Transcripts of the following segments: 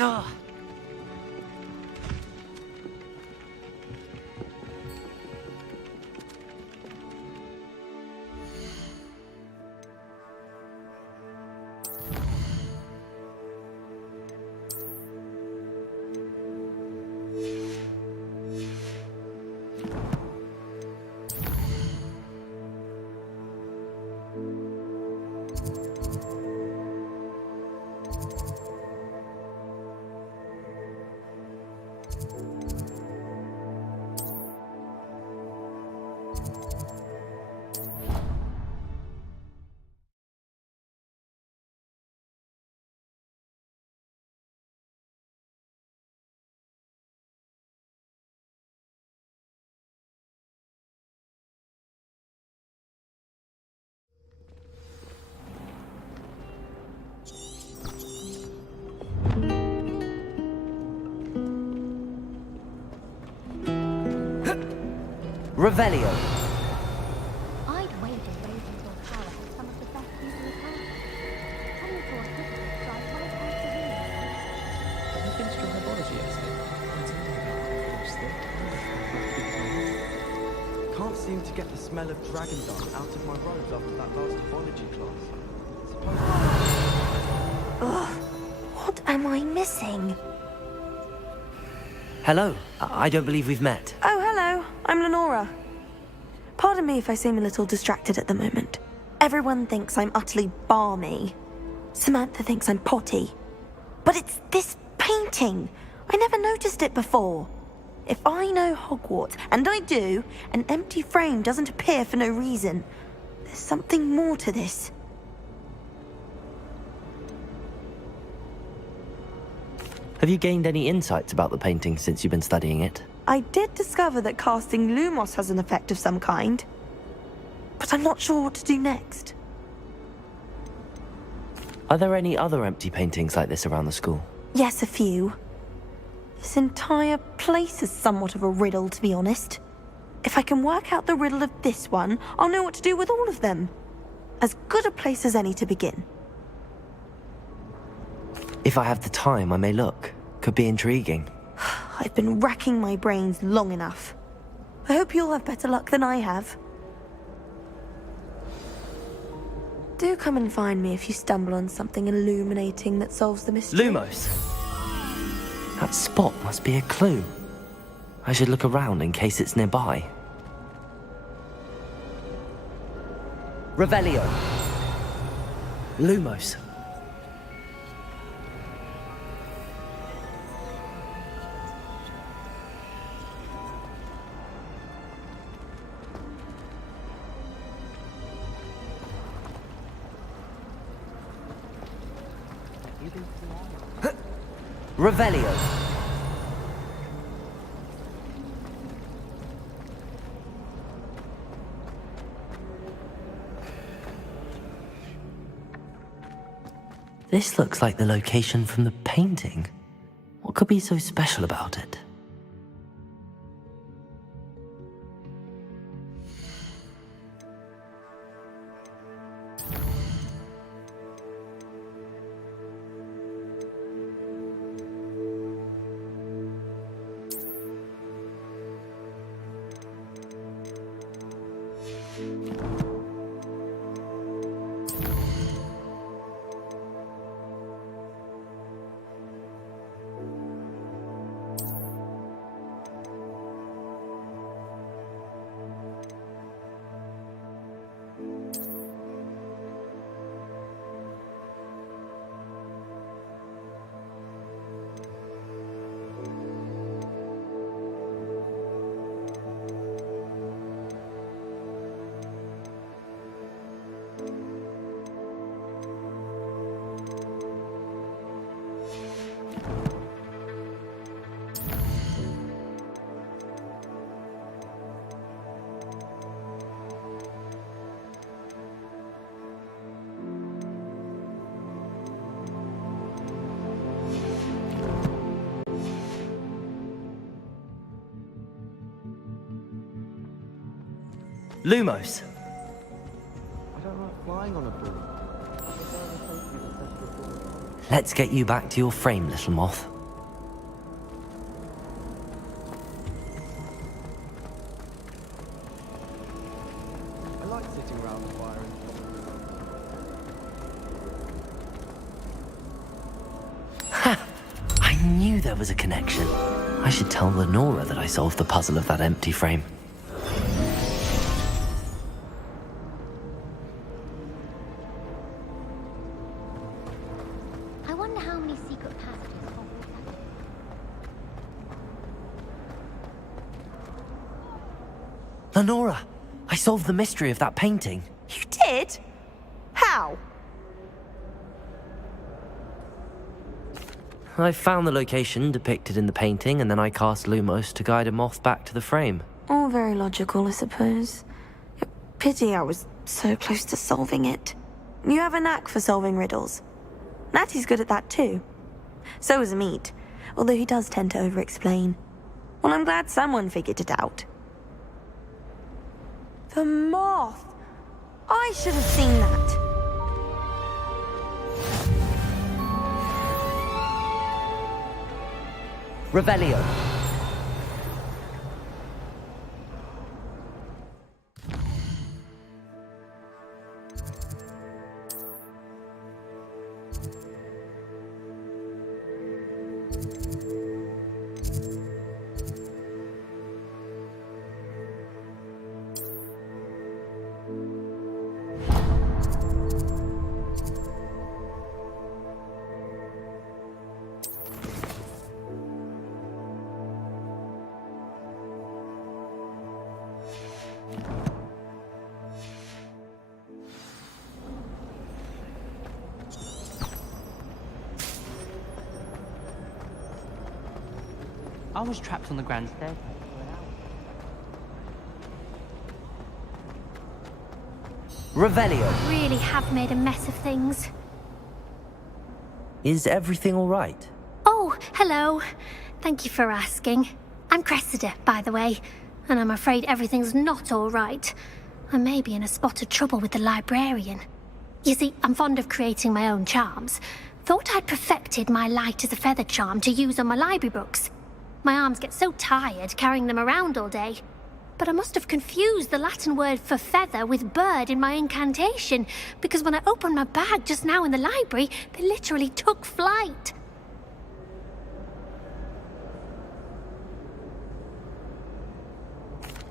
Ugh. Revelio. I'd wager Raven's power has some of the best people in town. Coming for a visit drive right past the room. Have you finished your herbology essay? Can't seem to get the smell of dragon dung out of my robes after that last herbology class. Ugh, what am I missing? Hello. I don't believe we've met. Oh, hello. I'm Lenora. Pardon me if I seem a little distracted at the moment. Everyone thinks I'm utterly balmy. Samantha thinks I'm potty. But it's this painting. I never noticed it before. If I know Hogwarts, and I do, an empty frame doesn't appear for no reason. There's something more to this. Have you gained any insights about the painting since you've been studying it? I did discover that casting Lumos has an effect of some kind. But I'm not sure what to do next. Are there any other empty paintings like this around the school? Yes, a few. This entire place is somewhat of a riddle, to be honest. If I can work out the riddle of this one, I'll know what to do with all of them. As good a place as any to begin. If I have the time, I may look. Could be intriguing. I've been racking my brains long enough. I hope you'll have better luck than I have. Do come and find me if you stumble on something illuminating that solves the mystery. Lumos! That spot must be a clue. I should look around in case it's nearby. Revelio. Lumos. Revelio. This looks like the location from the painting. What could be so special about it? Lumos. I don't like flying on a broom. Let's get you back to your frame, little moth. around the fire in the common room. I knew there was a connection. I should tell Lenora that I solved the puzzle of that empty frame. I wonder how many secret passages Hogwarts has. Lenora, I solved the mystery of that painting. You did? How? I found the location depicted in the painting, and then I cast Lumos to guide a moth back to the frame. All very logical, I suppose. Pity I was so close to solving it. You have a knack for solving riddles. Natty's good at that too. So is Amit, although he does tend to over-explain. Well, I'm glad someone figured it out. The moth! I should have seen that. Revelio. I was trapped on the grand staircase. Revelio. Really have made a mess of things. Is everything all right? Oh, hello. Thank you for asking. I'm Cressida, by the way, and I'm afraid everything's not all right. I may be in a spot of trouble with the librarian. You see, I'm fond of creating my own charms. Thought I'd perfected my light as a feather charm to use on my library books. My arms get so tired carrying them around all day. But I must have confused the Latin word for feather with bird in my incantation, because when I opened my bag just now in the library, they literally took flight.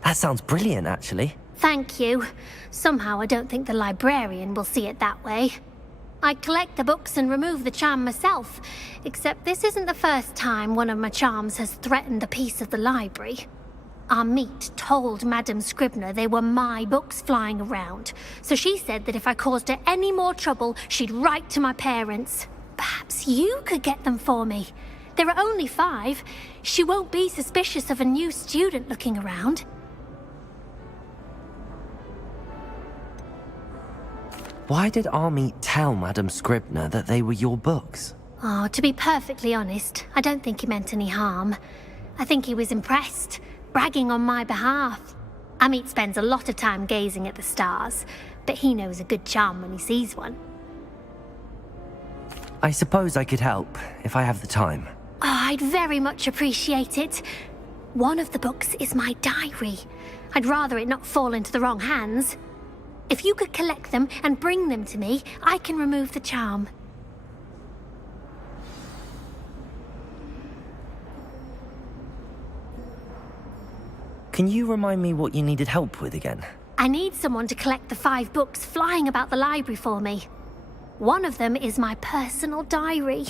That sounds brilliant, actually. Thank you. Somehow I don't think the librarian will see it that way. I collect the books and remove the charm myself, except this isn't the first time one of my charms has threatened the peace of the library. Amit told Madame Scribner they were my books flying around, so she said that if I caused her any more trouble, she'd write to my parents. Perhaps you could get them for me. There are only 5. She won't be suspicious of a new student looking around. Why did Army tell Madame Scribner that they were your books? Oh, to be perfectly honest, I don't think he meant any harm. I think he was impressed, bragging on my behalf. Amit spends a lot of time gazing at the stars, but he knows a good charm when he sees one. I suppose I could help, if I have the time. Oh, I'd very much appreciate it. One of the books is my diary. I'd rather it not fall into the wrong hands. If you could collect them and bring them to me, I can remove the charm. Can you remind me what you needed help with again? I need someone to collect the 5 books flying about the library for me. One of them is my personal diary,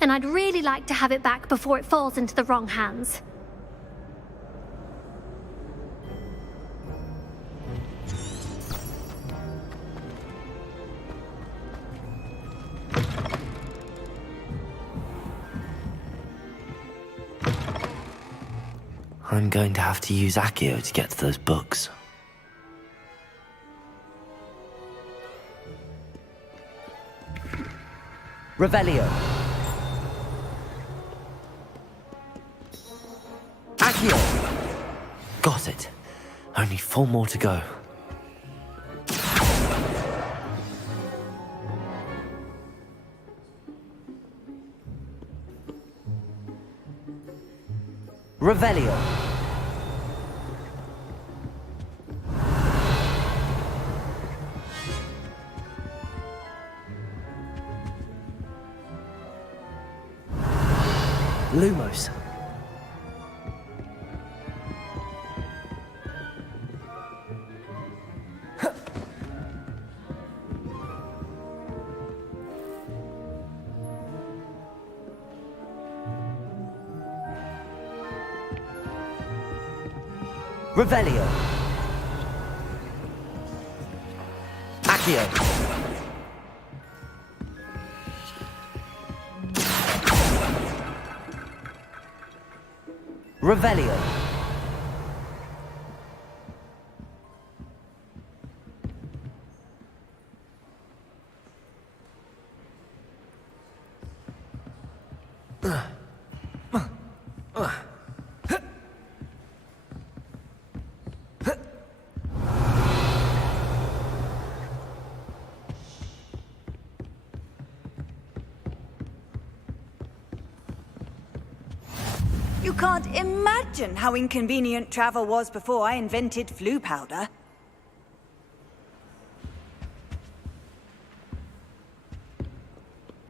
and I'd really like to have it back before it falls into the wrong hands. I'm going to have to use Accio to get to those books. Revelio. Accio! Got it. Only 4 more to go. Revelio. Revelio. Accio. Revelio. You can't imagine how inconvenient travel was before I invented flu powder.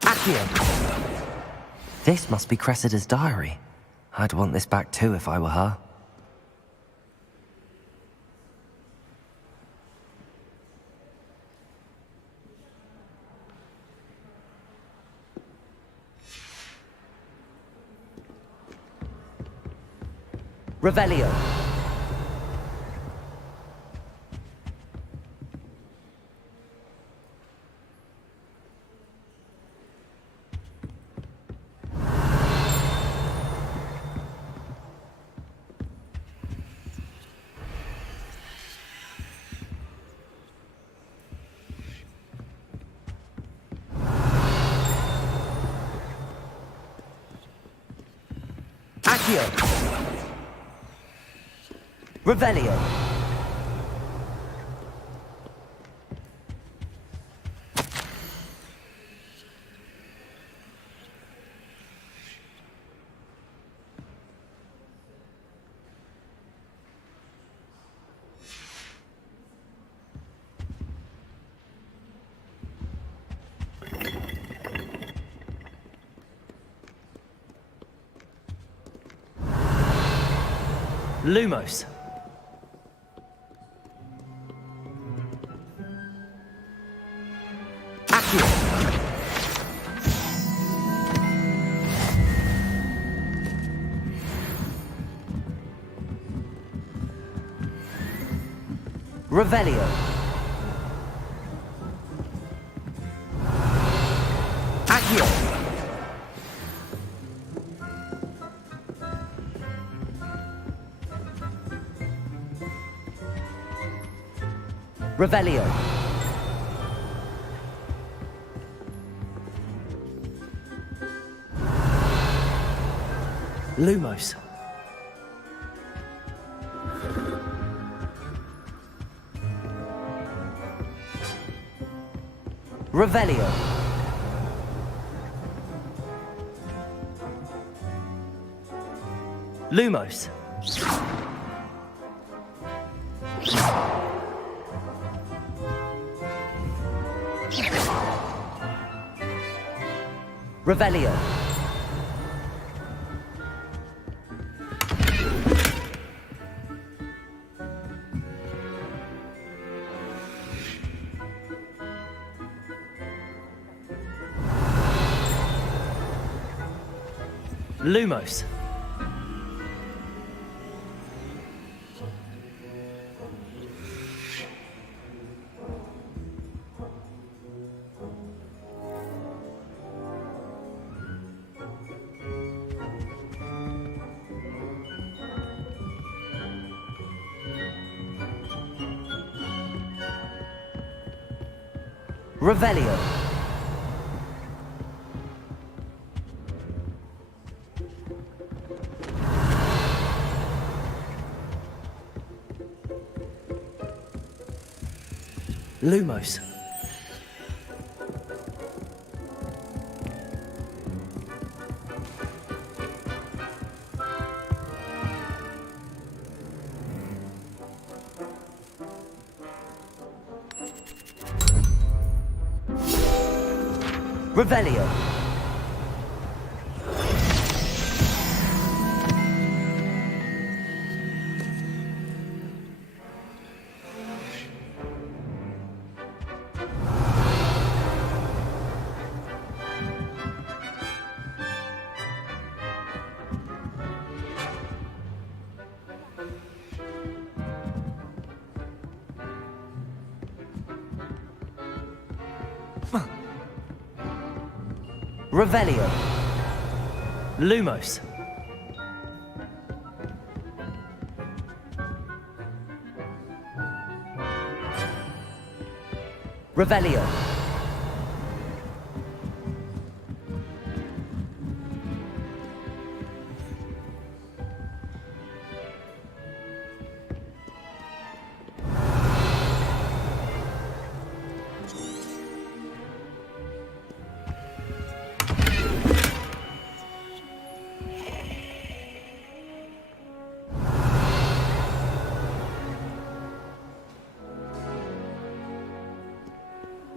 Accio. This must be Cressida's diary. I'd want this back too if I were her. Revelio. Accio. Revelio. Lumos. Accio. Revelio. Accio. Revelio. Lumos. Revelio. Lumos. Revelio. Lumos. Revelio. Lumos. Revelio. Revelio. Lumos. Revelio.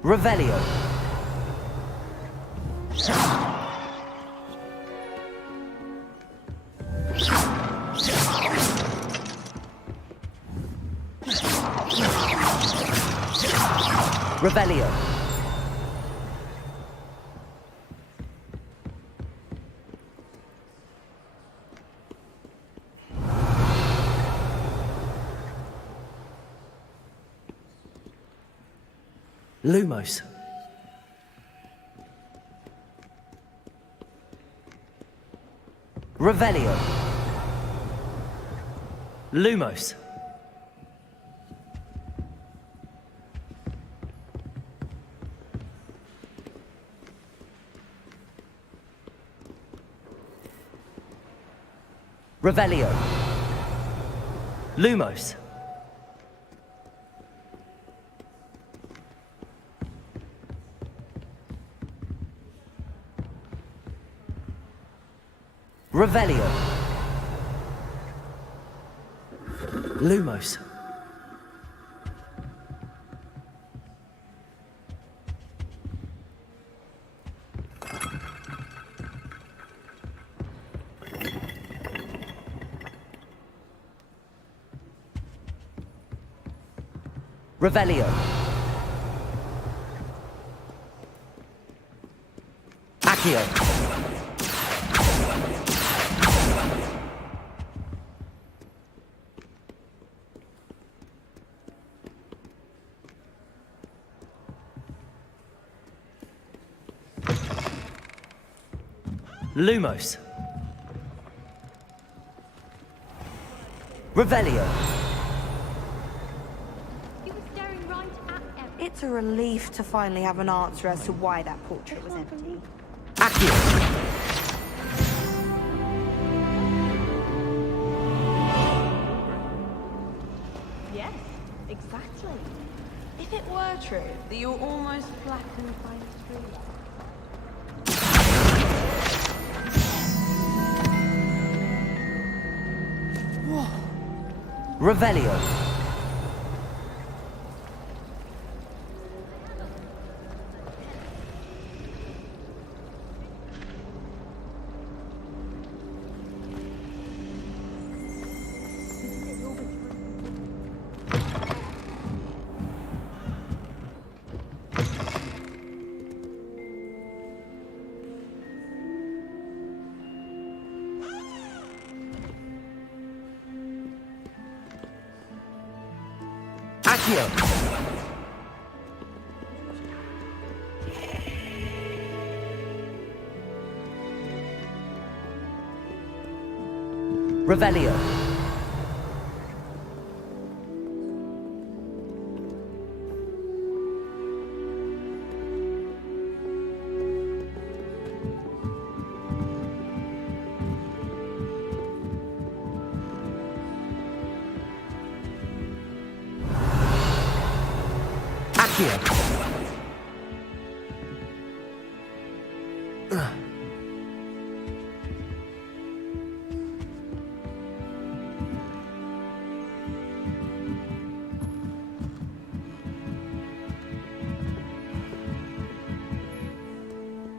Revelio. Revelio. Lumos. Revelio. Lumos. Revelio. Lumos. Revelio. Lumos. Revelio. Accio. Lumos. Revelio. You were staring right at everything. It's a relief to finally have an answer as to why that portrait was empty. Accio. Yes, exactly. If it were true that you were almost flattened by true love. Revelio. Accio. Revelio. Accio.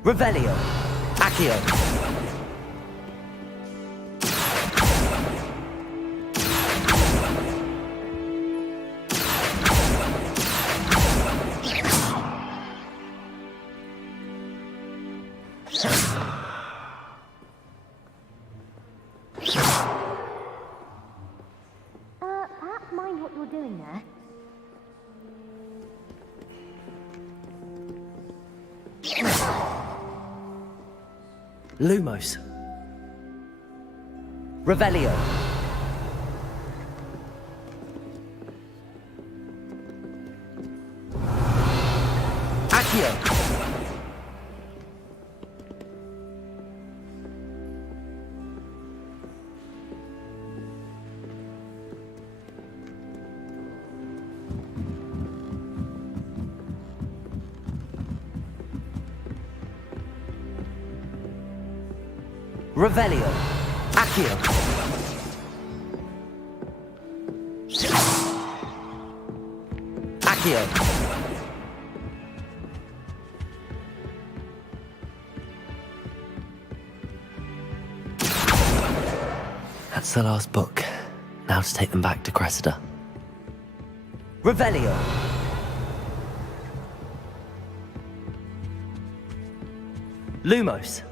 Revelio. Accio. Perhaps mind what you're doing there. Lumos. Revelio. Accio. Revelio. Accio. Accio. That's the last book. Now to take them back to Cressida. Revelio. Lumos.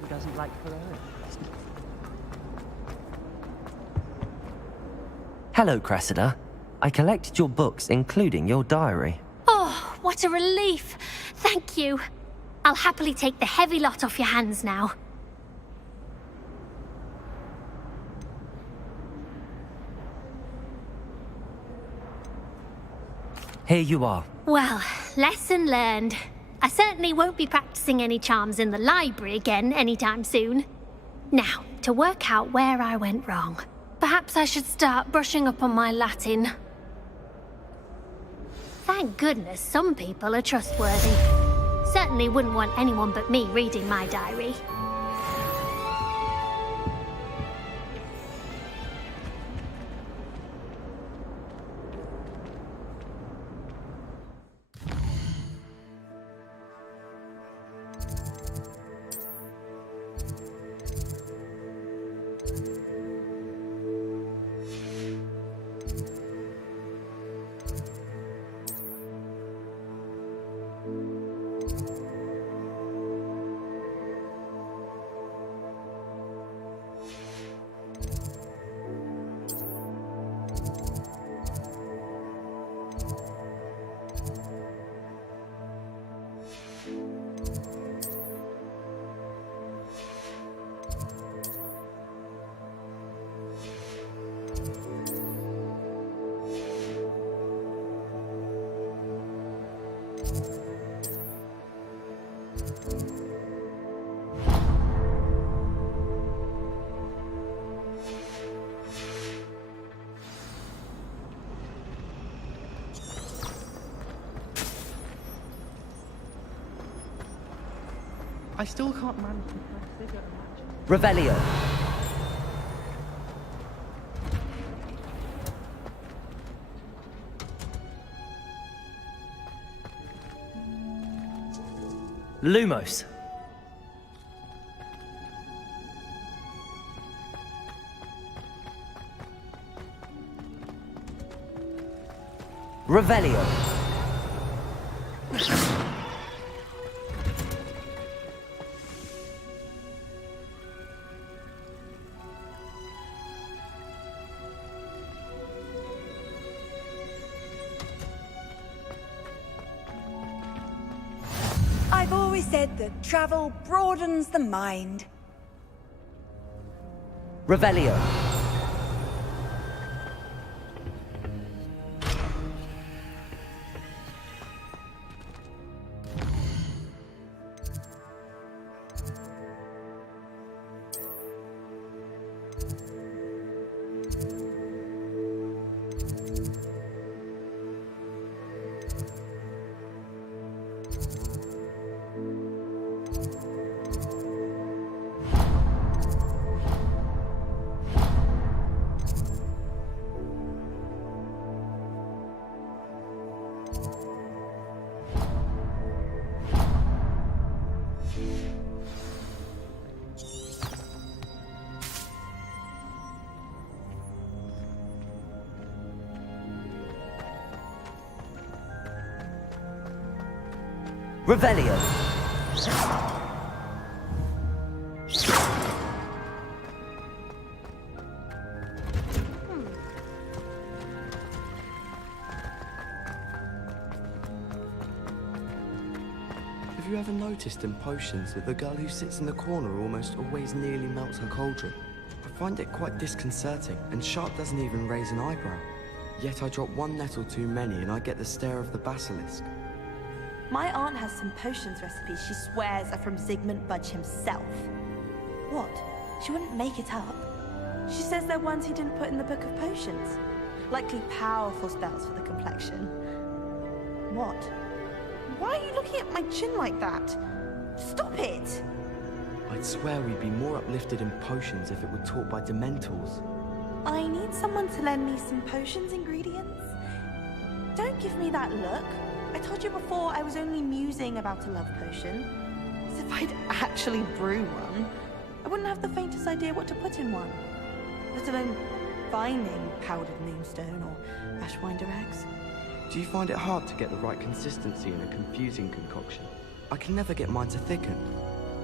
Who doesn't like her own? Hello, Cressida. I collected your books, including your diary. Oh, what a relief. Thank you. I'll happily take the heavy lot off your hands now. Here you are. Well, lesson learned. I certainly won't be practicing any charms in the library again anytime soon. Now, to work out where I went wrong. Perhaps I should start brushing up on my Latin. Thank goodness some people are trustworthy. Certainly wouldn't want anyone but me reading my diary. I still can't manage to press figure match. Revelio. Lumos. Revelio. I've always said that travel broadens the mind. Revelio. Revelio. Have you ever noticed in potions that the girl who sits in the corner almost always nearly melts her cauldron? I find it quite disconcerting, and Sharp doesn't even raise an eyebrow. Yet I drop one nettle too many and I get the stare of the basilisk. My aunt has some potions recipes she swears are from Zygmunt Budge himself. What? She wouldn't make it up. She says they're ones he didn't put in the Book of Potions. Likely powerful spells for the complexion. What? Why are you looking at my chin like that? Stop it! I'd swear we'd be more uplifted in potions if it were taught by Dementors. I need someone to lend me some potions ingredients. Don't give me that look. I told you before I was only musing about a love potion. As if I'd actually brew one. I wouldn't have the faintest idea what to put in one. Let alone finding powdered moonstone or ashwinder eggs. Do you find it hard to get the right consistency in a confusing concoction? I can never get mine to thicken.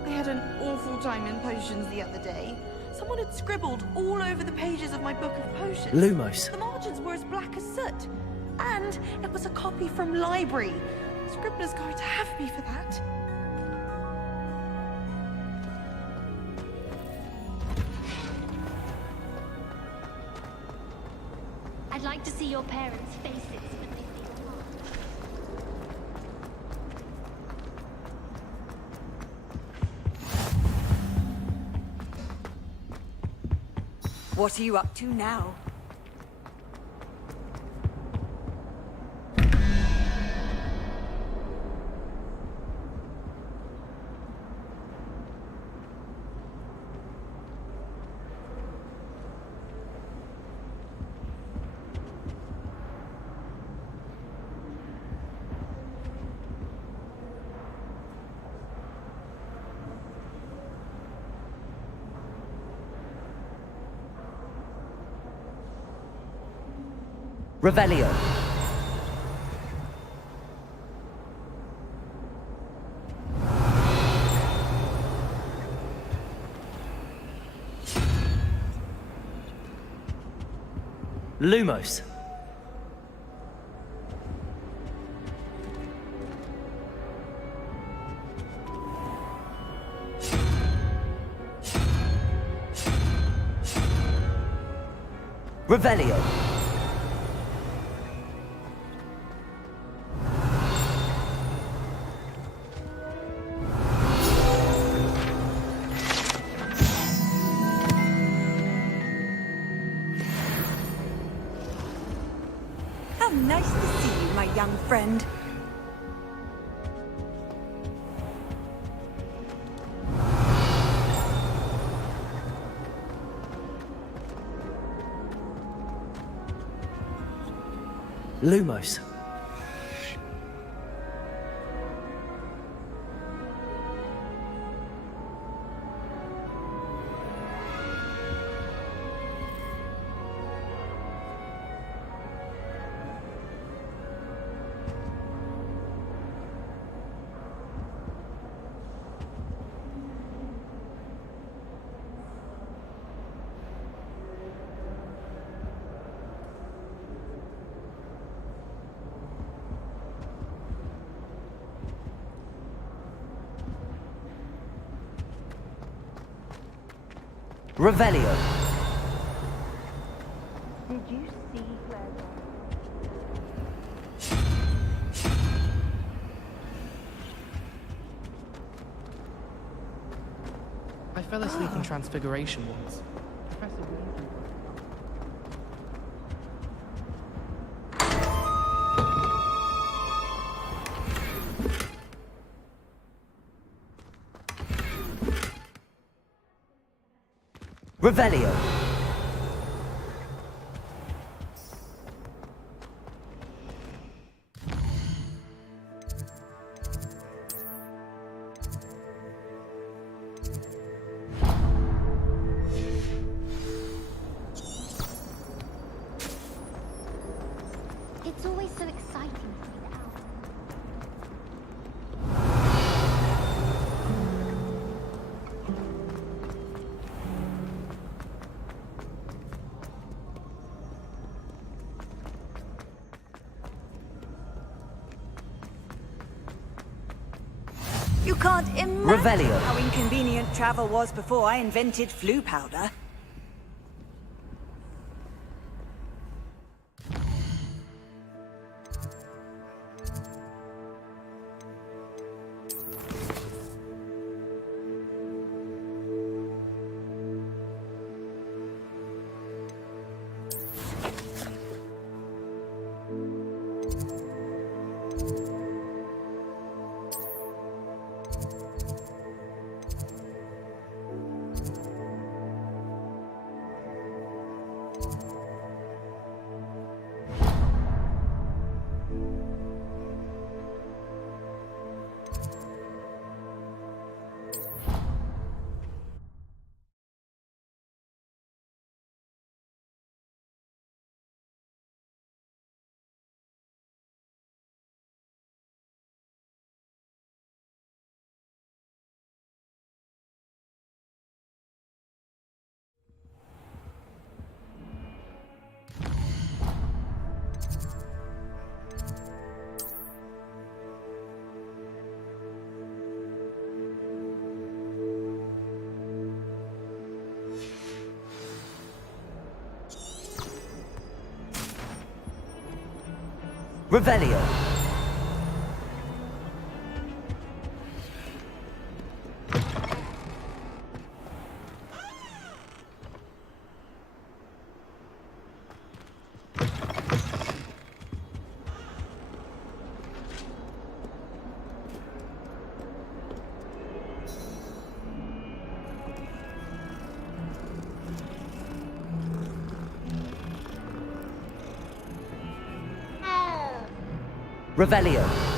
I had an awful time in potions the other day. Someone had scribbled all over the pages of my Book of Potions. Lumos. The margins were as black as soot. And it was a copy from library. Scribner's going to have me for that. I'd like to see your parents' faces when they think What are you up to now? Revelio. Lumos. Revelio. How nice to see you, my young friend. Lumos. Revelio. Did you see Claire? I fell asleep in Transfiguration once. Professor Weasley. Revelio. it's always so exciting to read it out. can't imagine Revelio. how inconvenient travel was before I invented flu powder. Revelio. Revelio.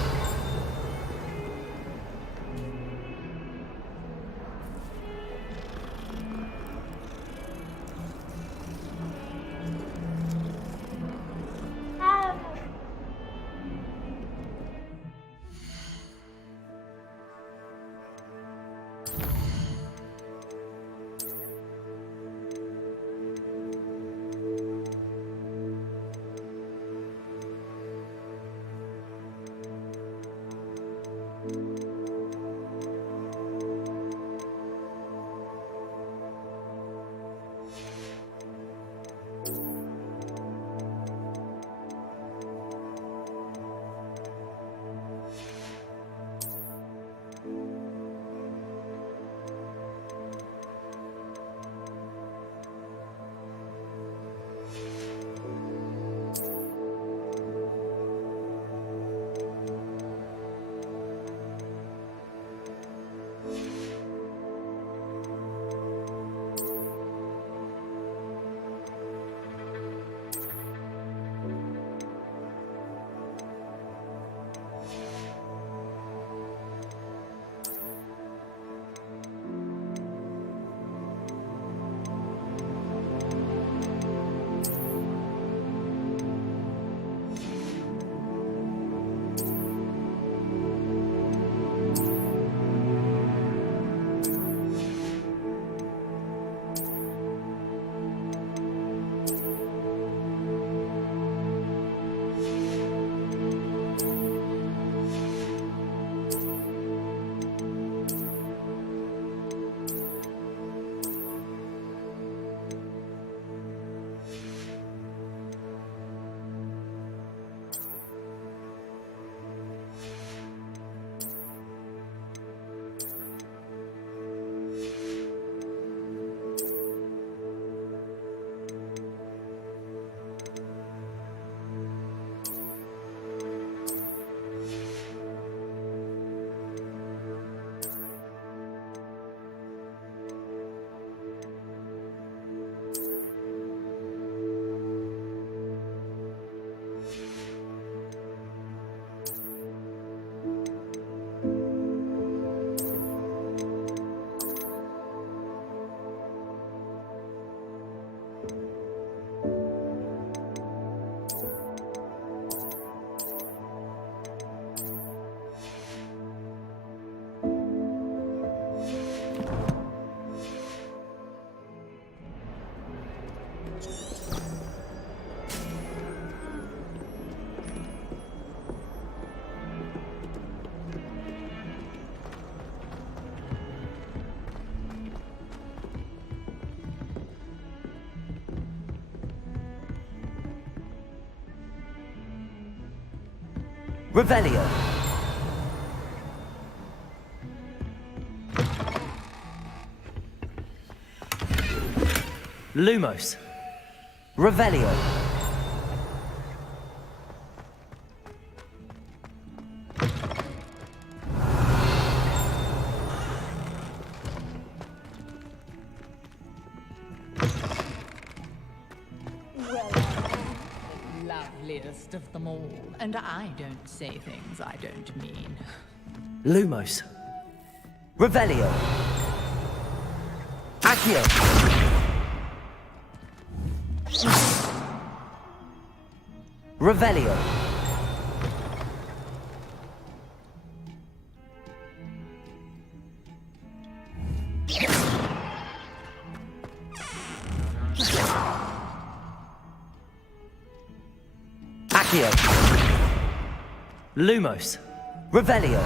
Revelio. Lumos. Revelio. Loveliest of them all, and I don't say things I don't mean. Lumos. Revelio. Accio. Revelio. Accio. Lumos. Revelio.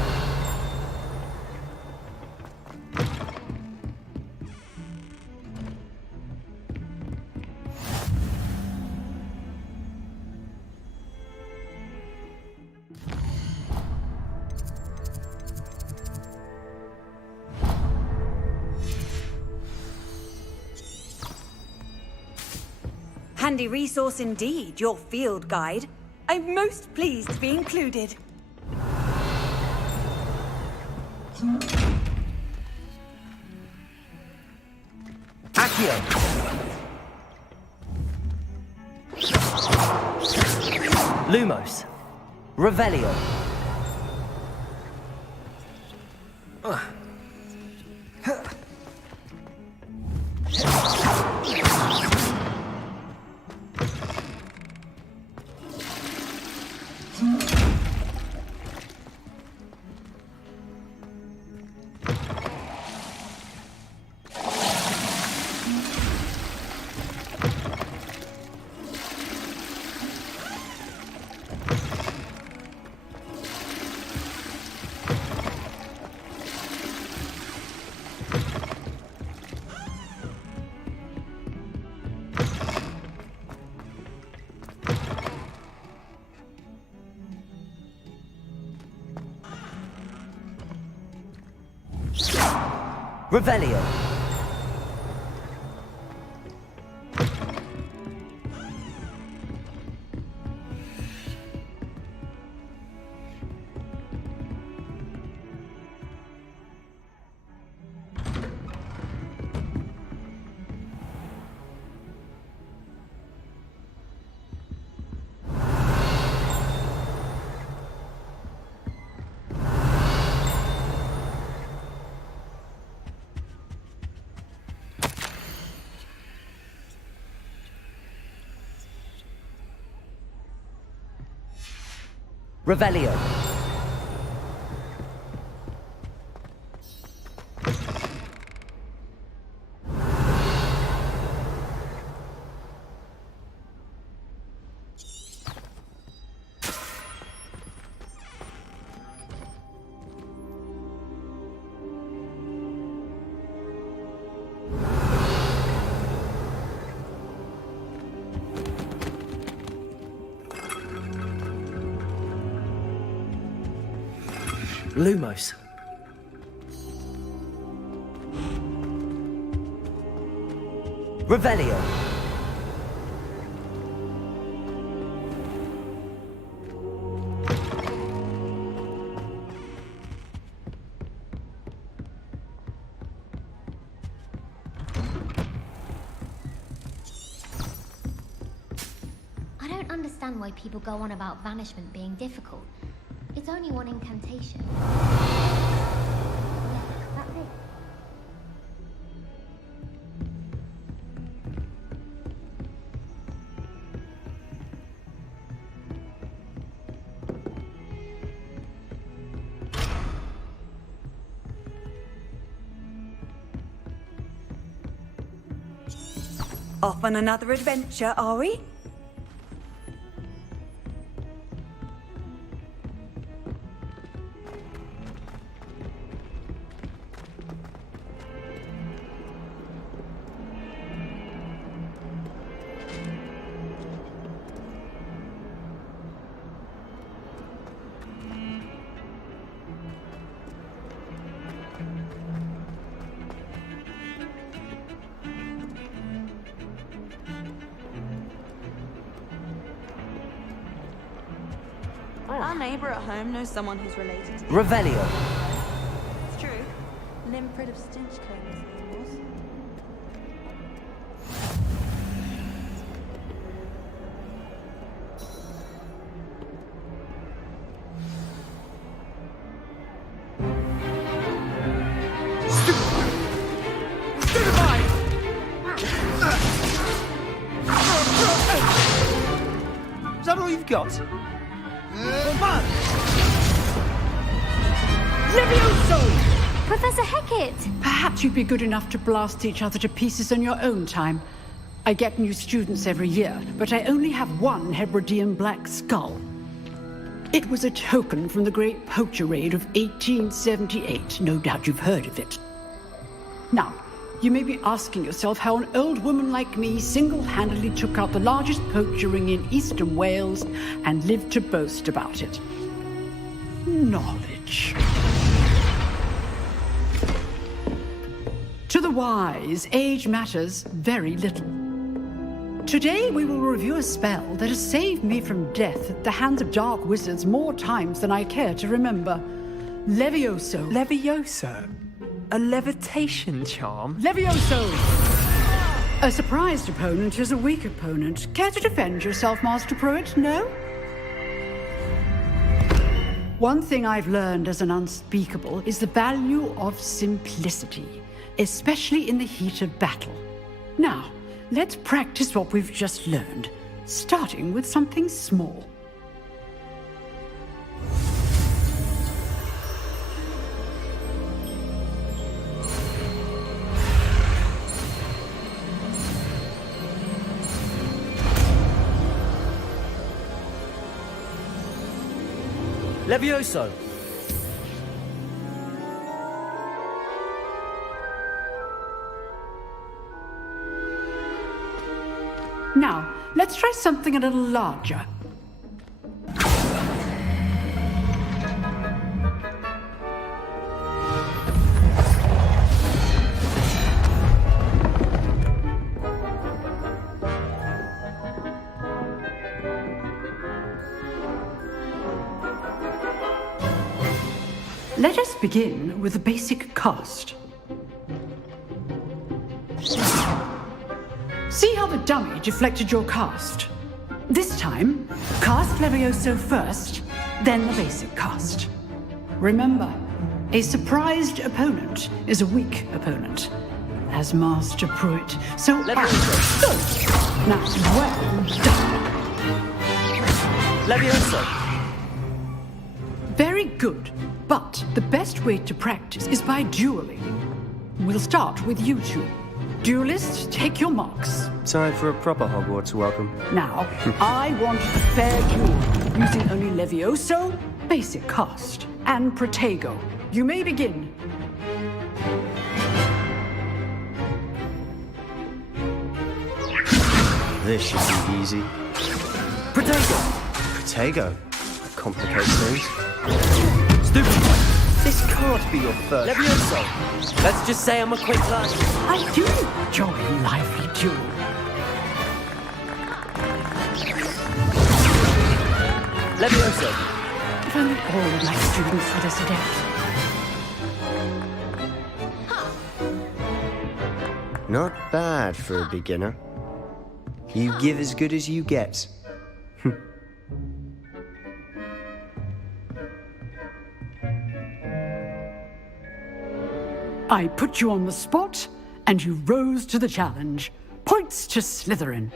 Handy resource indeed, your field guide. I'm most pleased to be included. Accio. Lumos. Revelio. Revelio. Revelio. Lumos. Revelio. I don't understand why people go on about banishment being difficult. It's only one incantation. Yeah, that's it. Off on another adventure, are we? Our neighbour at home knows someone who's related to him. Revelio. It's true. An imprint of stench cleaners, of course. Is that all you've got? Professor Hecat! Perhaps you'd be good enough to blast each other to pieces in your own time. I get new students every year, but I only have one Hebridean black skull. It was a token from the Great Poacher Raid of 1878. No doubt you've heard of it. Now, you may be asking yourself how an old woman like me single-handedly took out the largest poacher ring in eastern Wales and lived to boast about it. Knowledge. To the wise, age matters very little. Today we will review a spell that has saved me from death at the hands of dark wizards more times than I care to remember. Levioso. Levioso? A levitation charm? Levioso! A surprised opponent is a weak opponent. Care to defend yourself, Master Pruitt? No? One thing I've learned as an unspeakable is the value of simplicity, especially in the heat of battle. Now, let's practice what we've just learned, starting with something small. Levioso. Now, let's try something a little larger. Let us begin with the basic cast. See how the dummy deflected your cast? This time, cast Levioso first, then the basic cast. Remember, a surprised opponent is a weak opponent, as Master Pruitt so Levioso. Good. Now, well done. Levioso. Very good, but the best way to practice is by dueling. We'll start with you two. Duelists, take your marks. Time for a proper Hogwarts welcome. Now, I want a fair duel, using only Levioso, basic cast, and Protego. You may begin. This should be easy. Protego. Protego. That complicates things. Stupid. This can't be your first. Levioso. Let's just say I'm a quick learner. I do enjoy a lively duel. Levioso. If only all my students were this adept. Not bad for a beginner. You give as good as you get. I put you on the spot, and you rose to the challenge. Points to Slytherin.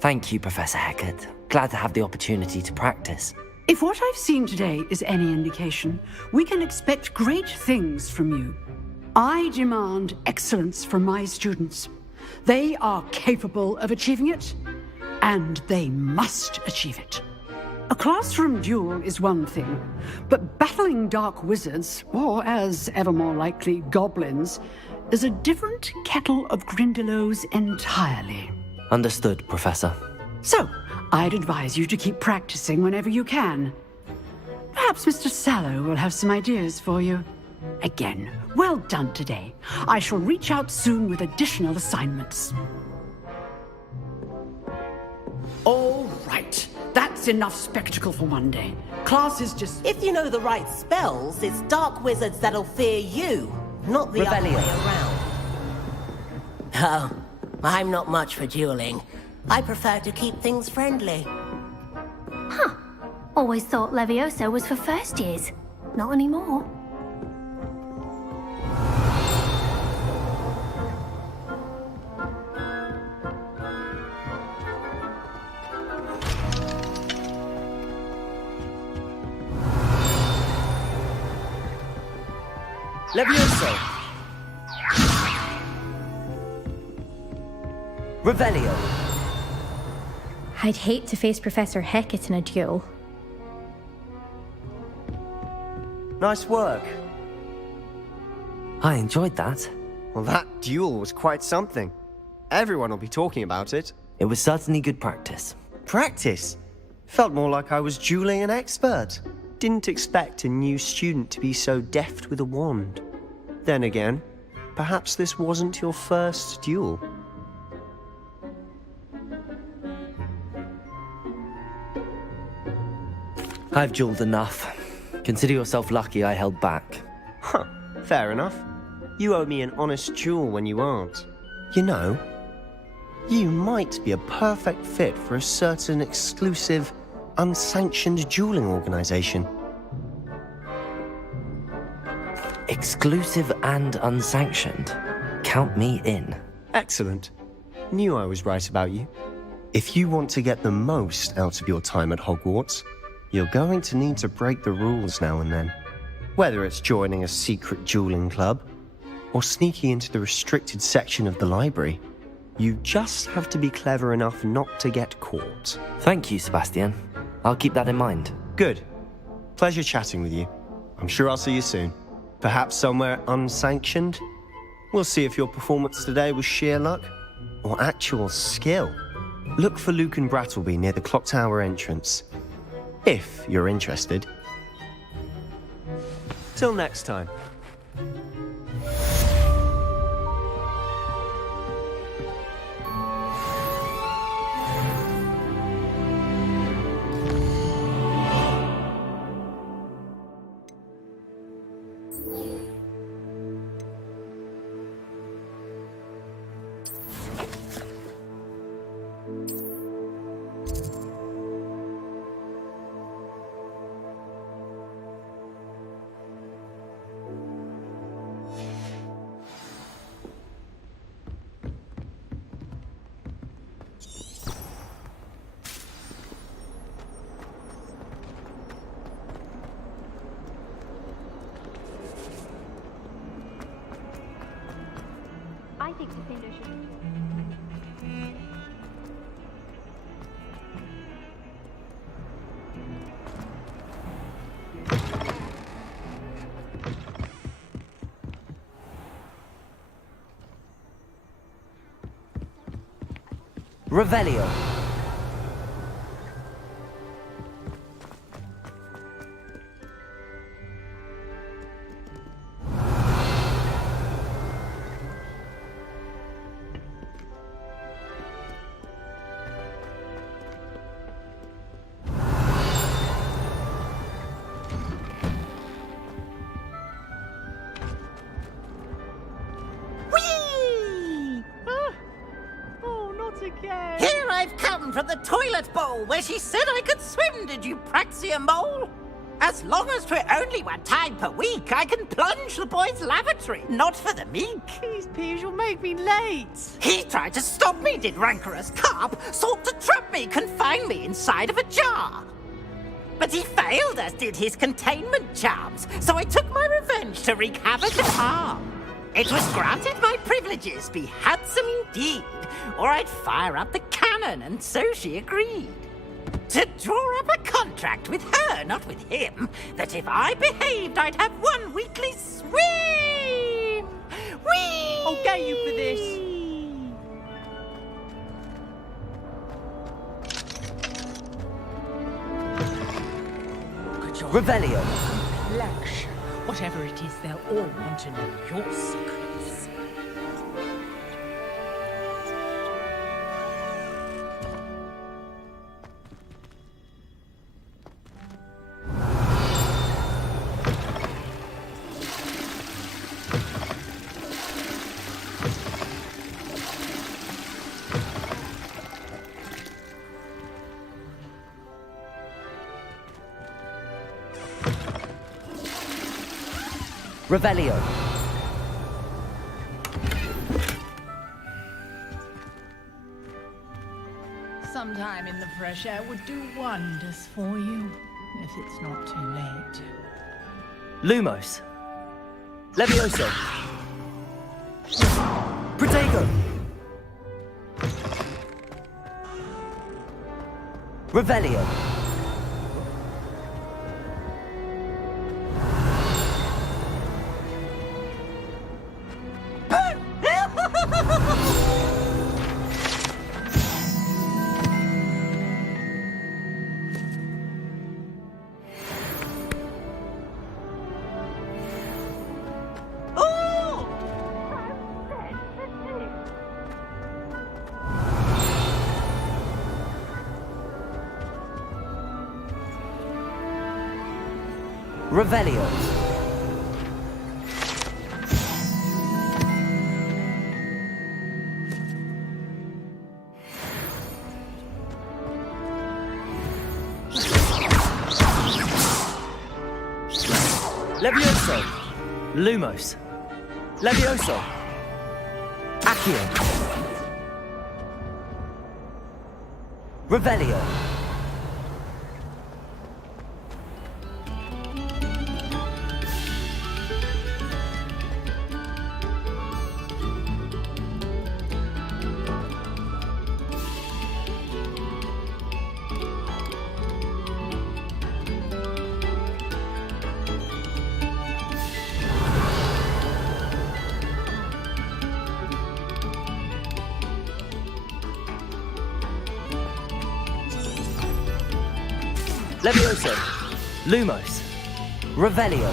Thank you, Professor Hecat. Glad to have the opportunity to practice. If what I've seen today is any indication, we can expect great things from you. I demand excellence from my students. They are capable of achieving it, and they must achieve it. A classroom duel is one thing, but battling dark wizards, or as ever more likely, goblins, is a different kettle of Grindylows entirely. Understood, Professor. So, I'd advise you to keep practicing whenever you can. Perhaps Mr. Sallow will have some ideas for you. Again, well done today. I shall reach out soon with additional assignments. All right, that's That's enough spectacle for one day. Class is just... If you know the right spells, it's dark wizards that'll fear you, not the other way around. Oh, I'm not much for dueling. I prefer to keep things friendly. Huh. Always thought Levioso was for first years. Not anymore. Levioso! Revelio! I'd hate to face Professor Hecat in a duel. Nice work. I enjoyed that. Well, that duel was quite something. Everyone will be talking about it. It was certainly good practice. Practice? Felt more like I was dueling an expert. Didn't expect a new student to be so deft with a wand. Then again, perhaps this wasn't your first duel. I've dueled enough. Consider yourself lucky I held back. Huh, fair enough. You owe me an honest duel when you aren't. You know, you might be a perfect fit for a certain exclusive, unsanctioned dueling organization. Exclusive and unsanctioned. Count me in. Excellent. Knew I was right about you. If you want to get the most out of your time at Hogwarts, you're going to need to break the rules now and then. Whether it's joining a secret dueling club, or sneaking into the restricted section of the library, you just have to be clever enough not to get caught. Thank you, Sebastian. I'll keep that in mind. Good. Pleasure chatting with you. I'm sure I'll see you soon. Perhaps somewhere unsanctioned? We'll see if your performance today was sheer luck, or actual skill. Look for Luke and Brattleby near the clock tower entrance. If you're interested. Till next time. I think Defender should... Revelio. Here I've come from the toilet bowl where she said I could swim, did you praxia mole? As long as 'twere only one time per week, I can plunge the boy's lavatory, not for the meek. Please, Piers, you'll make me late. He tried to stop me, did rancorous carp, sought to trap me, confine me inside of a jar. But he failed, as did his containment charms, so I took my revenge to wreak havoc and harm. It was granted my privileges be handsome indeed, or I'd fire up the cannon, and so she agreed. To draw up a contract with her, not with him, that if I behaved, I'd have one weekly swim! Whee! I'll get you for this. Revelio. Complexion. Whatever it is, they'll all want to know your secrets. Revelio. Sometime in the fresh air would do wonders for you, if it's not too late. Lumos. Levioso. Protego. Revelio. Revelio. Levioso. Lumos. Levioso. Accio. Revelio. Levioso. Lumos. Revelio.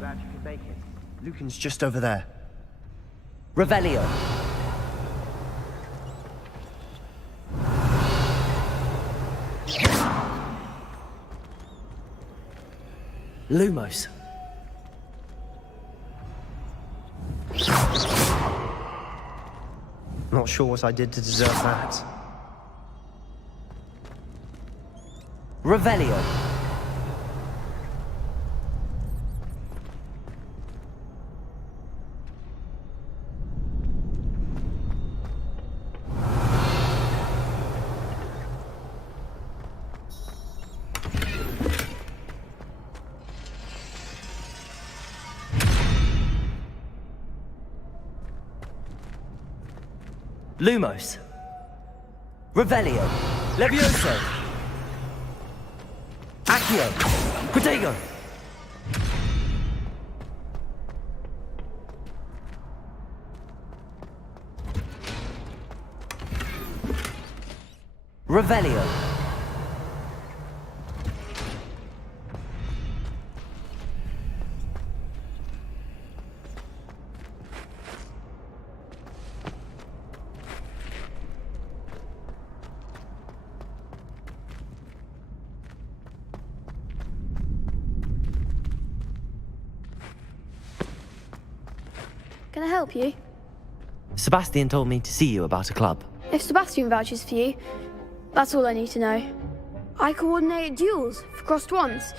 Glad you could make it. Lucan's just over there. Revelio. Lumos. Not sure what I did to deserve that. Revelio. Lumos. Revelio. Levioso. Accio. Protego. Revelio. Can I help you? Sebastian told me to see you about a club. If Sebastian vouches for you, that's all I need to know. I coordinate duels for crossed wands.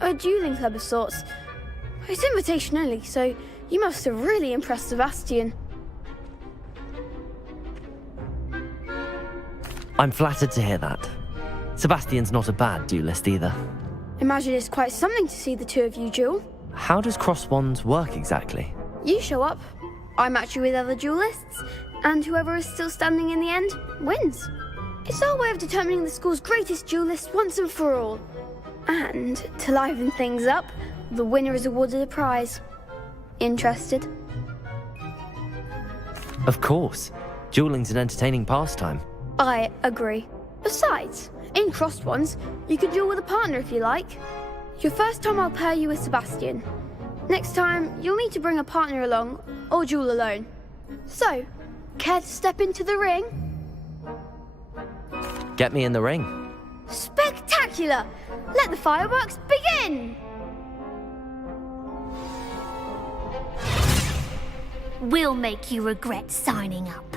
A dueling club of sorts. It's invitation only, so you must have really impressed Sebastian. I'm flattered to hear that. Sebastian's not a bad duelist either. Imagine it's quite something to see the two of you duel. How does cross wands work exactly? You show up, I match you with other duelists, and whoever is still standing in the end wins. It's our way of determining the school's greatest duelist once and for all. And to liven things up, the winner is awarded a prize. Interested? Of course. Dueling's an entertaining pastime. I agree. Besides, in crossed ones, you can duel with a partner if you like. Your first time I'll pair you with Sebastian. Next time, you'll need to bring a partner along, or duel alone. So, care to step into the ring? Get me in the ring. Spectacular! Let the fireworks begin! We'll make you regret signing up.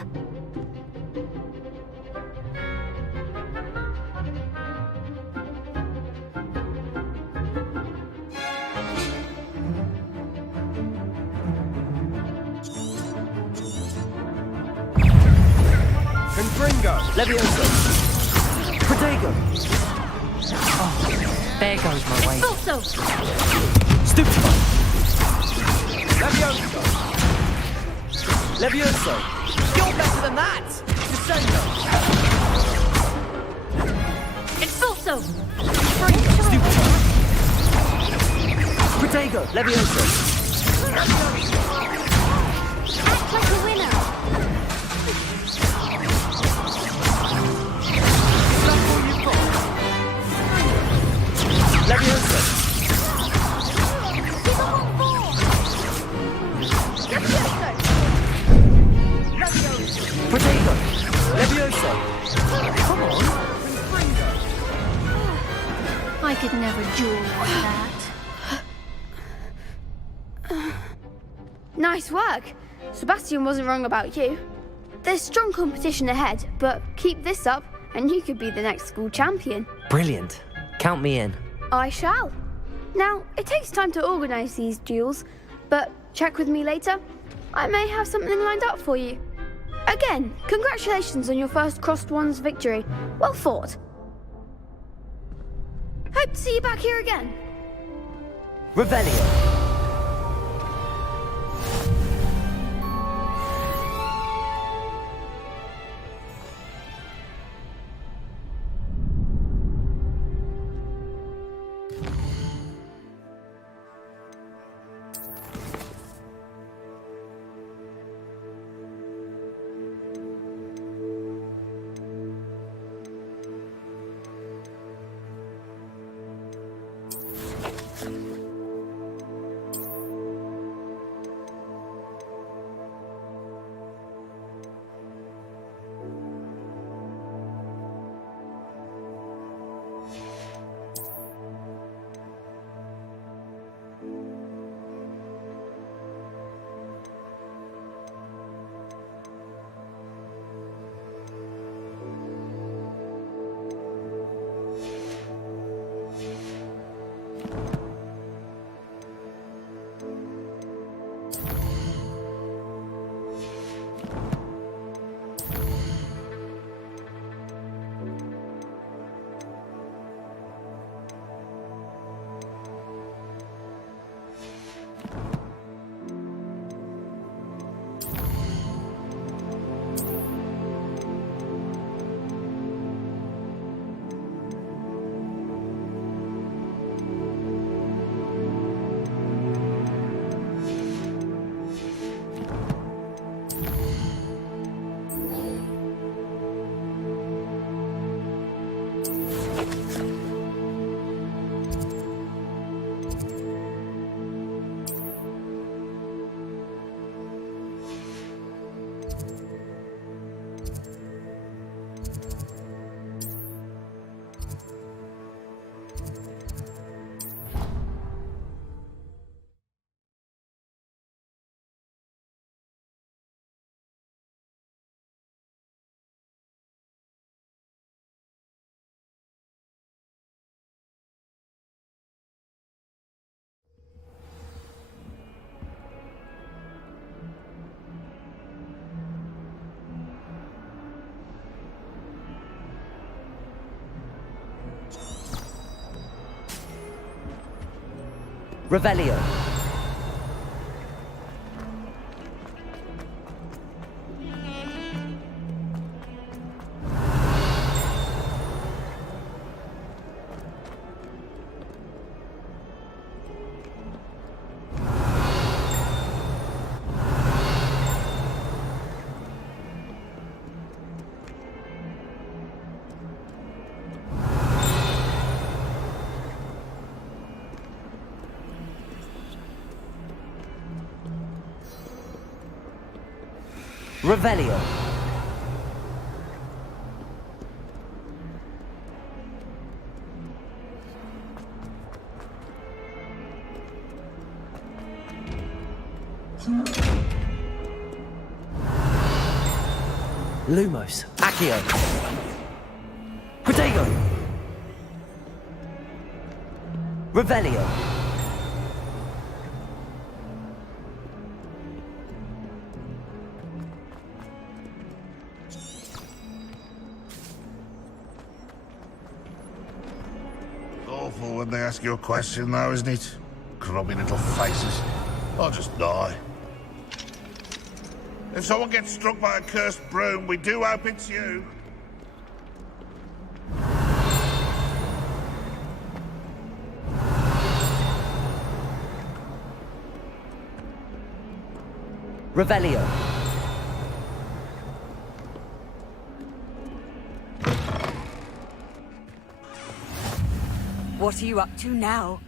Confringo! Levioso! Protego! Oh, there goes my way. Also, Stupefy! Levioso! Levioso! You're better than that! Descendo! Expulso! Stupefy! Protego! Levioso! Act like a winner! Levioso! Protego! Levioso! Come on! I could never duel like that. Nice work. Sebastian wasn't wrong about you. There's strong competition ahead, but keep this up and you could be the next school champion. Brilliant. Count me in. I shall. Now, it takes time to organise these duels, but check with me later. I may have something lined up for you. Again, congratulations on your first Crossed Ones victory. Well fought. Hope to see you back here again. Revelio! Revelio. Revelio. Lumos. Accio. Protego. Revelio. Awful when they ask you a question, though, isn't it? Grubby little faces. I'll just die. If someone gets struck by a cursed broom, we do hope it's you. Revelio. What are you up to now?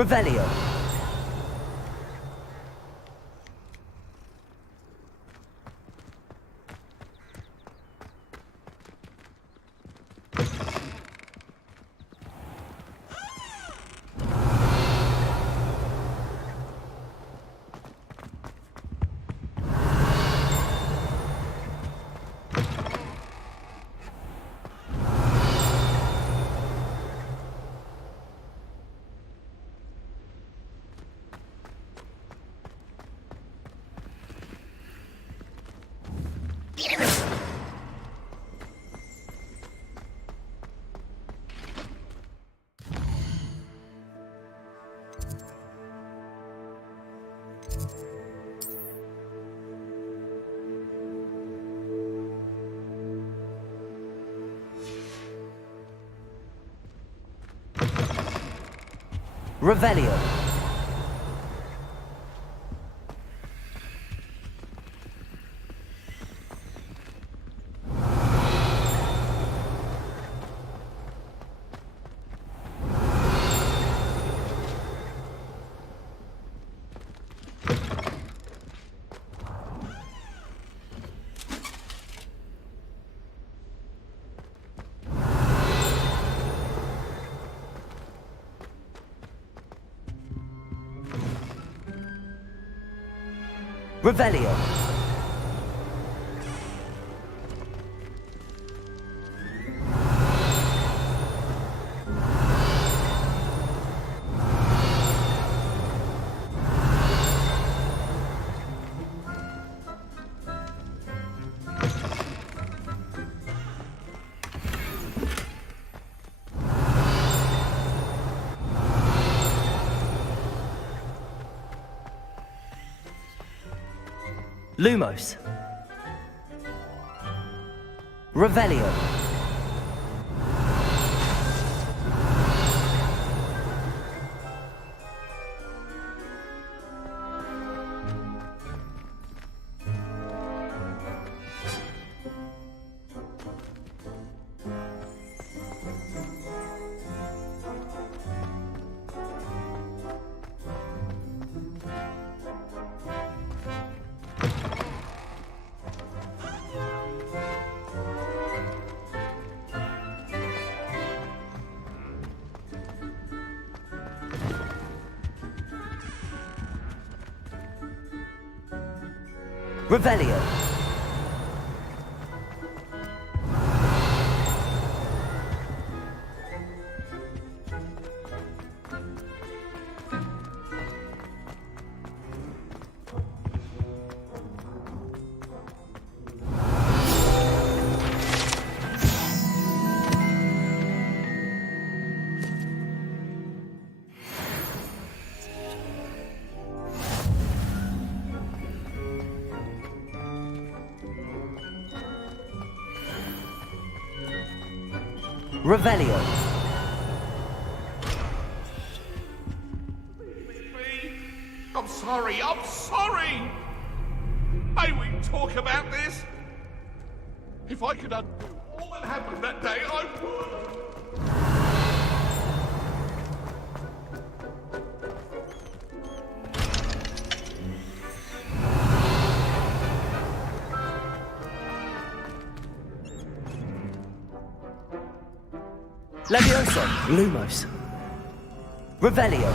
Revelio. Revelio. Revelio. Lumos. Revelio. Revelio. Revelio. I'm sorry, I'm sorry! May we talk about this? If I could undo all that happened that day, I would! Levioso. Lumos. Revelio.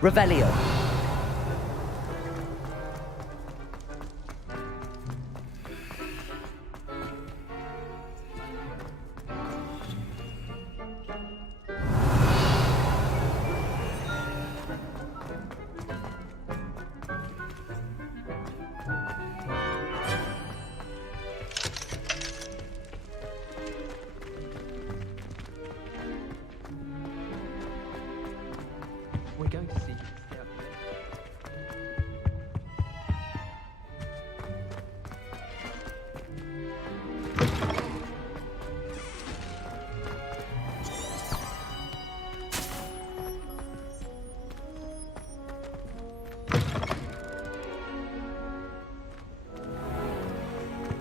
Revelio. We're going to see you.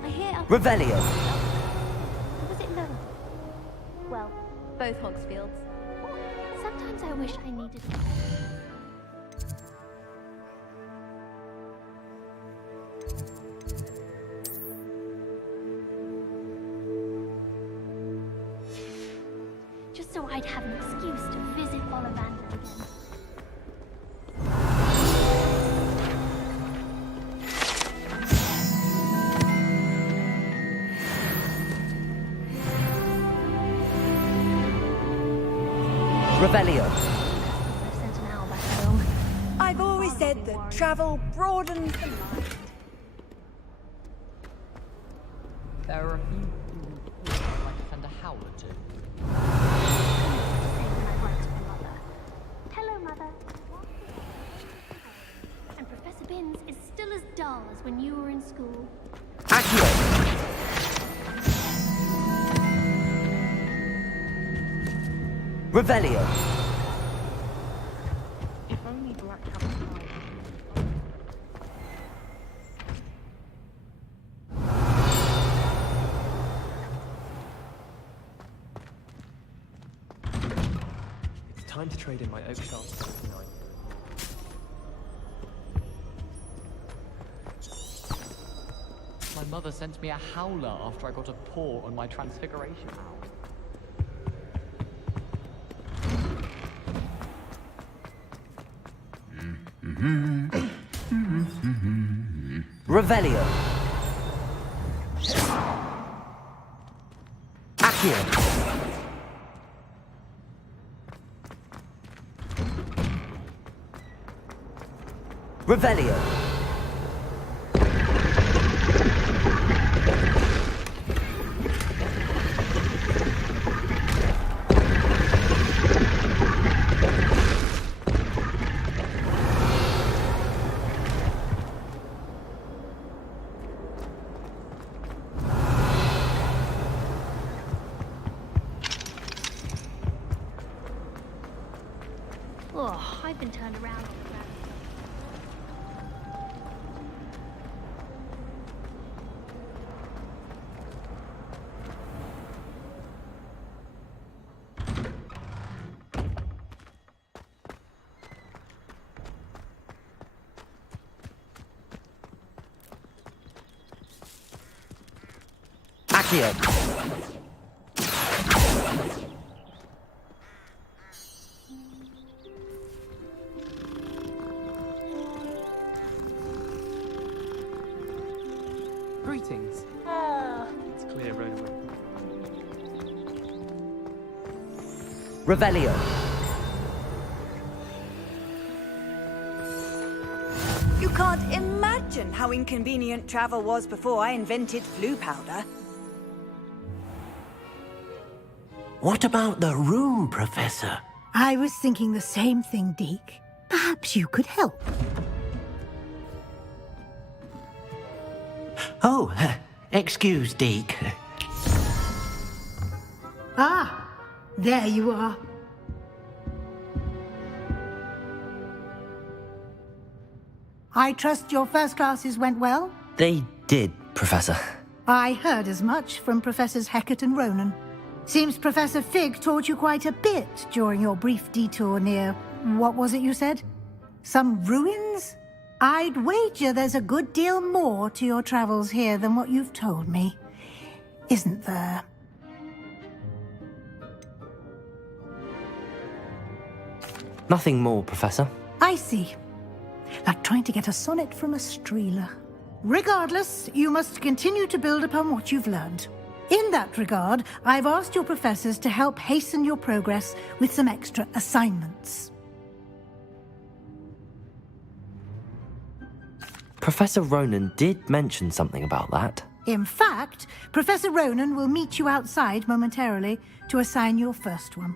I hear up. Revelio. Was it low? Well, both Hogsfields. Sometimes I wish I needed. Just so I'd have an excuse to visit Ollivander again. Revelio. I've sent an owl back home. I've always said that travel broadens the mind. There are a few things I'd like to send a howler to. Hello, Mother. And Professor Binns is still as dull as when you were in school. Accio. Revelio. If only Black Hammer. It's time to trade in my oak shafts for tonight. My mother sent me a howler after I got a paw on my transfiguration owl. Revelio. Accio. Revelio. Oh, I've been turned around on the ground. Accio. Greetings. It's clear, Rowan. Revelio. You can't imagine how inconvenient travel was before I invented flu powder. What about the room, Professor? I was thinking the same thing, Deke. Perhaps you could help. Oh, excuse, Deke. Ah, there you are. I trust your first classes went well? They did, Professor. I heard as much from Professors Hecat and Ronan. Seems Professor Fig taught you quite a bit during your brief detour near... what was it you said? Some ruins? I'd wager there's a good deal more to your travels here than what you've told me. Isn't there? Nothing more, Professor. I see. Like trying to get a sonnet from a streeler. Regardless, you must continue to build upon what you've learned. In that regard, I've asked your professors to help hasten your progress with some extra assignments. Professor Ronan did mention something about that. In fact, Professor Ronan will meet you outside momentarily to assign your first one.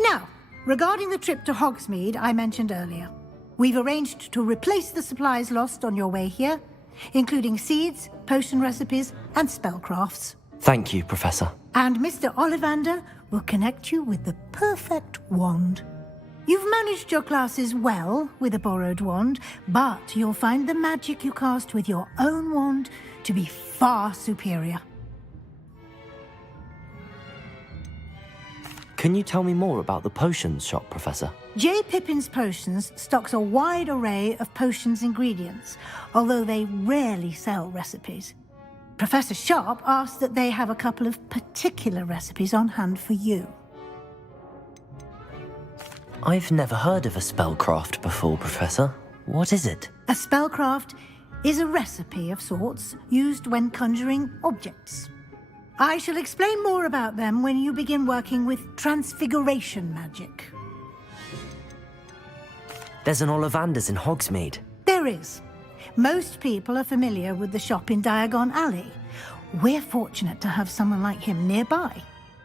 Now, regarding the trip to Hogsmeade I mentioned earlier, we've arranged to replace the supplies lost on your way here, including seeds, potion recipes, and spellcrafts. Thank you, Professor. And Mr. Ollivander will connect you with the perfect wand. You've managed your classes well with a borrowed wand, but you'll find the magic you cast with your own wand to be far superior. Can you tell me more about the potions shop, Professor? J. Pippin's Potions stocks a wide array of potions ingredients, although they rarely sell recipes. Professor Sharp asked that they have a couple of particular recipes on hand for you. I've never heard of a spellcraft before, Professor. What is it? A spellcraft is a recipe of sorts used when conjuring objects. I shall explain more about them when you begin working with transfiguration magic. There's an Ollivander's in Hogsmeade. There is. Most people are familiar with the shop in Diagon Alley. We're fortunate to have someone like him nearby.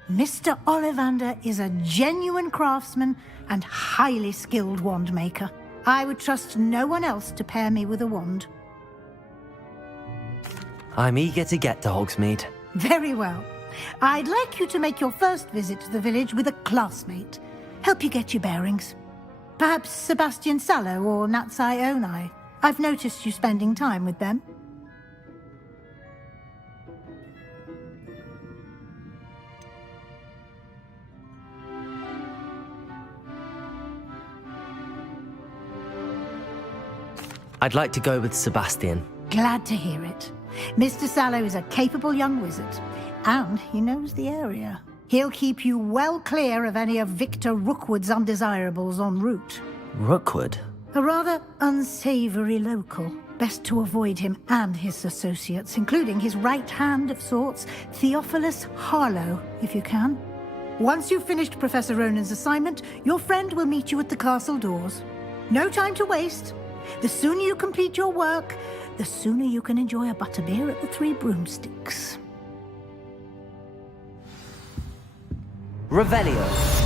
Mr. Ollivander is a genuine craftsman and highly skilled wand maker. I would trust no one else to pair me with a wand. I'm eager to get to Hogsmeade. Very well. I'd like you to make your first visit to the village with a classmate. Help you get your bearings. Perhaps Sebastian Sallow or Natsai Onai. I've noticed you spending time with them. I'd like to go with Sebastian. Glad to hear it. Mr. Sallow is a capable young wizard, and he knows the area. He'll keep you well clear of any of Victor Rookwood's undesirables en route. Rookwood? A rather unsavory local. Best to avoid him and his associates, including his right hand of sorts, Theophilus Harlow, if you can. Once you've finished Professor Ronan's assignment, your friend will meet you at the castle doors. No time to waste. The sooner you complete your work, the sooner you can enjoy a butterbeer at the Three Broomsticks. Revelio.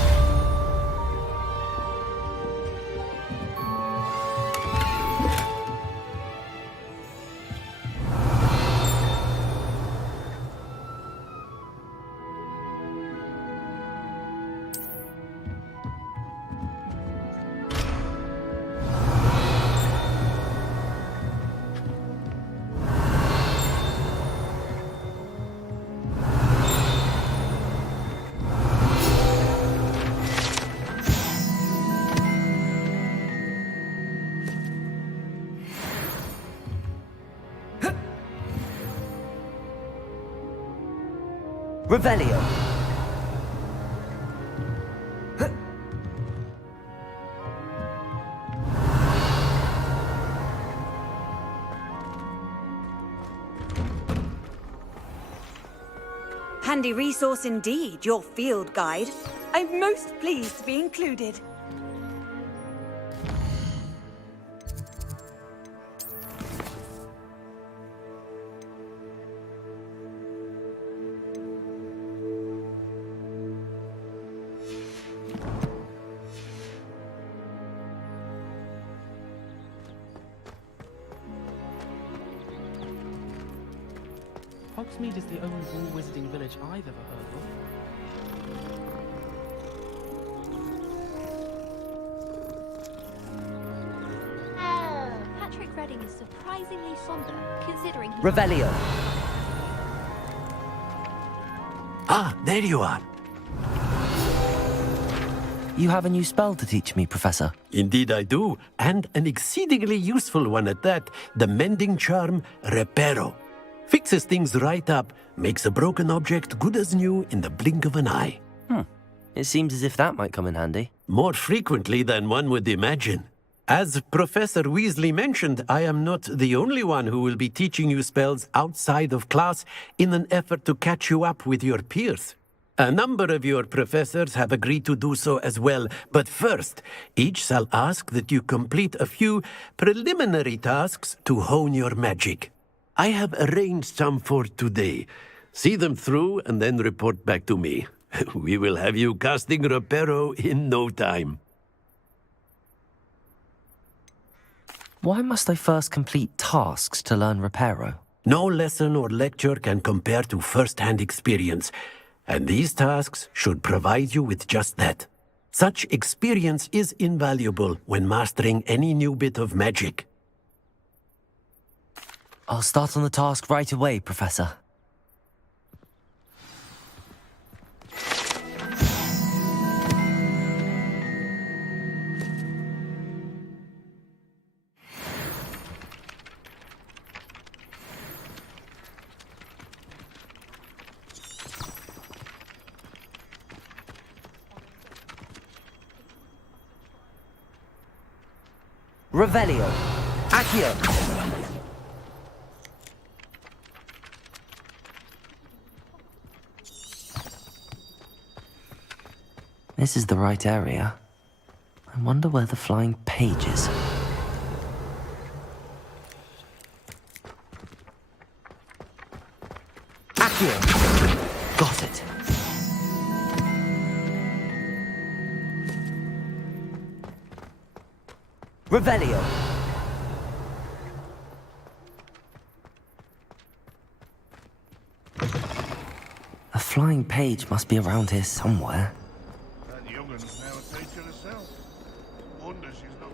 Revelio. Handy resource indeed, your field guide. I'm most pleased to be included. Hogsmeade is the only wall wizarding village I've ever heard of. Patrick Redding is surprisingly somber, considering he... Revelio. Ah, there you are. You have a new spell to teach me, Professor. Indeed I do, and an exceedingly useful one at that. The mending charm, Reparo. Fixes things right up, makes a broken object good as new in the blink of an eye. It seems as if that might come in handy. More frequently than one would imagine. As Professor Weasley mentioned, I am not the only one who will be teaching you spells outside of class in an effort to catch you up with your peers. A number of your professors have agreed to do so as well, but first, each shall ask that you complete a few preliminary tasks to hone your magic. I have arranged some for today. See them through and then report back to me. We will have you casting Reparo in no time. Why must I first complete tasks to learn Reparo? No lesson or lecture can compare to first-hand experience, and these tasks should provide you with just that. Such experience is invaluable when mastering any new bit of magic. I'll start on the task right away, Professor. Revelio. Accio. This is the right area. I wonder where the flying page is. Accio. Got it. Revelio. A flying page must be around here somewhere. That young'un's now a teacher herself. Wonder she's not...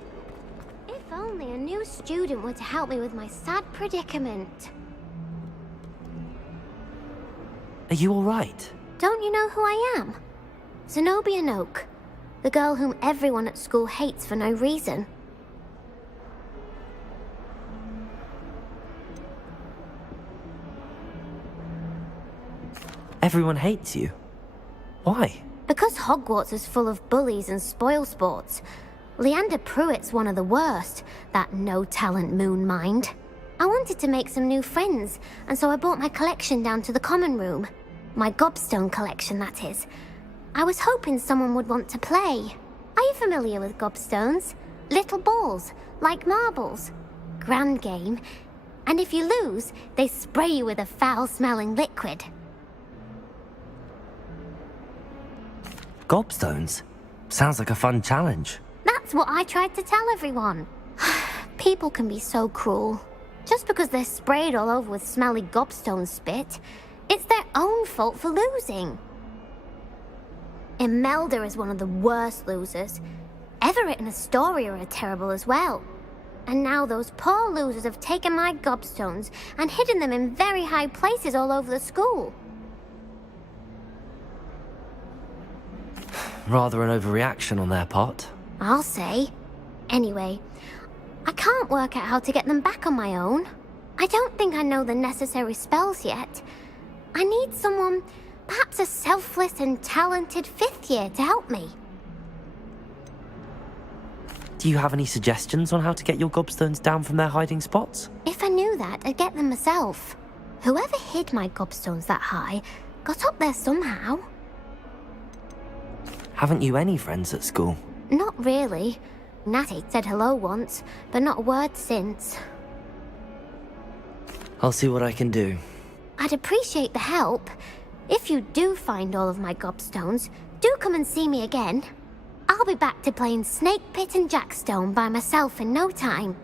If only a new student were to help me with my sad predicament. Are you all right? Don't you know who I am? Zenobia Noak, the girl whom everyone at school hates for no reason. Everyone hates you. Why? Because Hogwarts is full of bullies and spoilsports. Leander Pruitt's one of the worst, that no-talent moon mind. I wanted to make some new friends, and so I brought my collection down to the common room. My gobstone collection, that is. I was hoping someone would want to play. Are you familiar with gobstones? Little balls, like marbles. Grand game. And if you lose, they spray you with a foul-smelling liquid. Gobstones? Sounds like a fun challenge. That's what I tried to tell everyone. People can be so cruel. Just because they're sprayed all over with smelly gobstone spit, it's their own fault for losing. Imelda is one of the worst losers. Everett and Astoria are terrible as well. And now those poor losers have taken my gobstones and hidden them in very high places all over the school. Rather an overreaction on their part. I'll say. Anyway, I can't work out how to get them back on my own. I don't think I know the necessary spells yet. I need someone, perhaps a selfless and talented fifth year to help me. Do you have any suggestions on how to get your gobstones down from their hiding spots? If I knew that, I'd get them myself. Whoever hid my gobstones that high got up there somehow. Haven't you any friends at school? Not really. Natty said hello once, but not a word since. I'll see what I can do. I'd appreciate the help. If you do find all of my gobstones, do come and see me again. I'll be back to playing Snake Pit and Jackstone by myself in no time.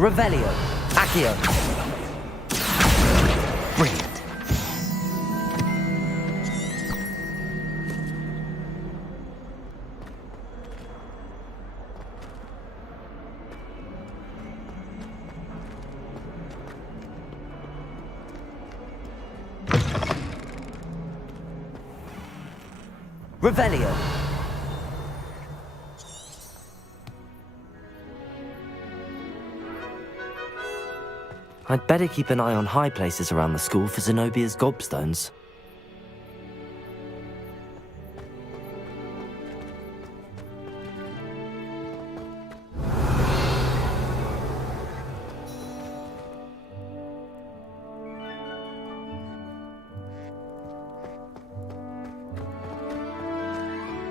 Revelio. Accio. Brilliant. Revelio. I'd better keep an eye on high places around the school for Zenobia's gobstones.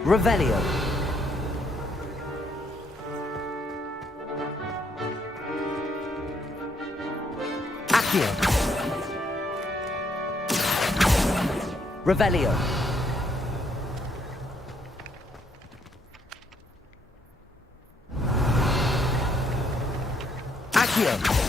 Revelio. Accio. Revelio. Accio.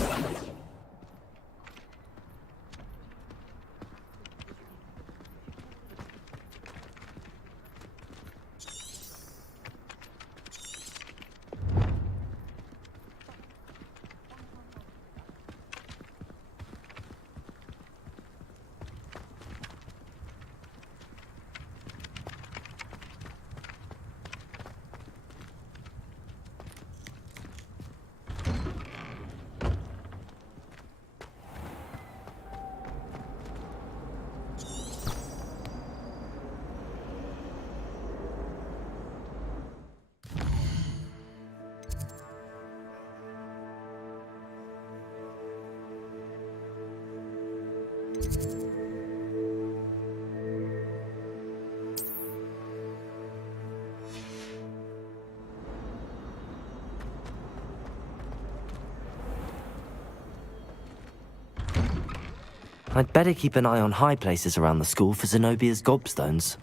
I'd better keep an eye on high places around the school for Zenobia's gobstones.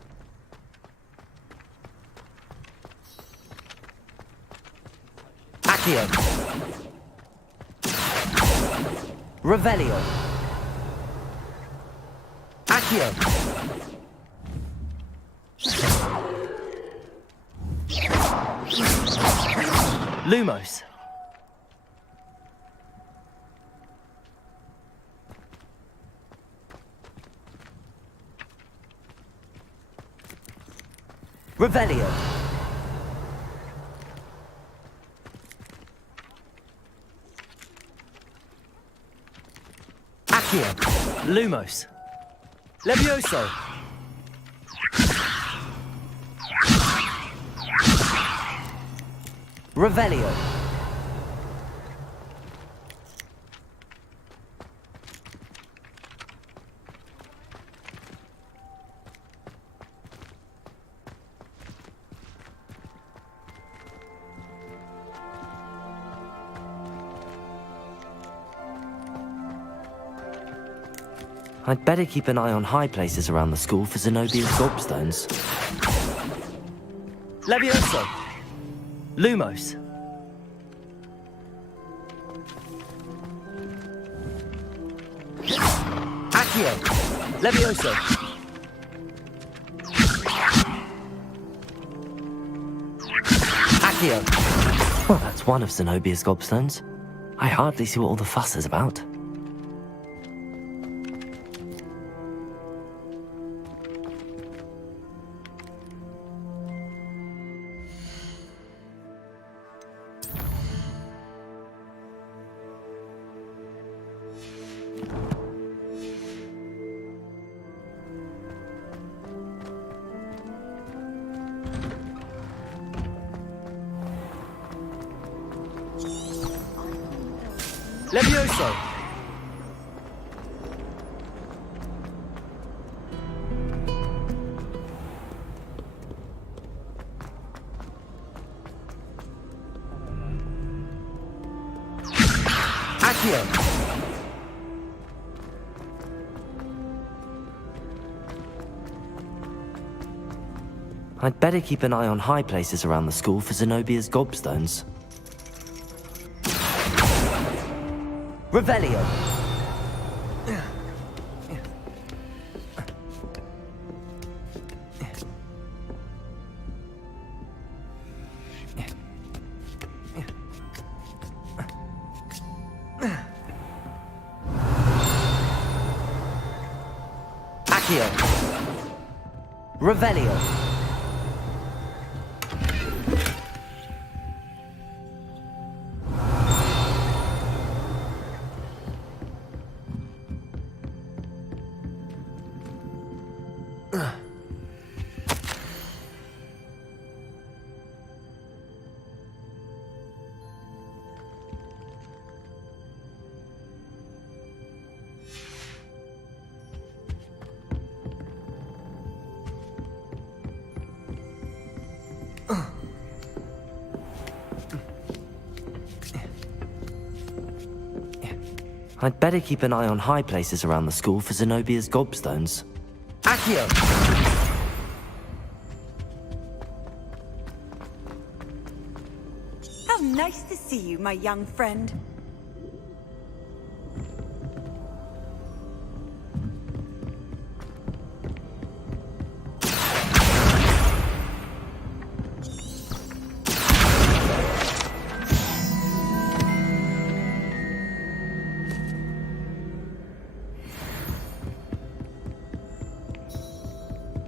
Accio. Revelio. Accio. Lumos. Revelio. Accio. Lumos. Levioso. Revelio. I'd better keep an eye on high places around the school for Zenobia's gobstones. Levioso. Lumos. Accio. Levioso. Accio. Well, that's one of Zenobia's gobstones. I hardly see what all the fuss is about. Levioso! Accio! I'd better keep an eye on high places around the school for Zenobia's gobstones. Revelio. Accio. Revelio. I'd better keep an eye on high places around the school for Zenobia's gobstones. Accio! How nice to see you, my young friend.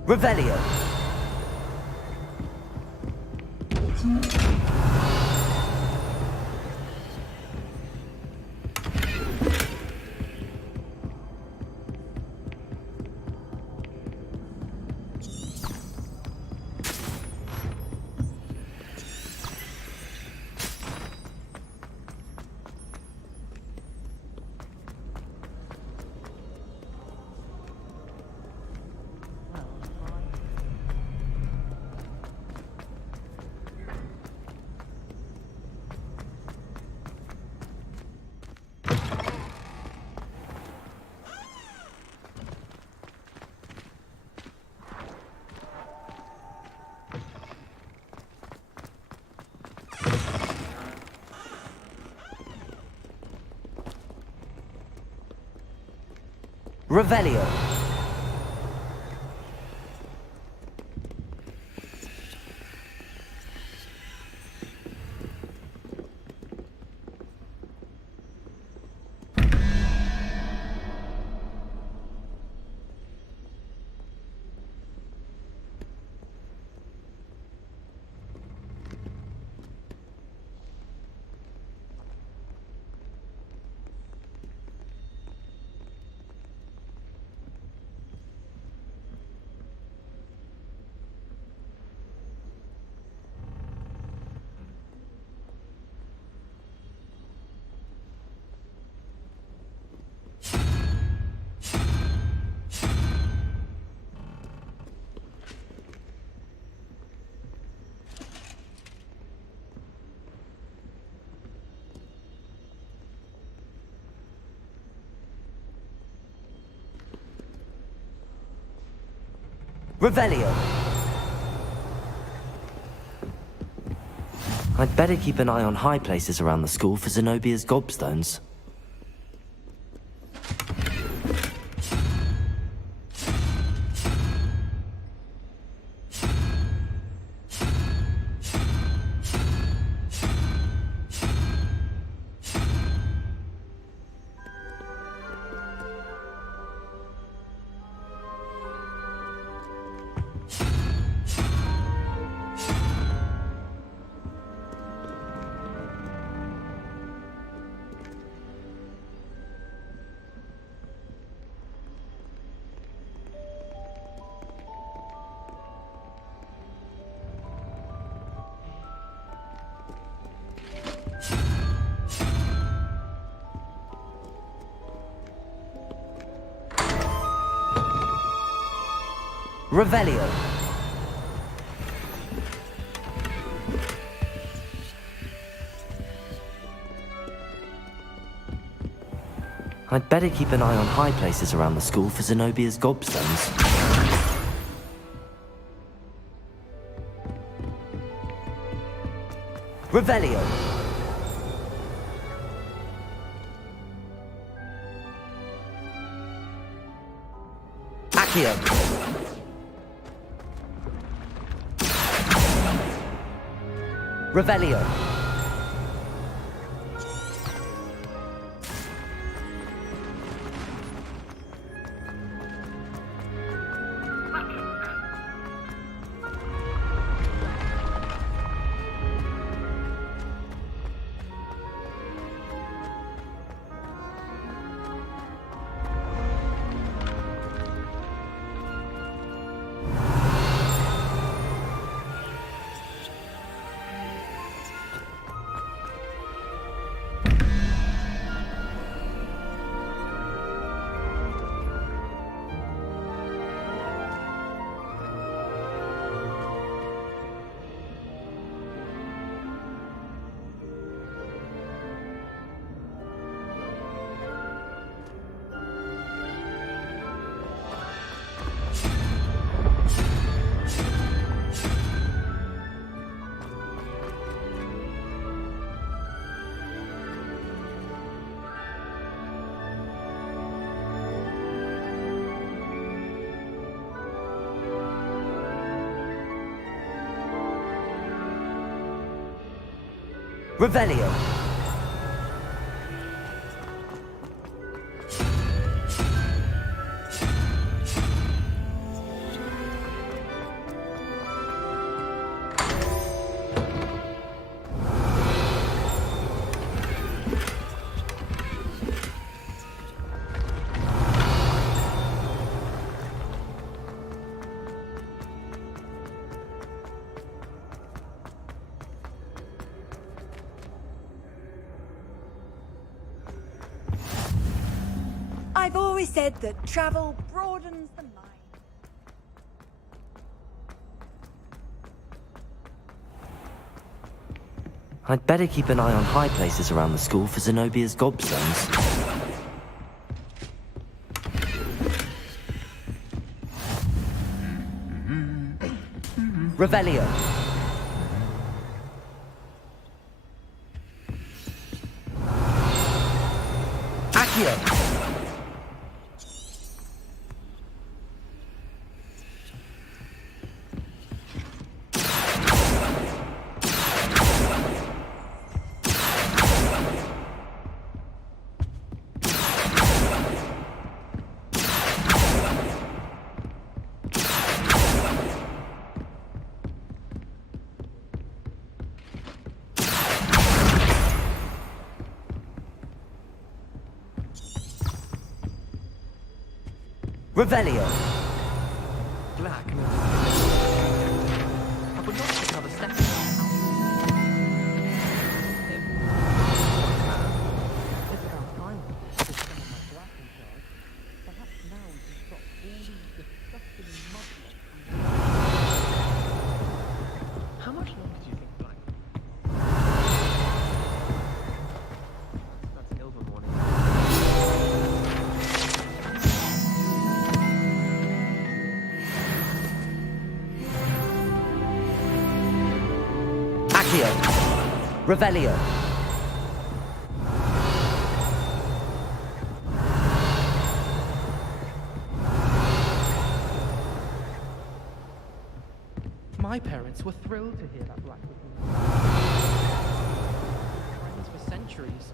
Revelio. Revelio. Revelio. I'd better keep an eye on high places around the school for Zenobia's gobstones. Revelio. I'd better keep an eye on high places around the school for Zenobia's gobstones. Revelio. Accio. Revelio. Revelio. I've always said that travel broadens the mind. I'd better keep an eye on high places around the school for Zenobia's gobstones. Revelio. Accio. Revelio. Black. I would not take another step. How much longer do you think, Black? That's an Ilver morning. Accio. Revelio. My parents were thrilled to hear that Black was friends for centuries.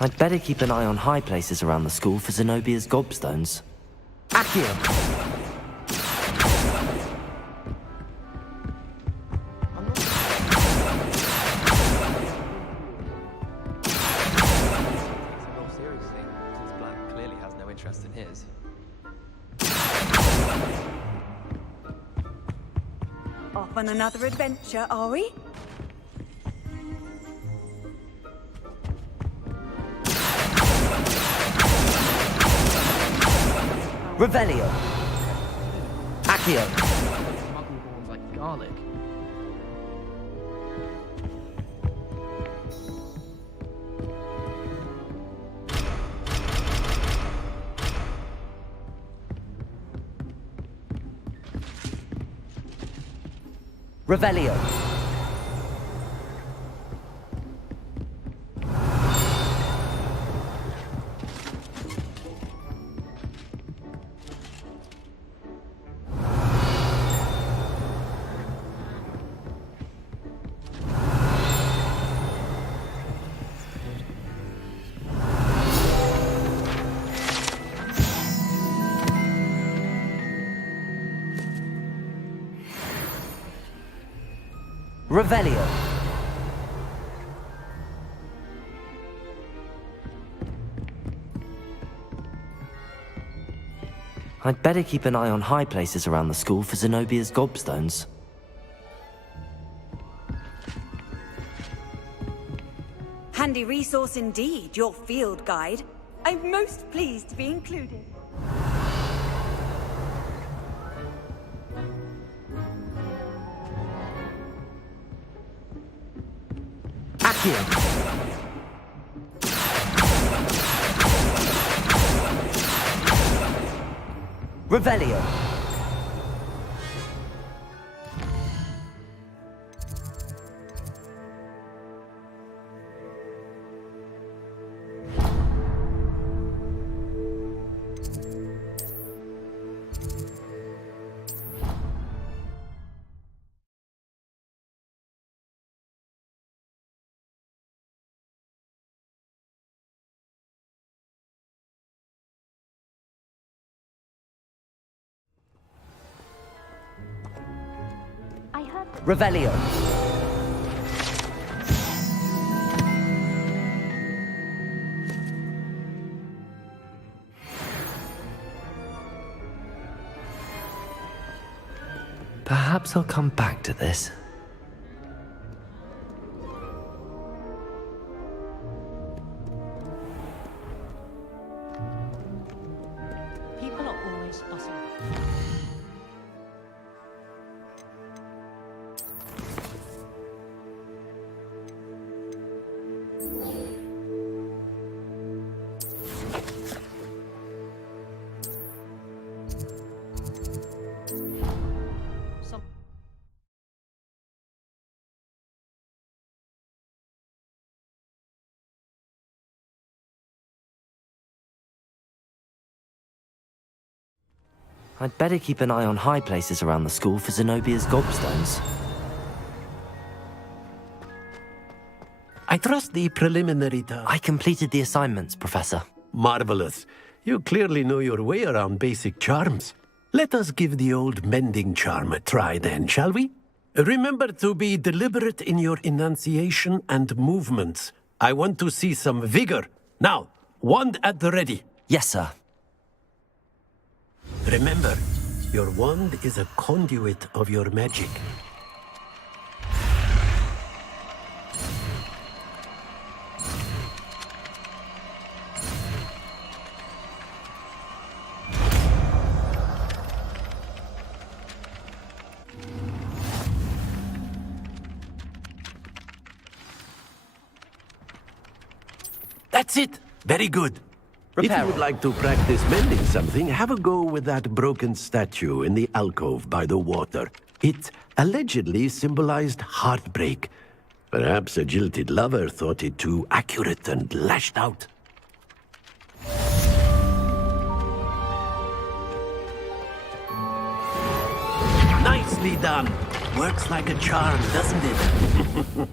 I'd better keep an eye on high places around the school for Zenobia's gobstones. Accio. Interest in his. Off on another adventure, are we? Revelio. Accio. Muggle-born like garlic. Revelio. Revelio. I'd better keep an eye on high places around the school for Zenobia's gobstones. Handy resource indeed, your field guide. I'm most pleased to be included. Accio. Revelio. Revelio. Perhaps I'll come back to this. People are always fussing. I'd better keep an eye on high places around the school for Zenobia's gobstones. I trust the preliminary task. I completed the assignments, Professor. Marvelous. You clearly know your way around basic charms. Let us give the old mending charm a try then, shall we? Remember to be deliberate in your enunciation and movements. I want to see some vigor. Now, wand at the ready. Yes, sir. Remember, your wand is a conduit of your magic. That's it! Very good. If you would like to practice mending something, have a go with that broken statue in the alcove by the water. It allegedly symbolized heartbreak. Perhaps a jilted lover thought it too accurate and lashed out. Nicely done. Works like a charm, doesn't it?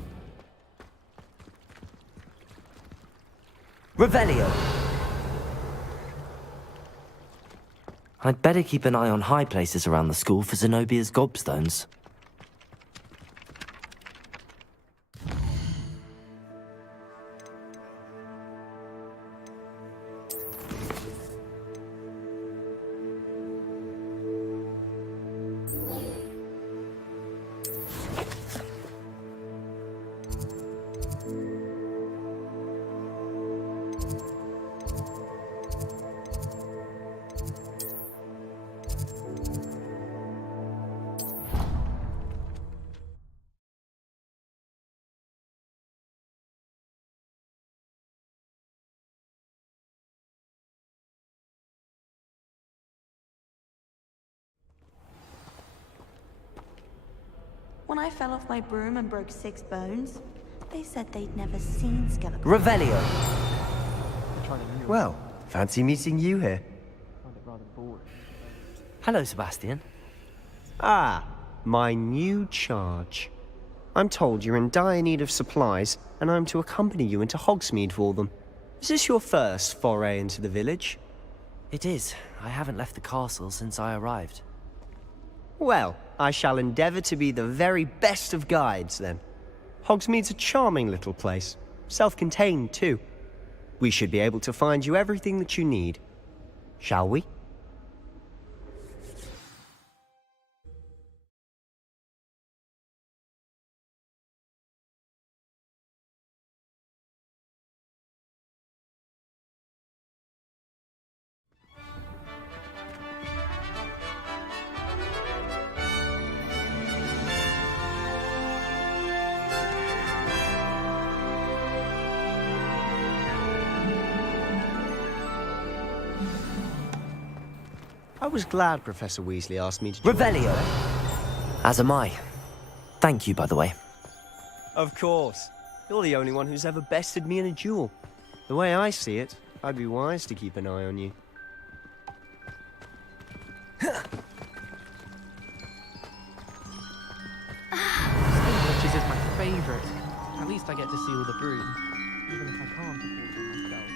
Revelio. I'd better keep an eye on high places around the school for Zenobia's gobstones. When I fell off my broom and broke 6 bones, they said they'd never seen skeletons. Revelio. Well, fancy meeting you here. Hello, Sebastian. Ah, my new charge. I'm told you're in dire need of supplies, and I'm to accompany you into Hogsmeade for them. Is this your first foray into the village? It is. I haven't left the castle since I arrived. Well, I shall endeavour to be the very best of guides, then. Hogsmeade's a charming little place. Self-contained, too. We should be able to find you everything that you need. Shall we? I was glad Professor Weasley asked me to join. Revelio! As am I. Thank you, by the way. Of course. You're the only one who's ever bested me in a duel. The way I see it, I'd be wise to keep an eye on you. Witches is my favourite. At least I get to see all the brooms, even if I can't afford them myself.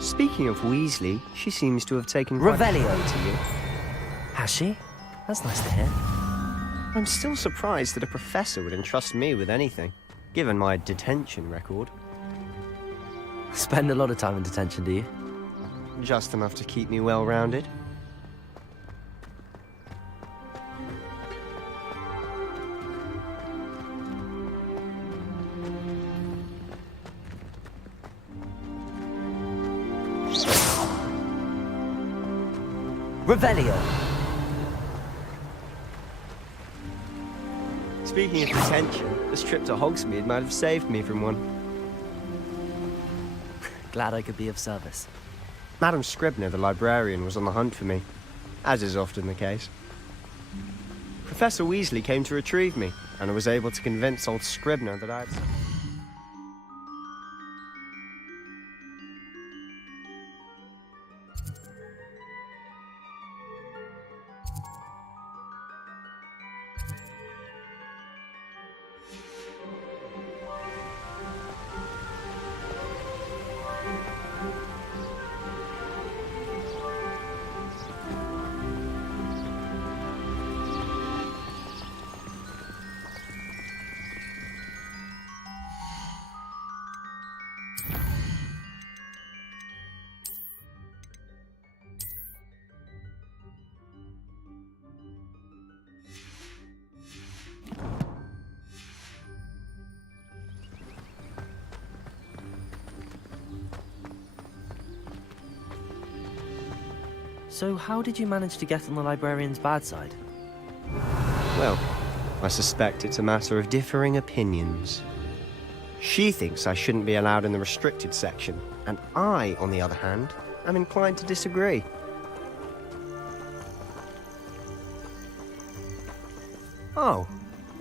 Speaking of Weasley, she seems to have taken quite a Revelio. fancy to you. Has she? That's nice to hear. I'm still surprised that a professor would entrust me with anything, given my detention record. Spend a lot of time in detention, do you? Just enough to keep me well-rounded. Revelio! Speaking of detention, this trip to Hogsmeade might have saved me from one. Glad I could be of service. Madam Scribner, the librarian, was on the hunt for me, as is often the case. Professor Weasley came to retrieve me, and I was able to convince old Scribner that I had... So how did you manage to get on the librarian's bad side? Well, I suspect it's a matter of differing opinions. She thinks I shouldn't be allowed in the restricted section, and I, on the other hand, am inclined to disagree. Oh,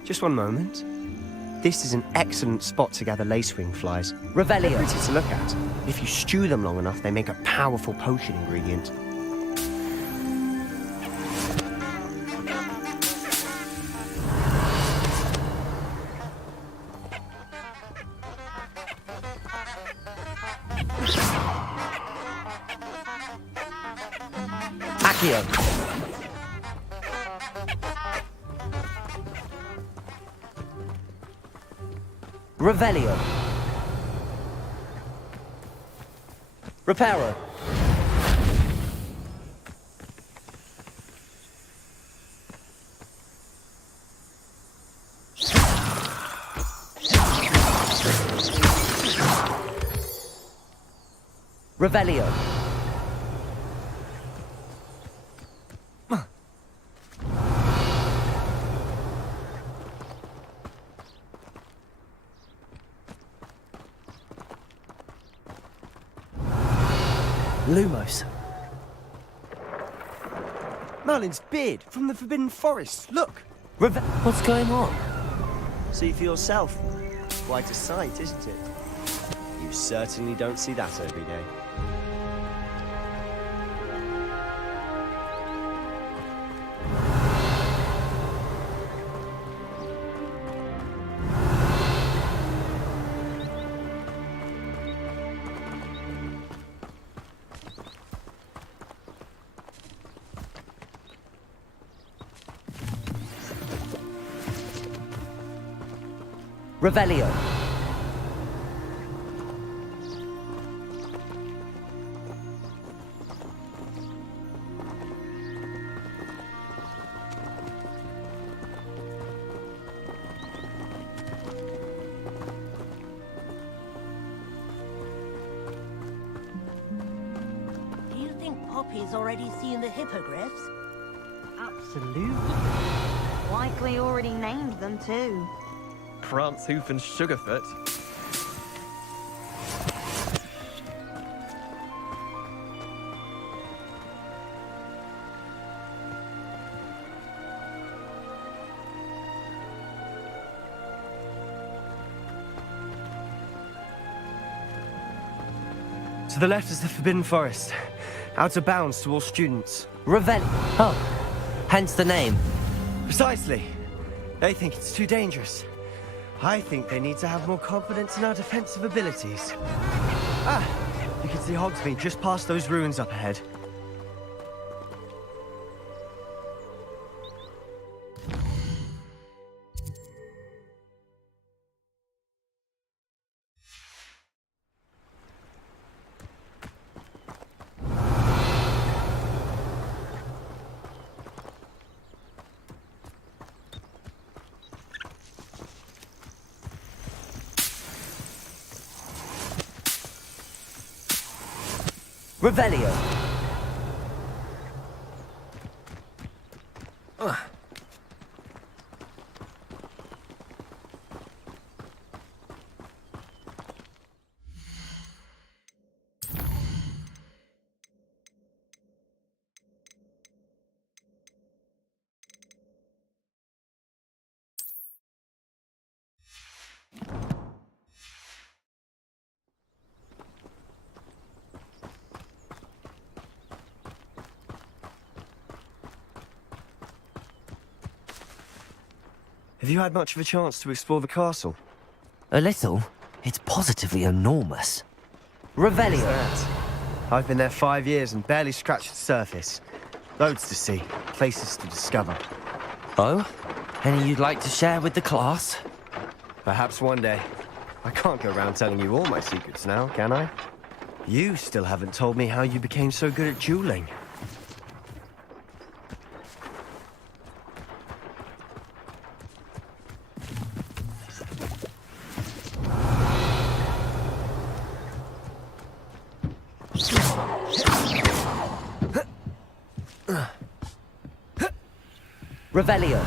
just one moment. This is an excellent spot to gather lacewing flies. Revelio. They're pretty to look at. If you stew them long enough, they make a powerful potion ingredient. Accio. Revelio. Reparo. Revelio. Lumos. Merlin's beard from the Forbidden Forest. Look. What's going on? See for yourself. Quite a sight, isn't it? You certainly don't see that every day. Revelio. Do you think Poppy's already seen the hippogriffs? Absolutely. Likely already named them too. Prance, Hoof, and Sugarfoot. To the left is the Forbidden Forest. Out of bounds to all students. Revelio. Oh, hence the name. Precisely. They think it's too dangerous. I think they need to have more confidence in our defensive abilities. Ah, you can see Hogsmeade just past those ruins up ahead. Revelio. Have you had much of a chance to explore the castle? A little. It's positively enormous. Revelio. That? I've been there 5 years and barely scratched the surface. Loads to see, places to discover. Oh? Any you'd like to share with the class? Perhaps one day. I can't go around telling you all my secrets now, can I? You still haven't told me how you became so good at dueling. Revelio.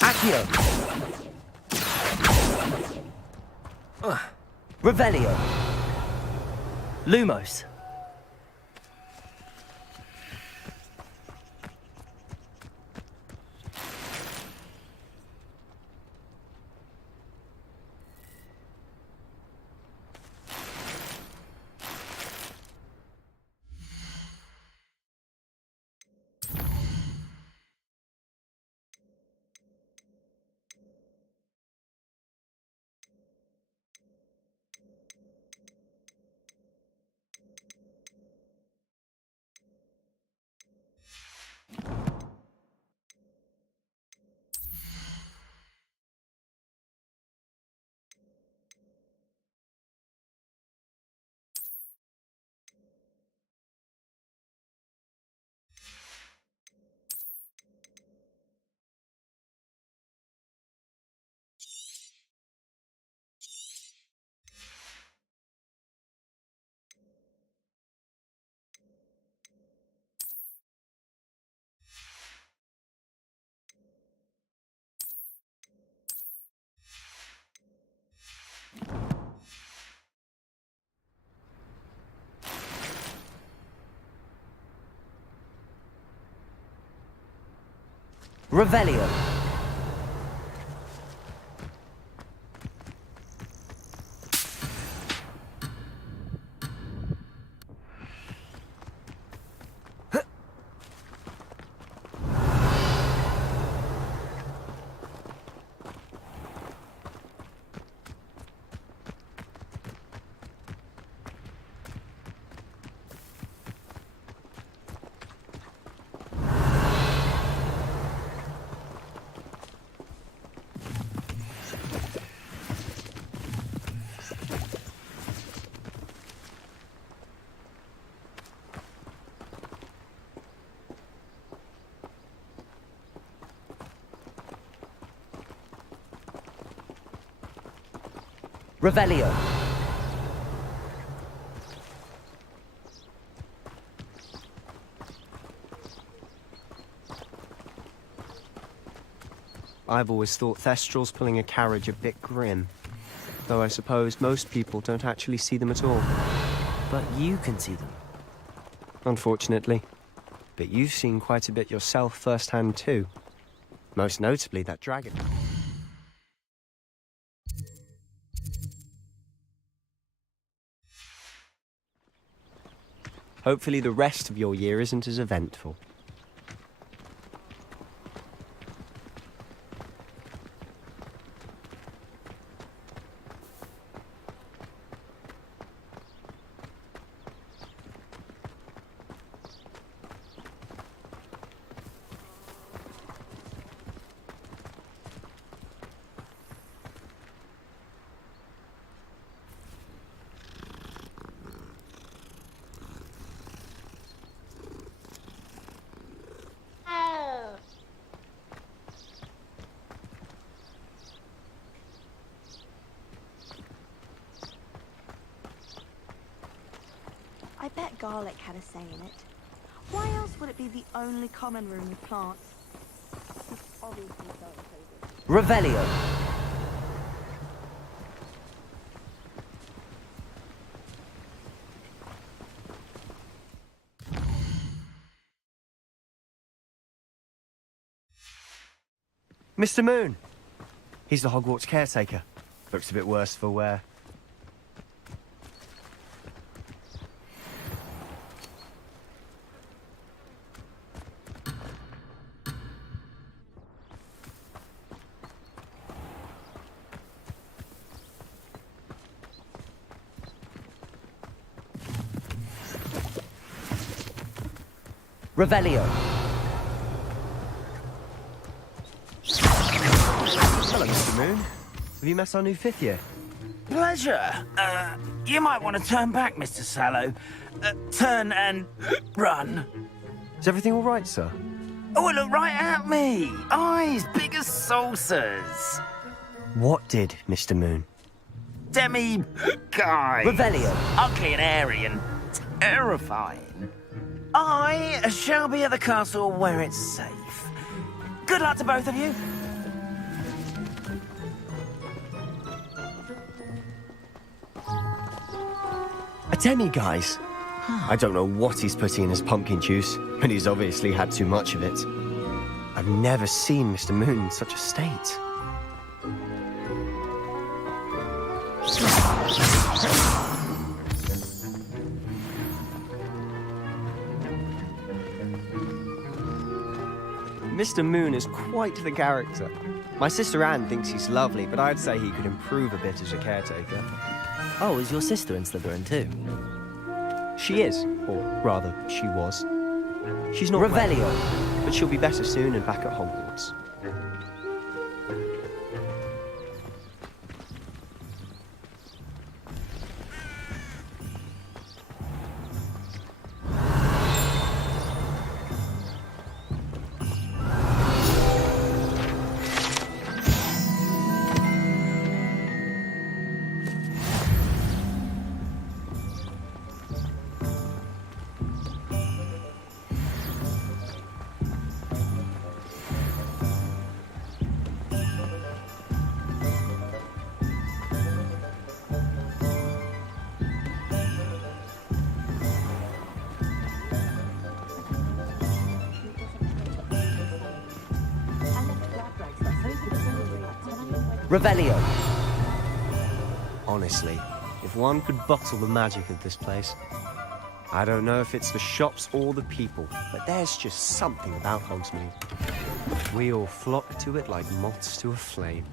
Accio! Revelio! Lumos! Revelio! Revelio! I've always thought Thestrals pulling a carriage a bit grim. Though I suppose most people don't actually see them at all. But you can see them. Unfortunately. But you've seen quite a bit yourself firsthand too. Most notably that dragon. Hopefully the rest of your year isn't as eventful. I bet garlic had a say in it. Why else would it be the only common room with plants? It's obviously so inclusive. Revelio! Mr. Moon! He's the Hogwarts caretaker. Looks a bit worse for wear. Revelio! Hello, Mr. Moon. Have you met our new fifth year? Pleasure. You might want to turn back, Mr. Sallow. Turn and run. Is everything all right, sir? Oh, look right at me. Eyes big as saucers. What did, Mr. Moon? Demi-guy. Revelio! Ugly and airy and Terrifying. I shall be at the castle where it's safe. Good luck to both of you. A demi-guise? I don't know what he's putting in his pumpkin juice, but he's obviously had too much of it. I've never seen Mr. Moon in such a state. Mr. Moon is quite the character. My sister Anne thinks he's lovely, but I'd say he could improve a bit as a caretaker. Oh, is your sister in Slytherin too? She is, or rather, she was. She's not Revelio. well, but she'll be better soon and back at Hogwarts. Revelio. Honestly, if one could bottle the magic of this place. I don't know if it's the shops or the people, but there's just something about Hogsmeade. We all flock to it like moths to a flame.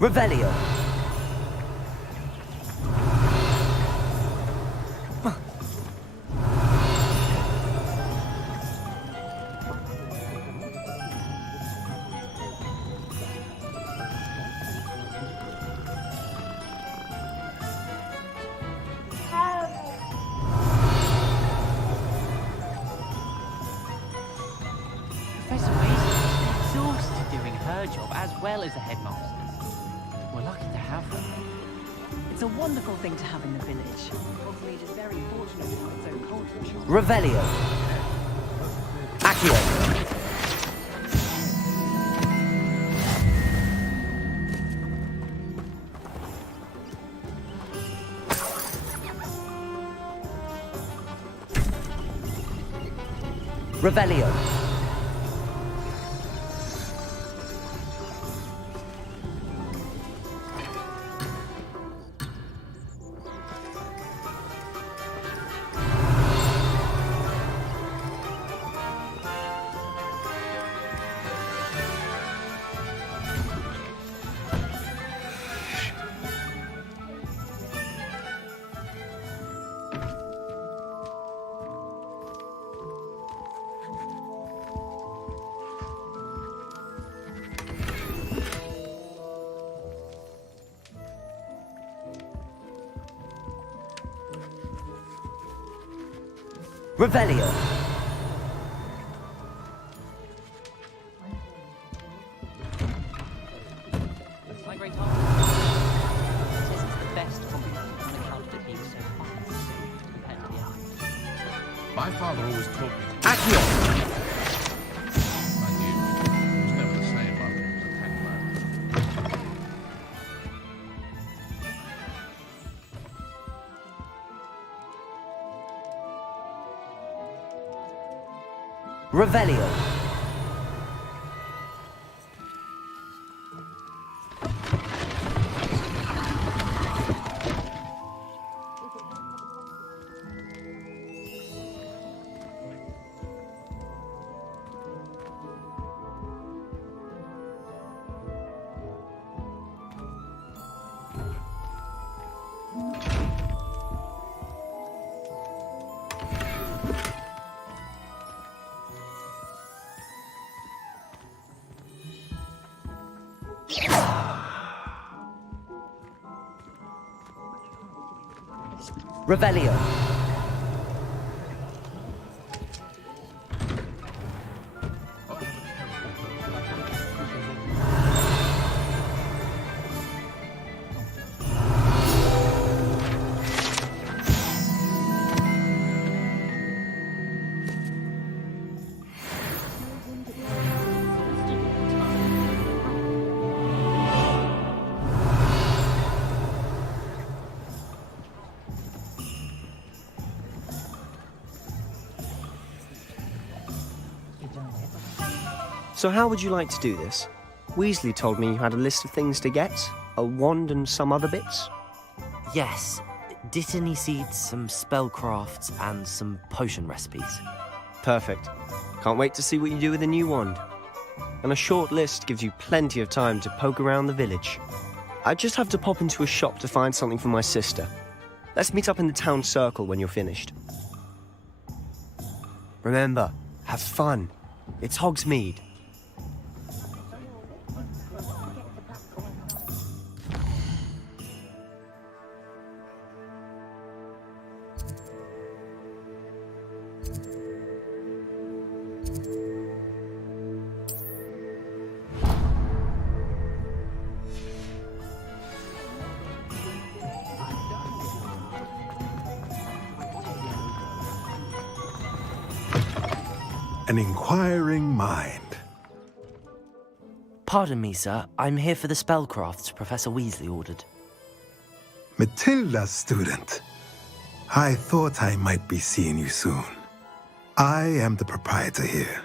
Revelio. Professor Weasley is exhausted doing her job as well as the headmaster's. We're lucky to have her. It's a wonderful thing to have in the village. Hogsmeade is very fortunate to have its own culture shop. Revelio. Accio. Revelio. Revelio. My great aunt says it's the best compliment on account of it being so fast compared to the others. My father always taught me. Accio. Revelio. Revelio. So how would you like to do this? Weasley told me you had a list of things to get, a wand and some other bits. Yes. Dittany seeds, some spellcrafts, and some potion recipes. Perfect. Can't wait to see what you do with the new wand. And a short list gives you plenty of time to poke around the village. I just have to pop into a shop to find something for my sister. Let's meet up in the town circle when you're finished. Remember, have fun. It's Hogsmeade. An inquiring mind. Pardon me, sir. I'm here for the spellcrafts Professor Weasley ordered. Matilda's student. I thought I might be seeing you soon. I am the proprietor here,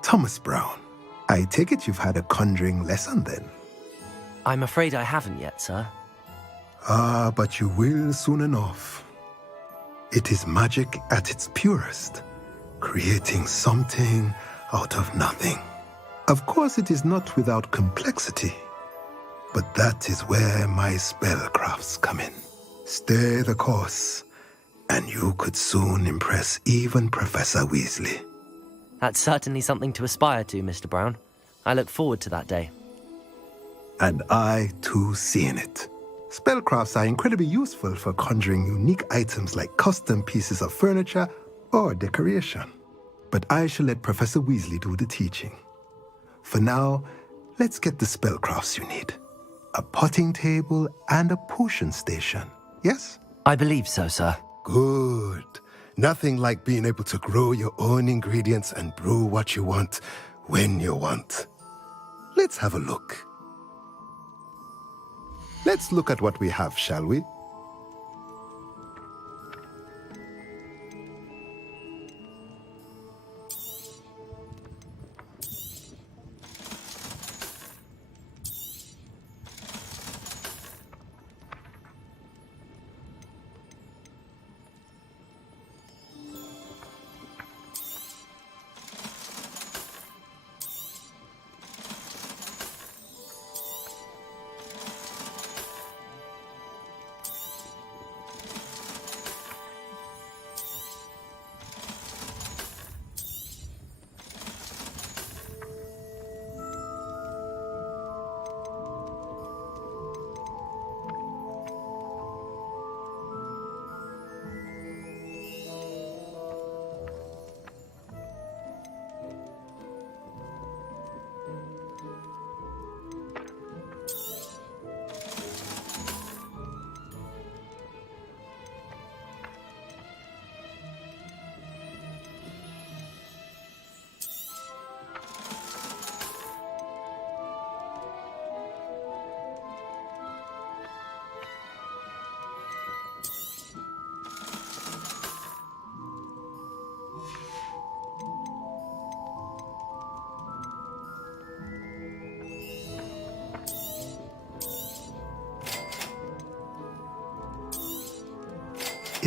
Thomas Brown. I take it you've had a conjuring lesson then? I'm afraid I haven't yet, sir. Ah, but you will soon enough. It is magic at its purest, creating something out of nothing. Of course, it is not without complexity, but that is where my spellcrafts come in. Stay the course, and you could soon impress even Professor Weasley. That's certainly something to aspire to, Mr. Brown. I look forward to that day. And I, too, see in it. Spellcrafts are incredibly useful for conjuring unique items like custom pieces of furniture or decoration. But I shall let Professor Weasley do the teaching. For now, let's get the spellcrafts you need. A potting table and a potion station, yes? I believe so, sir. Good. Nothing like being able to grow your own ingredients and brew what you want when you want. Let's have a look. Let's look at what we have, shall we?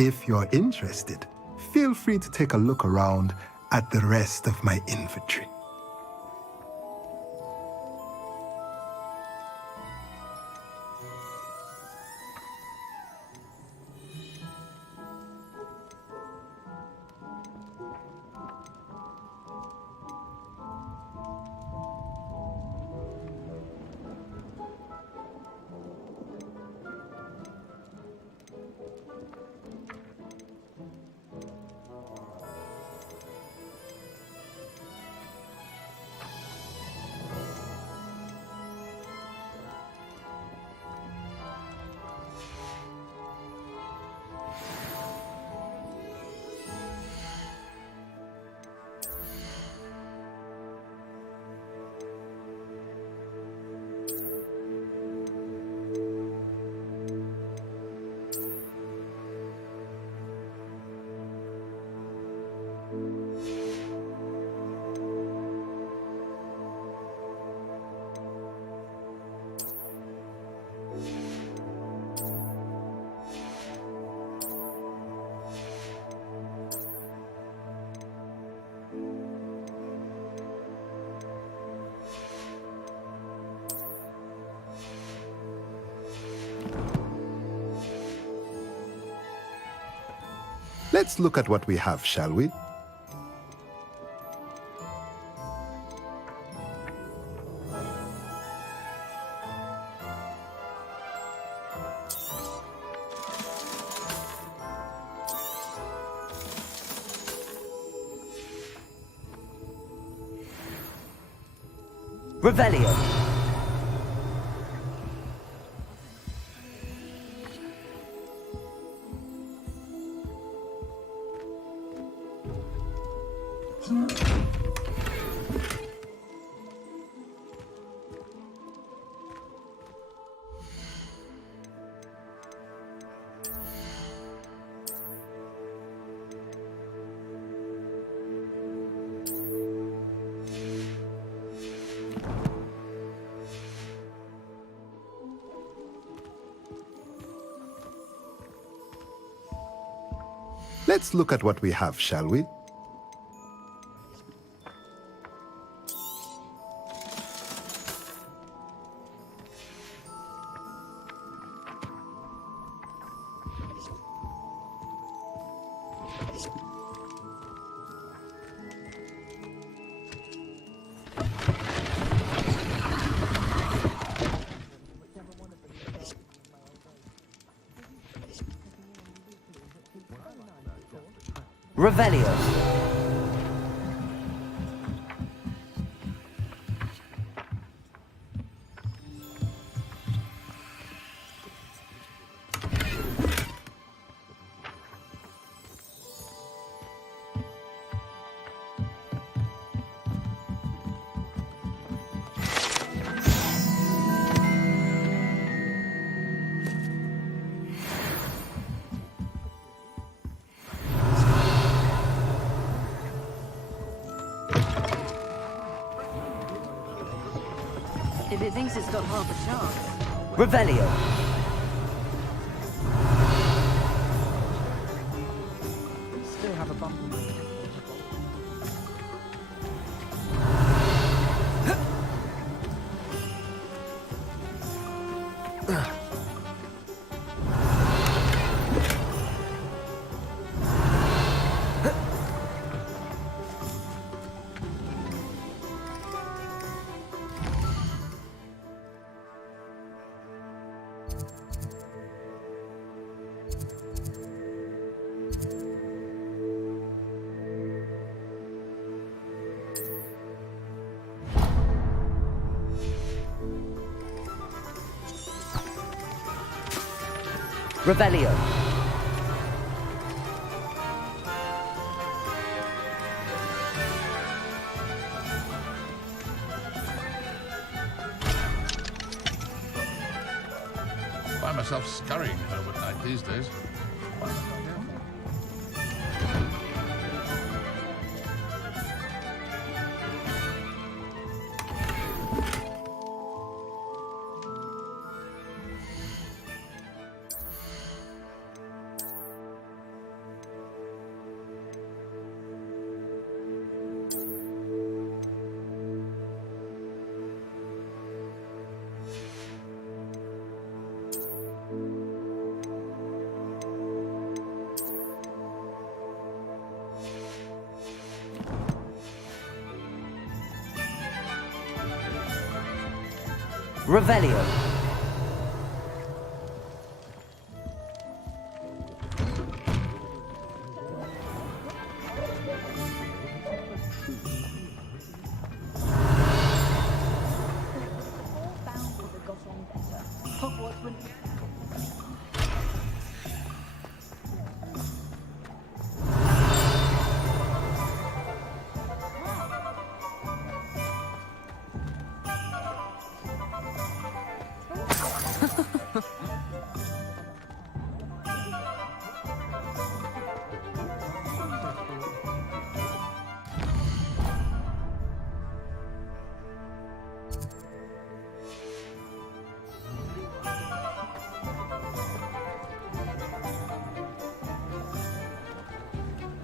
If you're interested, feel free to take a look around at the rest of my inventory. Let's look at what we have, shall we? Revelio. Let's look at what we have, shall we? Revelio. If it thinks it's got half a chance. Revelio. Still have a bump. Revelio. Find myself scurrying home at night these days. Revelio.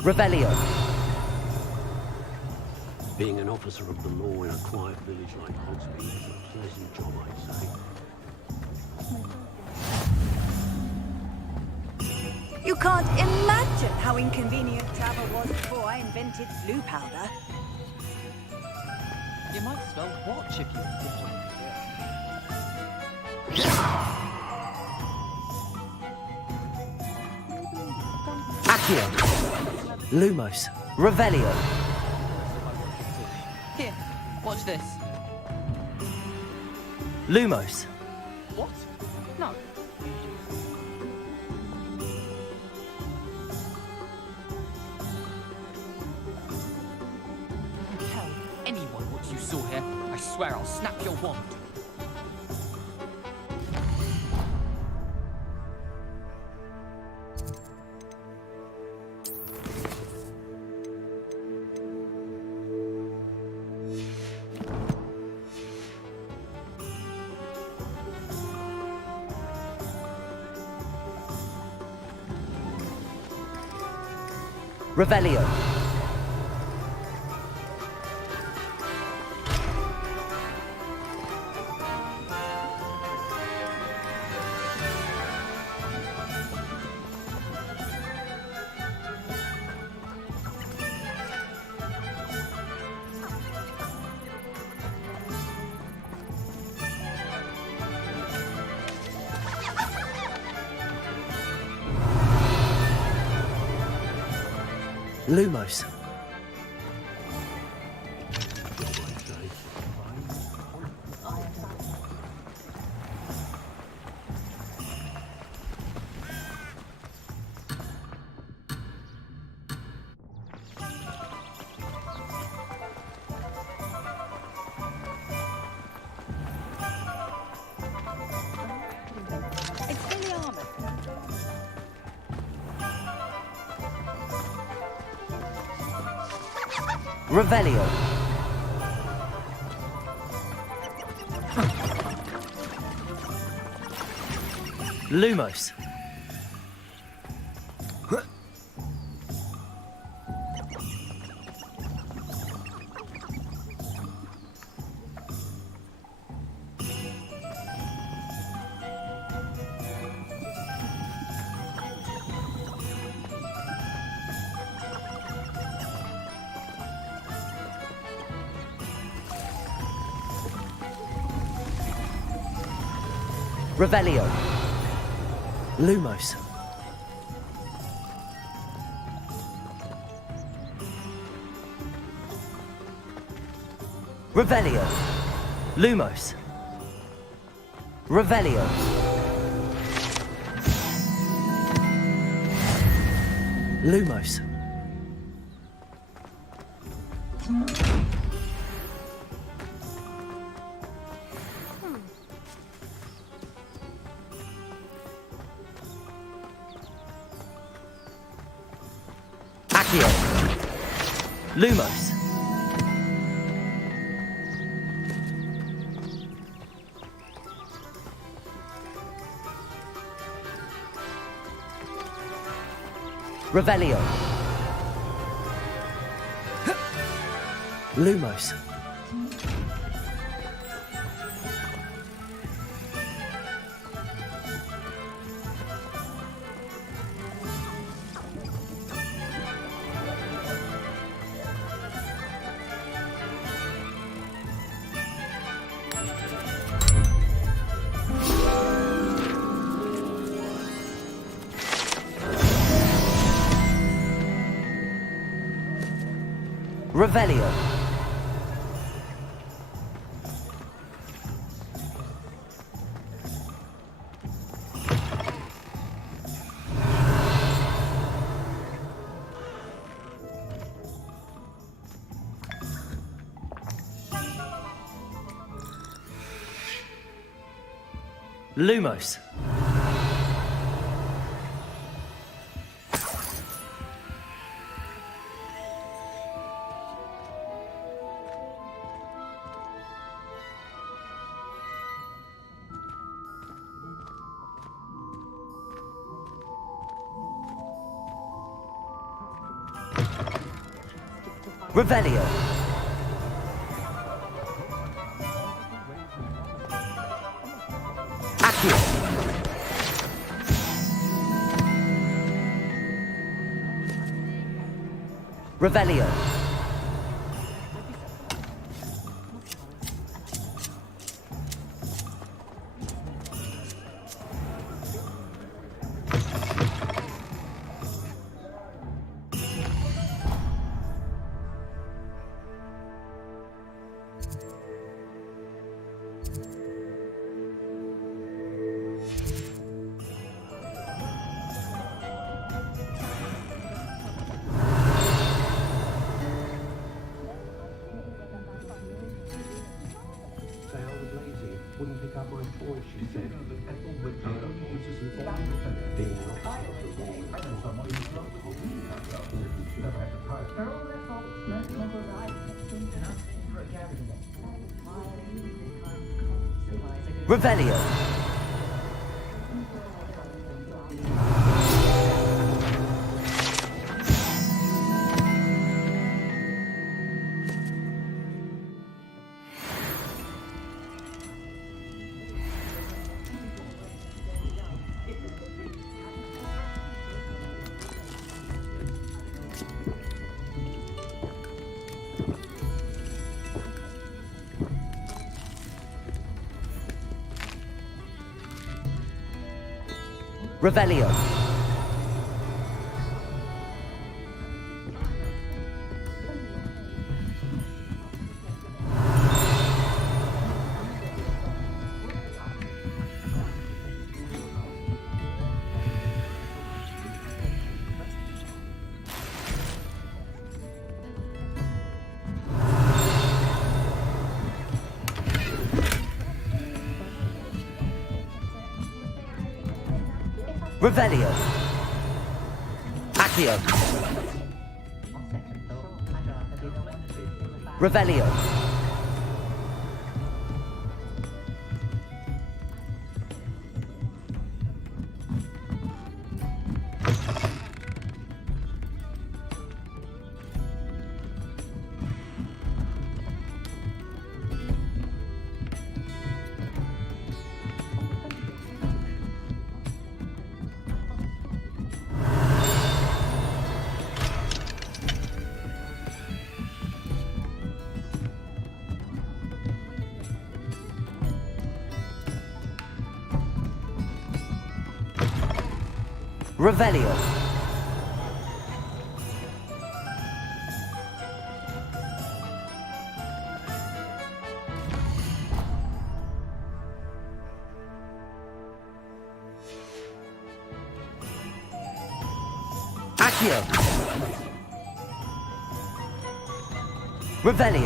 Revelio. Being an officer of the law in a quiet village like Hogsmeade is a pleasant job, I'd say. You can't imagine how inconvenient travel was before I invented blue powder. You might as well watch if you Accio. Lumos. Revelio. Here, watch this. Lumos. What? No. Tell anyone what you saw here. I swear I'll snap your wand. Revelio. Lumos. It's fully armored. Revelio. Lumos. Revelio. Lumos. Revelio. Lumos. Revelio. Lumos. Accio. Lumos. Revelio. Lumos. Revelio. Lumos. Revelio. Accio. Revelio. Wouldn't pick up my voice, she said. Revelio. Revelio. Revelio. Accio. Revelio. Revelio. Accio. Revelio.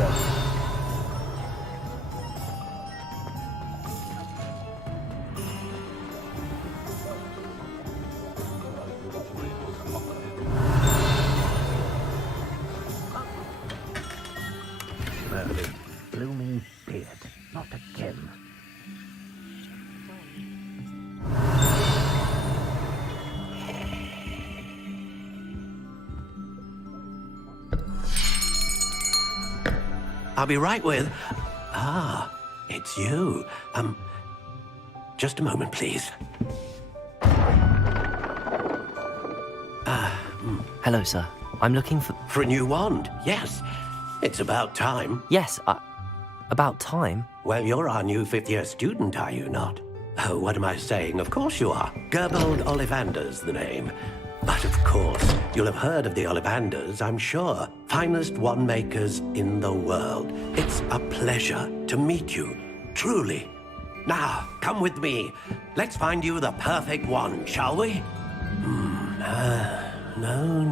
Blooming beard. Not again. I'll be right with... Ah, it's you. Just a moment, please. Hello, sir. I'm looking for... For a new wand, yes. It's about time. Yes, about time? Well, you're our new fifth-year student, are you not? Oh, what am I saying? Of course you are. Gerbold Ollivander's the name. But of course, you'll have heard of the Ollivanders, I'm sure. finest wand makers in the world. It's a pleasure to meet you, truly. Now, come with me. Let's find you the perfect wand, shall we? No,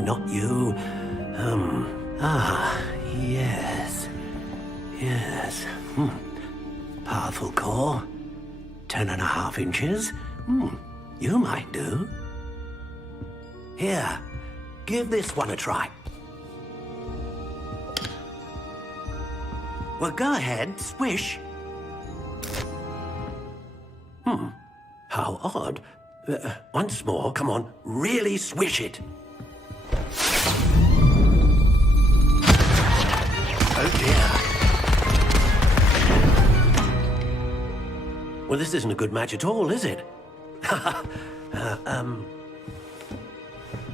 not you. Yes. Powerful core. 10.5 inches. You might do. Here, give this one a try. Well, go ahead, swish. How odd. Once more, come on, really swish it. Oh dear. Well, this isn't a good match at all, is it?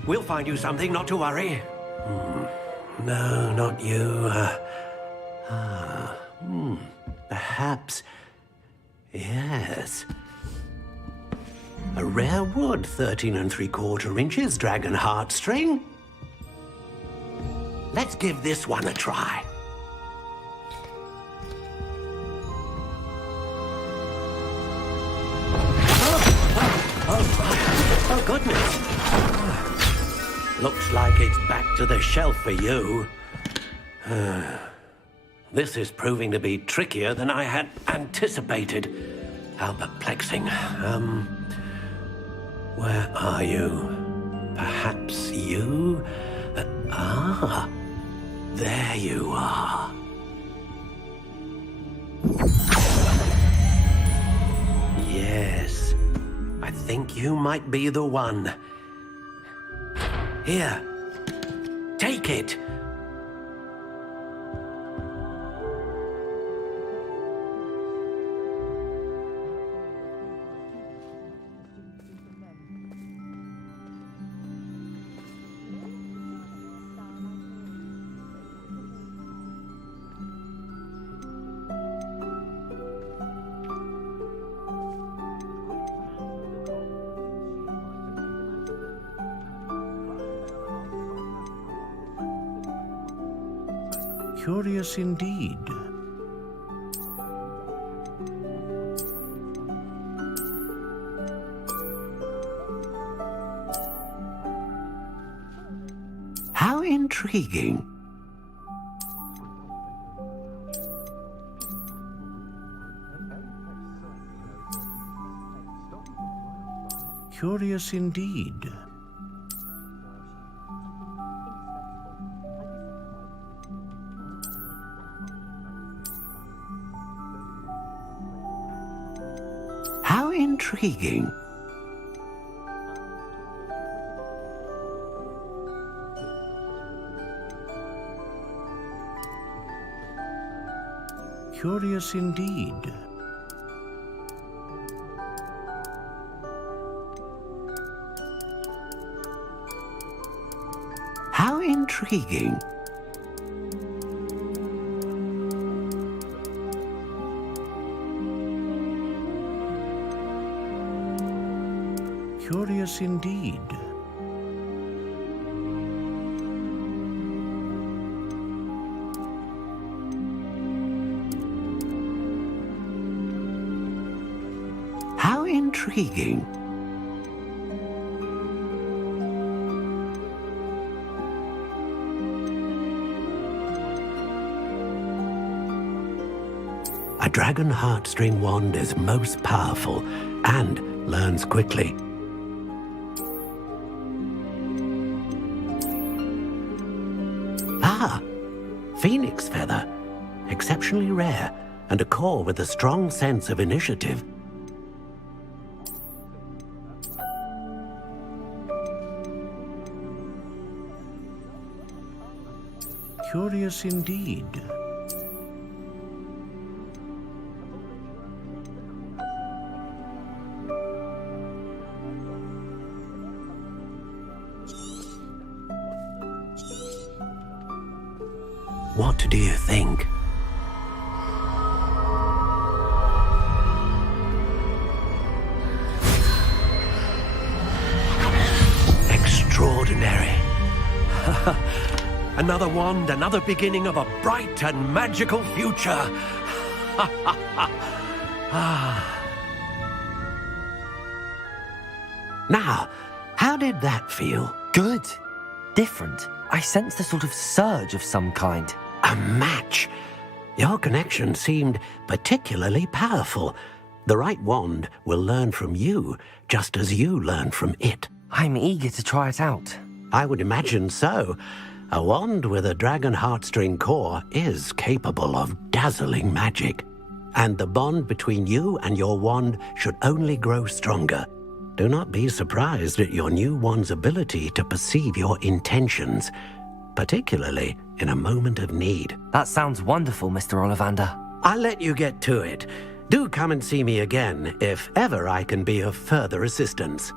We'll find you something, not to worry. No, not you. Perhaps. Yes. A rare wood, 13 3/4 inches, dragon heartstring. Let's give this one a try. Oh, goodness. Looks like it's back to the shelf for you. This is proving to be trickier than I had anticipated. How perplexing. Where are you? Perhaps you? There you are. Yes, I think you might be the one. Here, take it. Curious indeed. How intriguing. Curious indeed. How intriguing. Curious indeed. How intriguing. Curious indeed. How intriguing. A dragon heartstring wand is most powerful and learns quickly. Phoenix feather, exceptionally rare, and a core with a strong sense of initiative. Curious indeed. What do you think? Extraordinary. Another wand, another beginning of a bright and magical future. Now, how did that feel? Good. Different. I sensed a sort of surge of some kind. A match. Your connection seemed particularly powerful. The right wand will learn from you, just as you learn from it. I'm eager to try it out. I would imagine so. A wand with a dragon heartstring core is capable of dazzling magic. And the bond between you and your wand should only grow stronger. Do not be surprised at your new wand's ability to perceive your intentions, particularly in a moment of need. That sounds wonderful, Mr. Ollivander. I'll let you get to it. Do come and see me again if ever I can be of further assistance.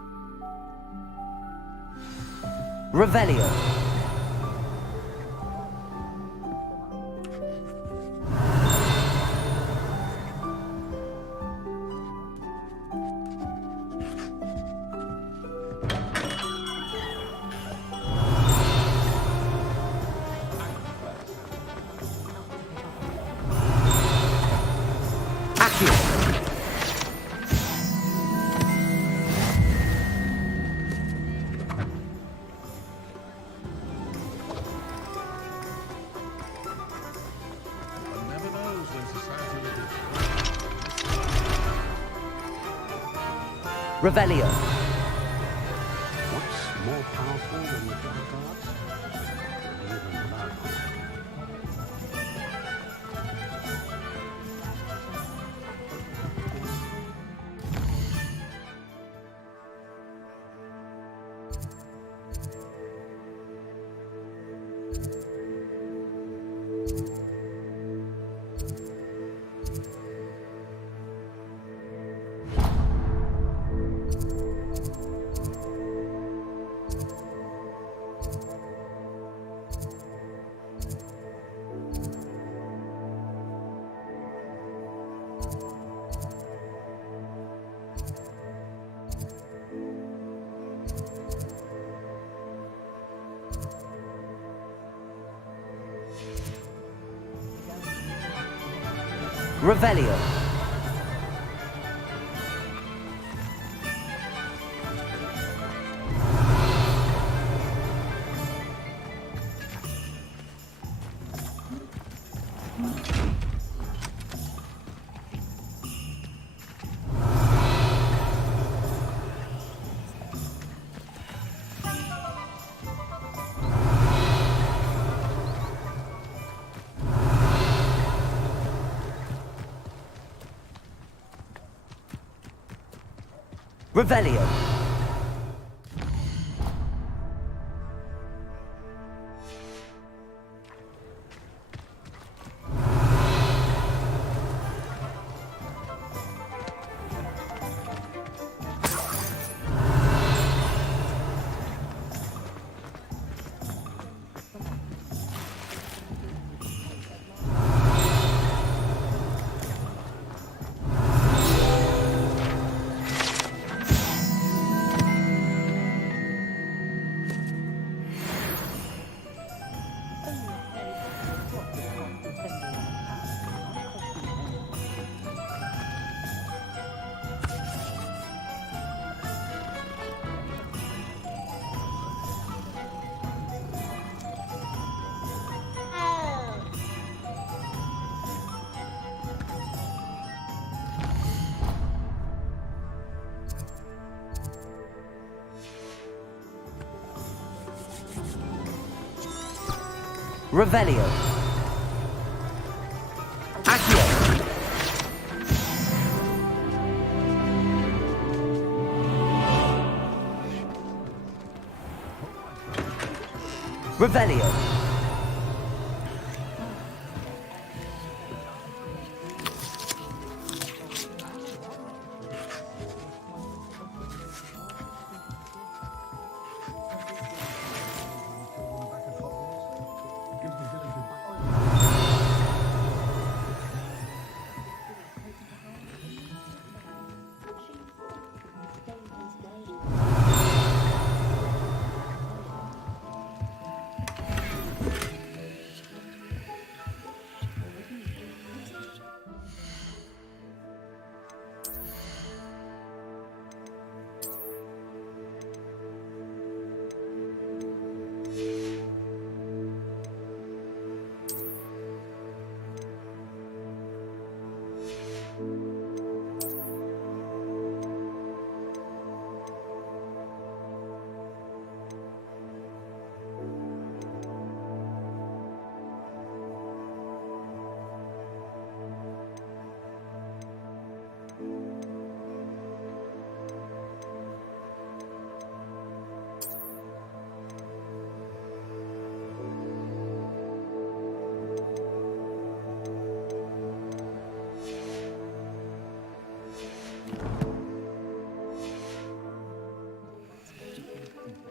Revelio. Revelio. What's more powerful than the dark arts? Even blood. Revelio. Revelio. Revelio. Accio. Revelio.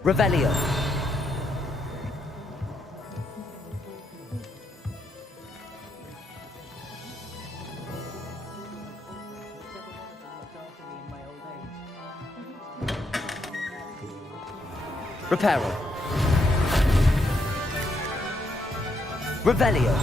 Revelio. Reparo. Revelio.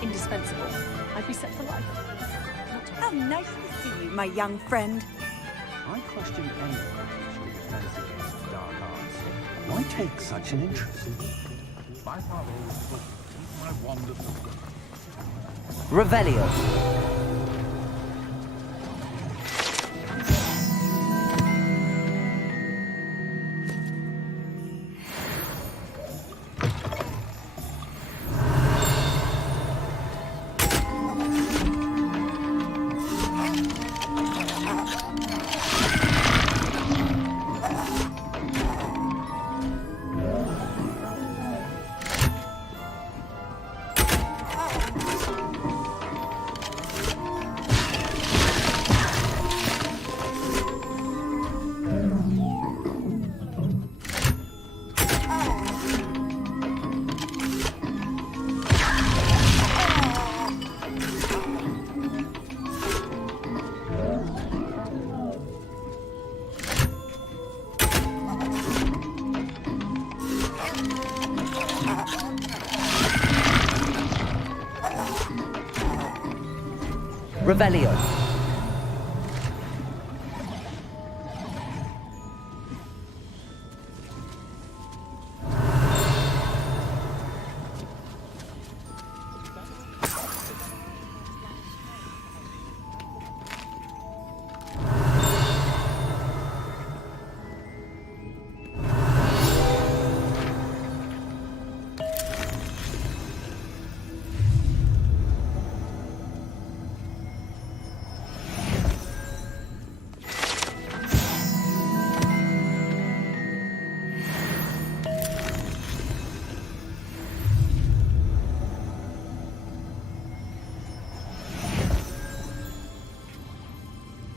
Indispensable. I'd be set for life. How nice to see you, my young friend. I question anyone who defends against dark arts. Why take such an interest? My father always told me to keep my wand at the front. Revelio. Revelio.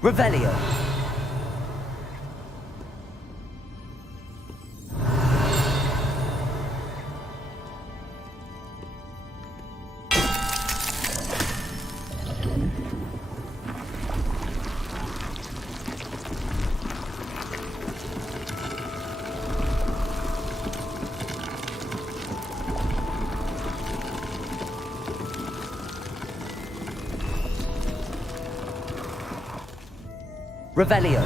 Revelio. Revelio.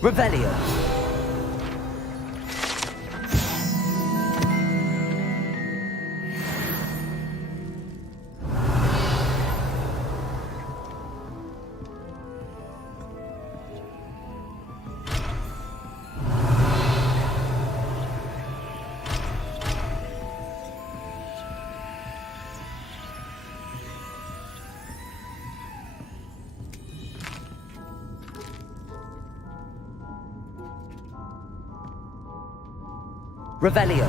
Revelio. Revelio.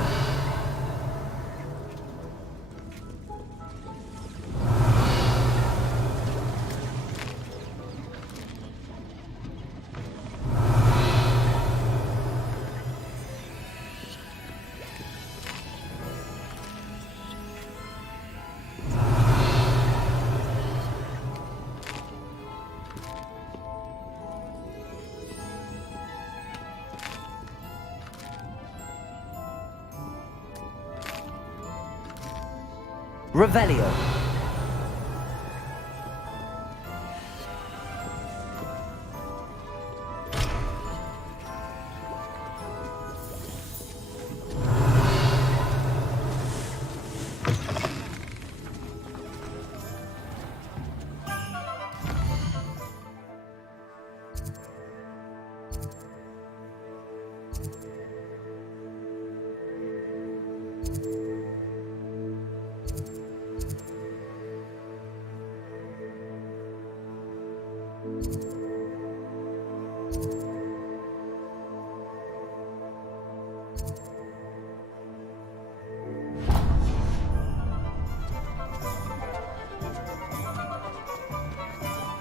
Revelio.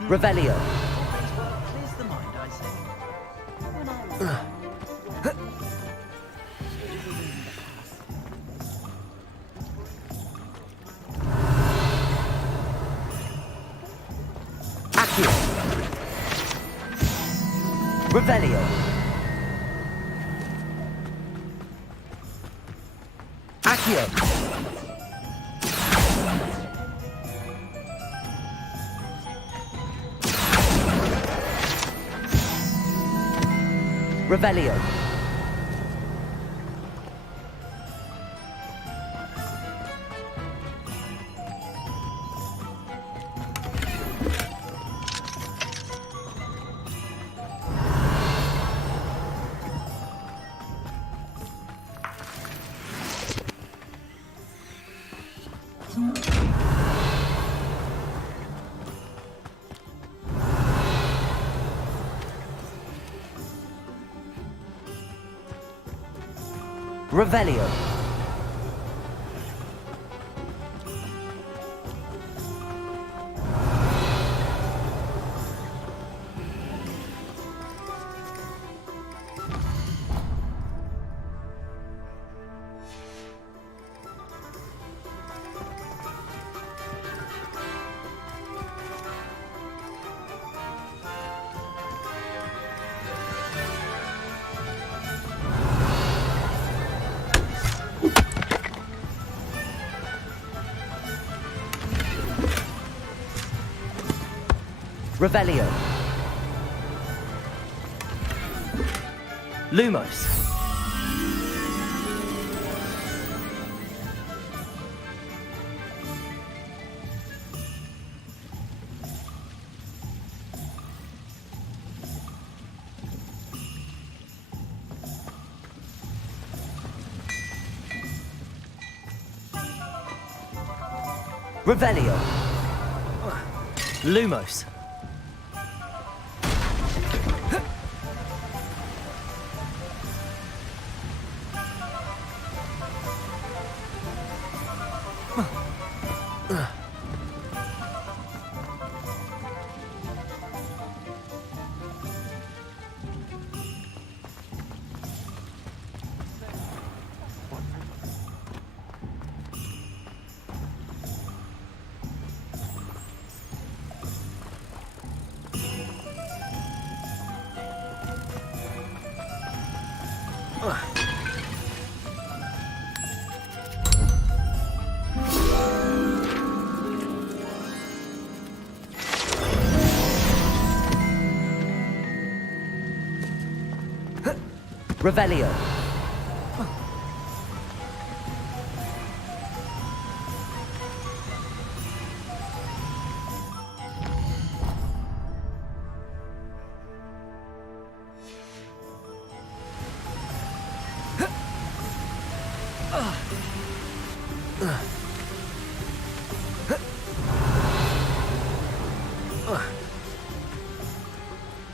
Revelio. Clears the mind, I say. Accio. Revelio. Accio. Revelio. Revelio. Revelio. Lumos. Revelio. Lumos. Revelio.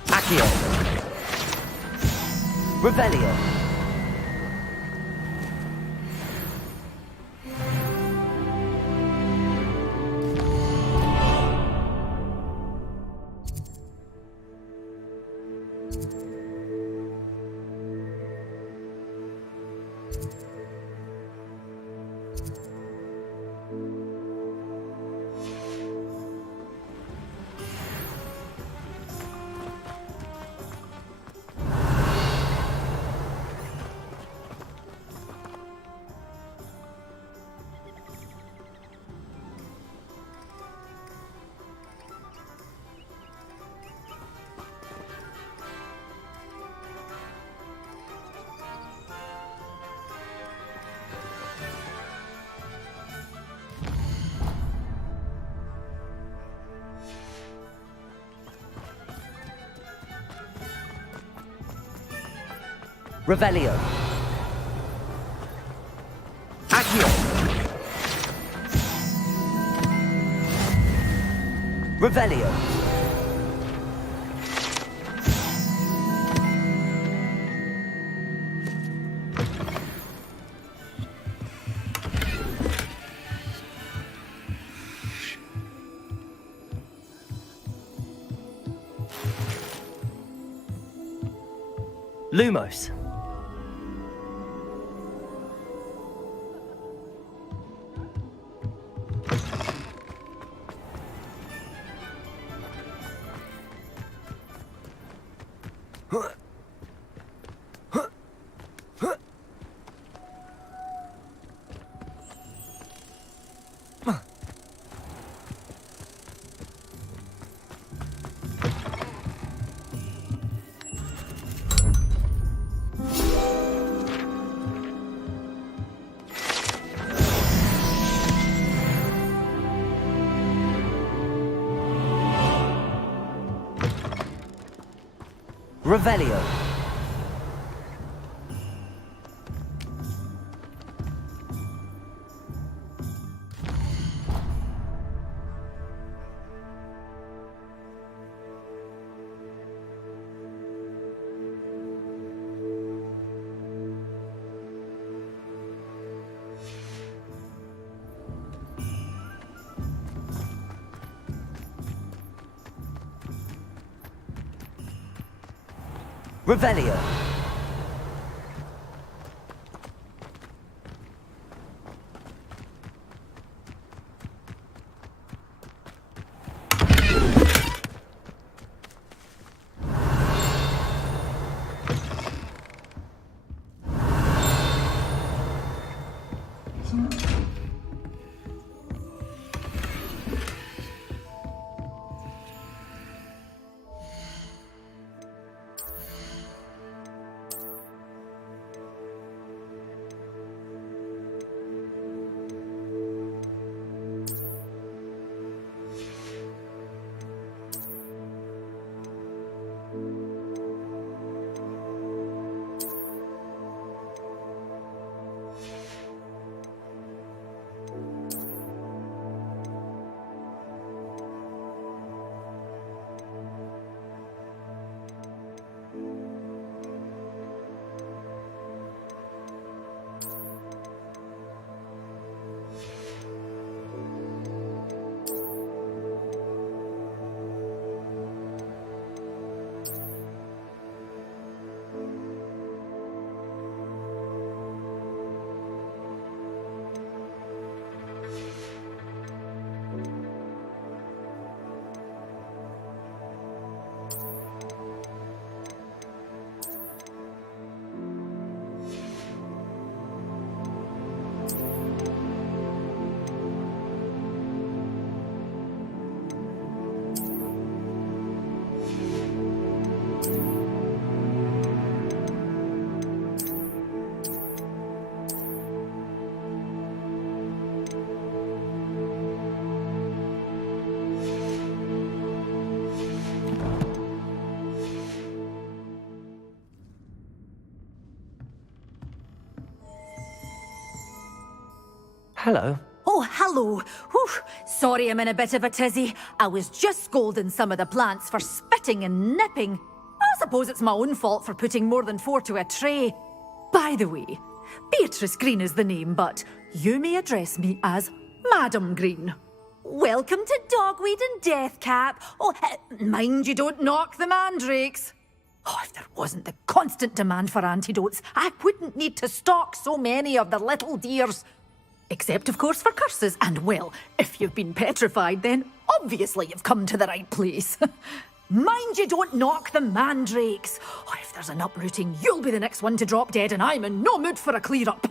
Accio. Revelio. Revelio. Accio. Revelio. Lumos. Revelio. Revelio. Hello. Oh, hello. Whew. Sorry I'm in a bit of a tizzy. I was just scolding some of the plants for spitting and nipping. I suppose it's my own fault for putting more than 4 to a tray. By the way, Beatrice Green is the name, but you may address me as Madam Green. Welcome to Dogweed and Deathcap. Oh, mind you don't knock the mandrakes. Oh, if there wasn't the constant demand for antidotes, I wouldn't need to stock so many of the little dears. Except, of course, for curses. And, well, if you've been petrified, then obviously you've come to the right place. Mind you don't knock the mandrakes. Oh, if there's an uprooting, you'll be the next one to drop dead, and I'm in no mood for a clear-up.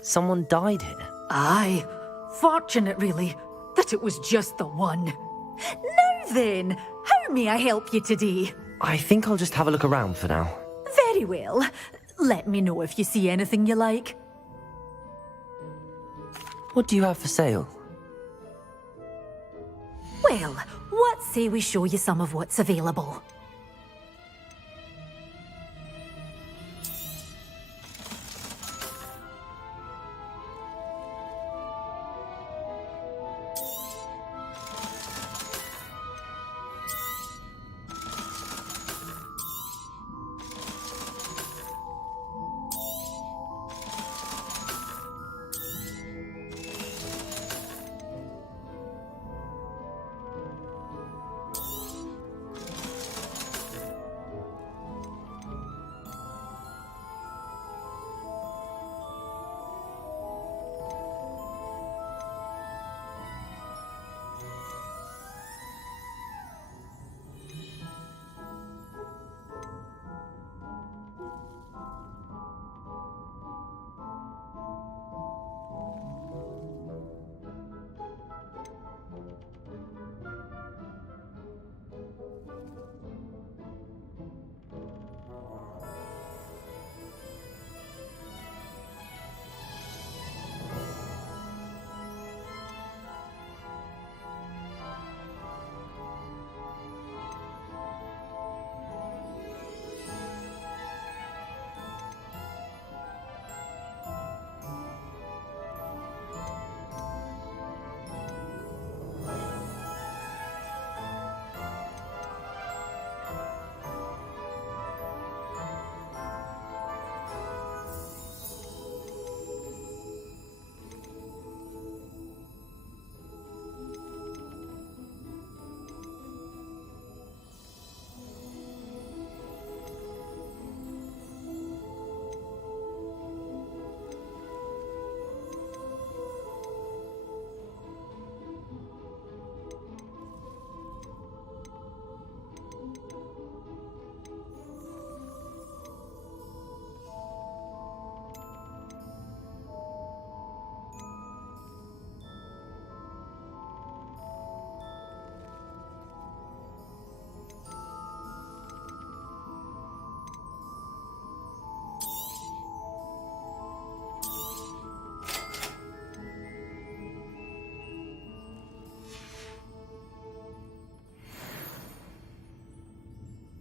Someone died here? Aye. Fortunate, really, that it was just the one. Now then, how may I help you today? I think I'll just have a look around for now. Very well. Let me know if you see anything you like. What do you have for sale? Well, What say we show you some of what's available?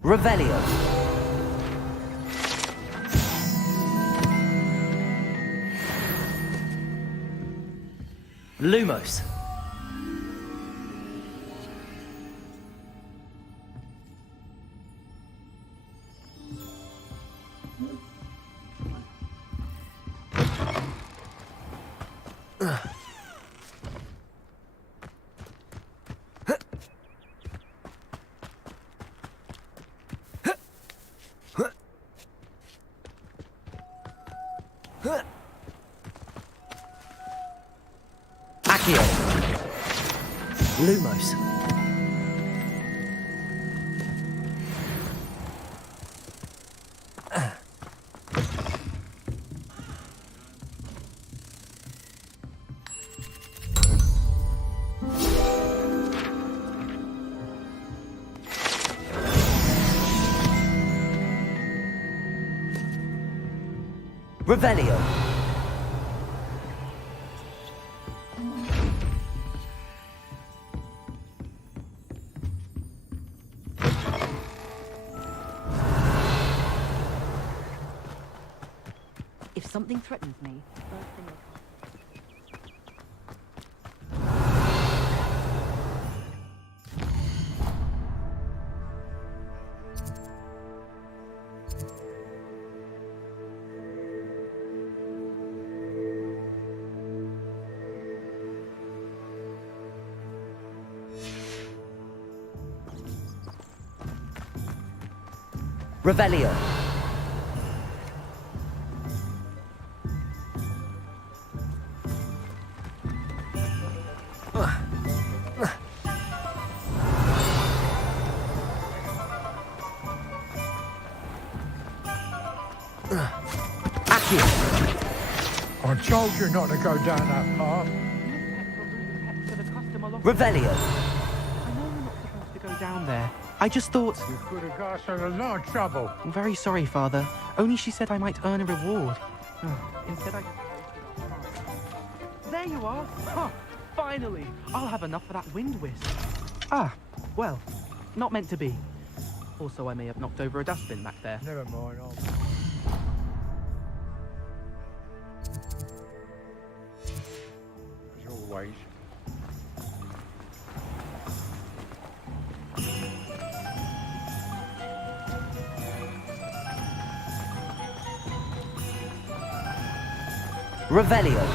Revelio. Lumos. Accio. Lumos. Revelio. If something threatens me, first thing Revelio. I told you not to go down that path. Revelio. I know we're not supposed to go down there. I just thought... You could have got us in a lot of trouble. I'm very sorry, Father. Only she said I might earn a reward. Instead I... There you are! Huh, finally! I'll have enough for that wind wisp. Ah, Well, not meant to be. Also, I may have knocked over a dustbin back there. Never mind, I'll... As always. Revelio.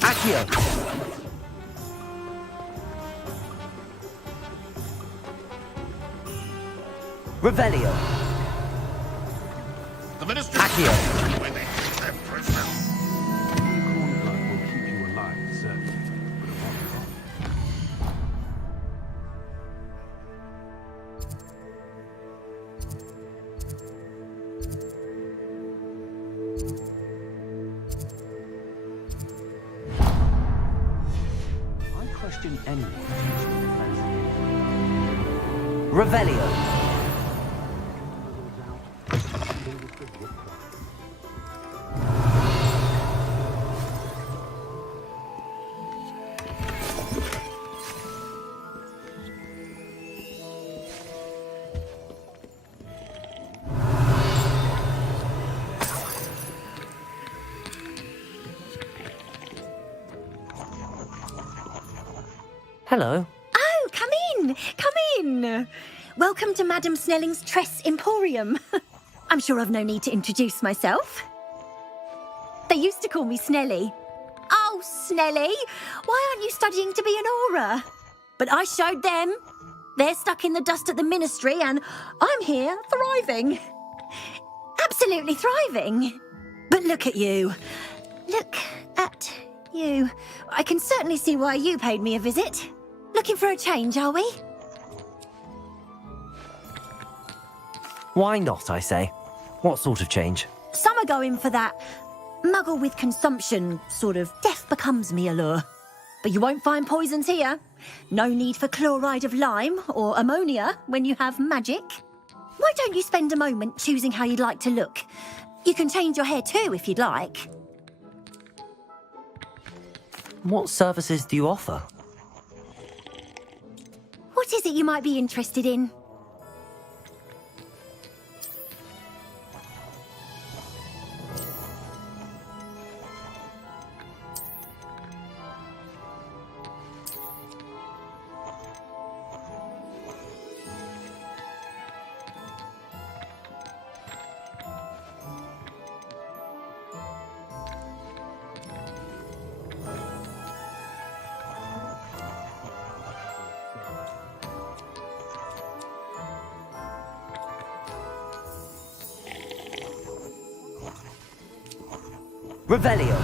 Accio. Revelio. The ministry Accio. when they take their prisoners. Cornblood will keep you alive, certainly, but it won't last. I question anyone teaching defense. Revelio. Hello. Oh, come in! Come in! Welcome to Madame Snelling's Tress Emporium. I'm sure I've no need to introduce myself. They used to call me Snelly. Oh, Snelly, why aren't you studying to be an aura? But I showed them. They're stuck in the dust at the ministry and I'm here thriving. Absolutely thriving. But look at you. Look at you. I can certainly see why you paid me a visit. Looking for a change, are we? Why not, I say? What sort of change? Some are going for that muggle with consumption, sort of death becomes me allure. But you won't find poisons here. No need for chloride of lime or ammonia when you have magic. Why don't you spend a moment choosing how you'd like to look? You can change your hair too if you'd like. What services do you offer? What is it you might be interested in? Revelio.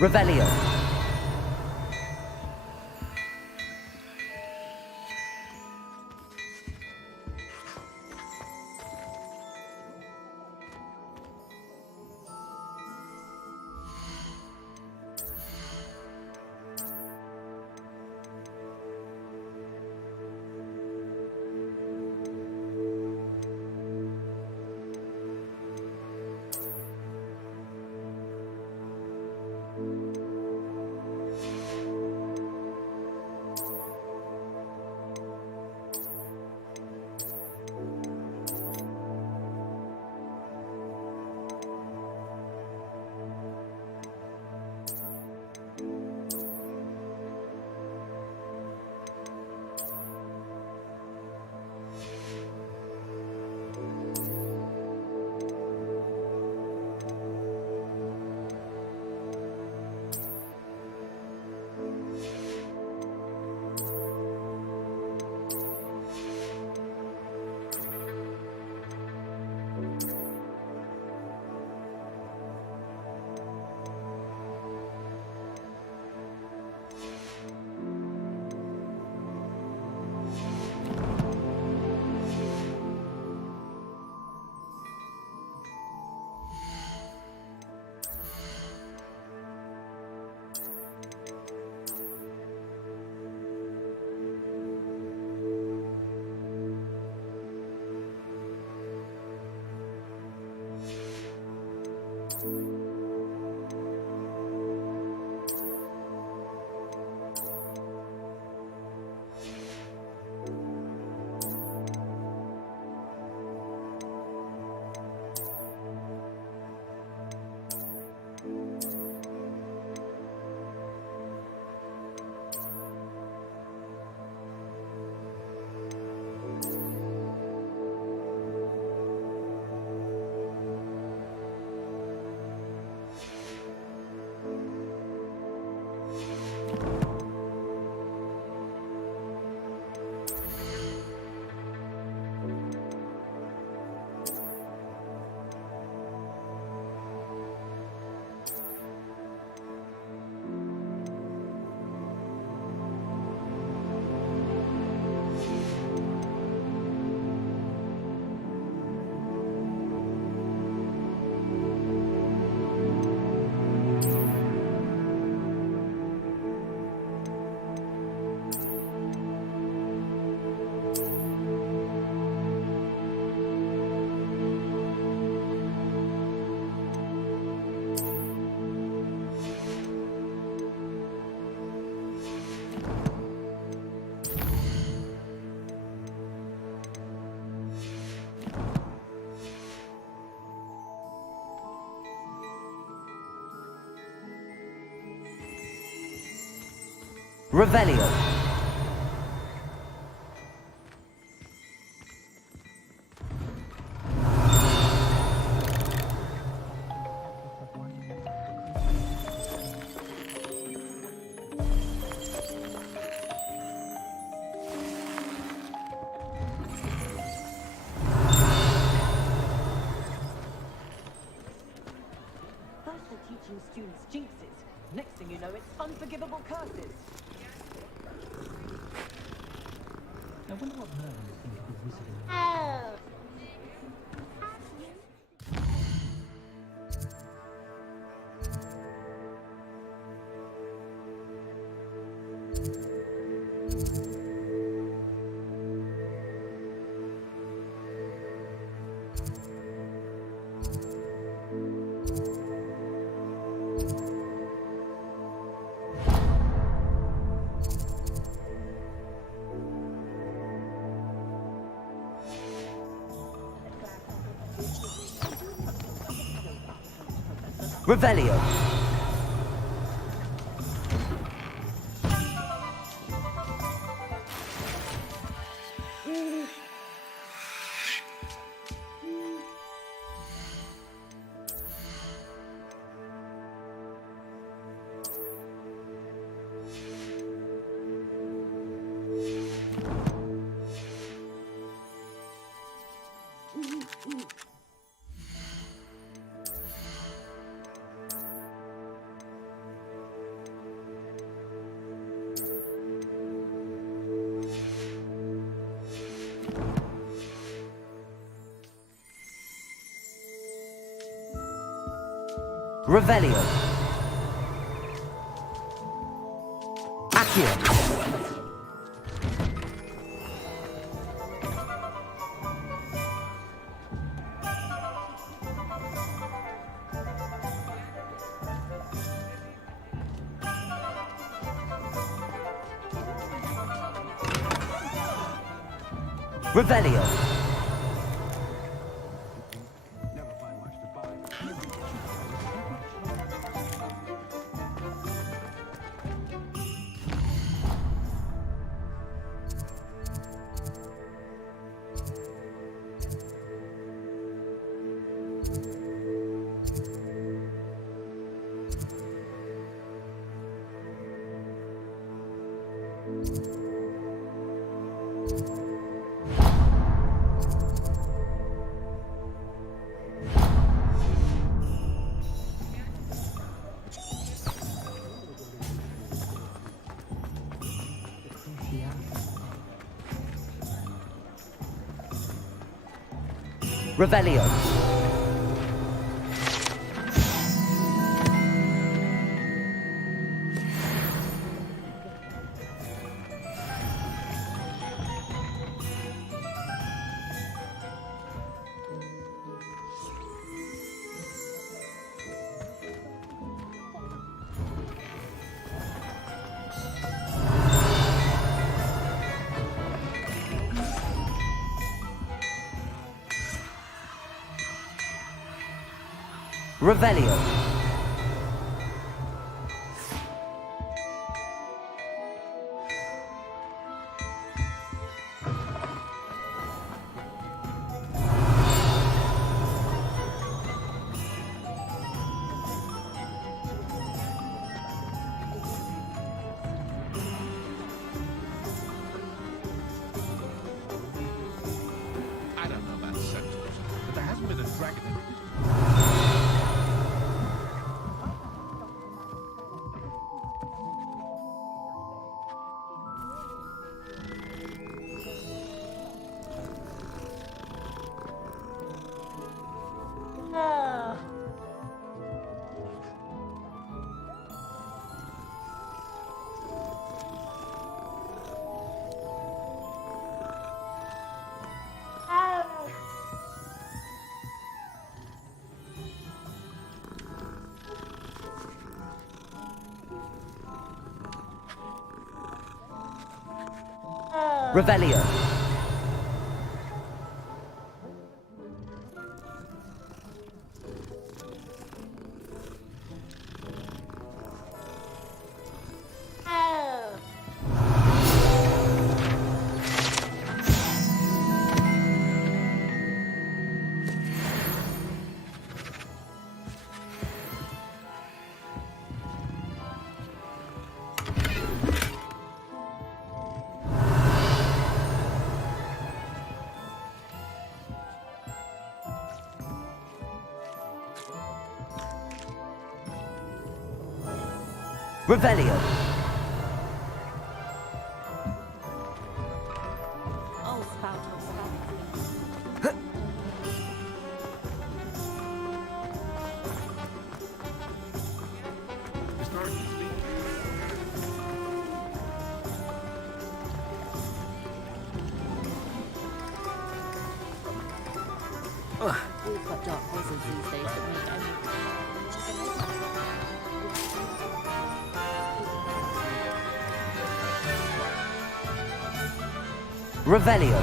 Revelio. Revelio. First they're teaching students jinxes. Next thing you know, it's unforgivable curses. I wonder what Merlin would think of the wizard. Revelio. Revelio. Accio. Revelio. Revelio. Revelio. I don't know about centaurs, but there hasn't been a dragon in Revelio. Revelio. Oh, spout, oh, spout. We've got dark voices these days that make Revelio.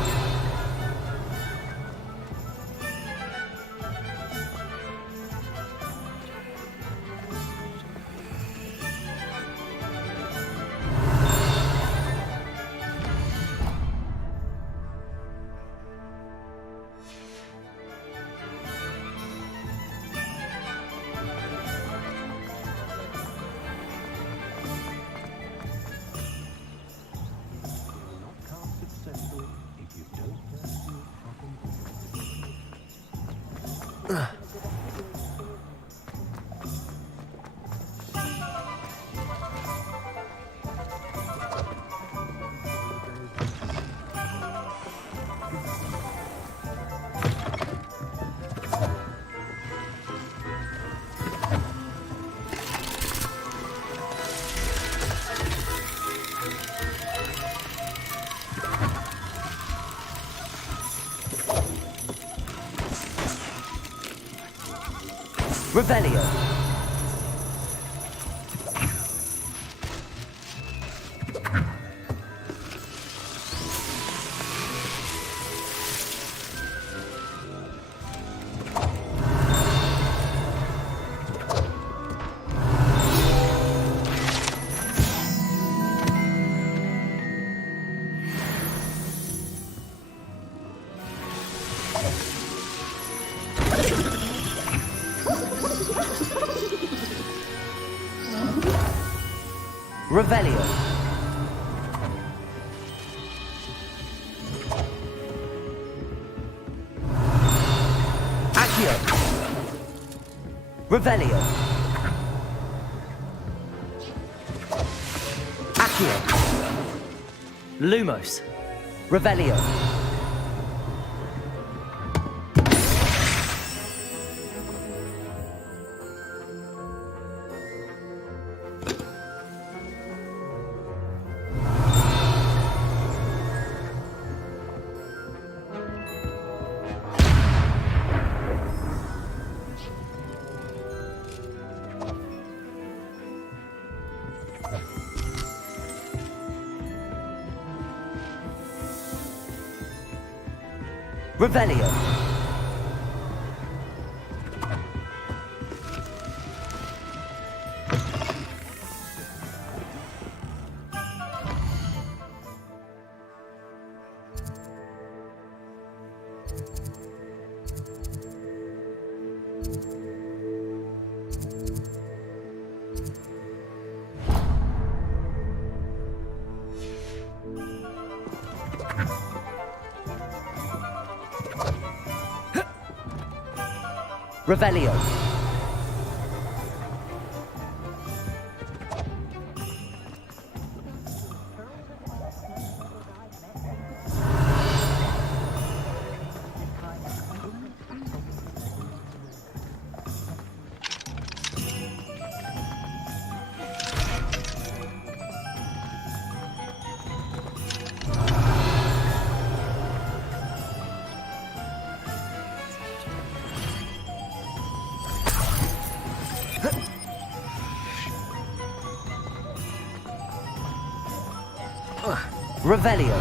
Revelio. Revelio. Accio. Revelio. Accio. Lumos. Revelio. Revelio. Revelio. Revelio.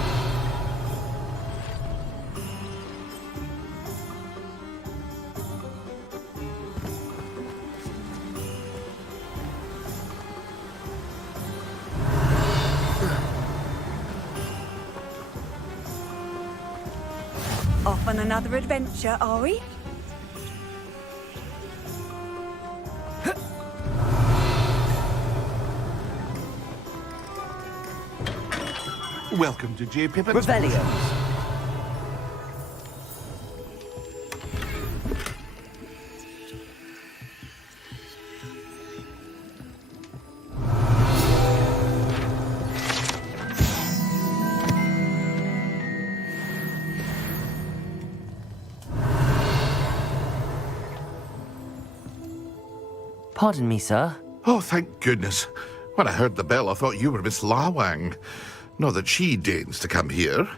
Off on another adventure, are we? Welcome to J. Pippin's Revelio. Pardon me, sir. Oh, thank goodness. When I heard the bell, I thought you were Miss Lawang. Not that she deigns to come here.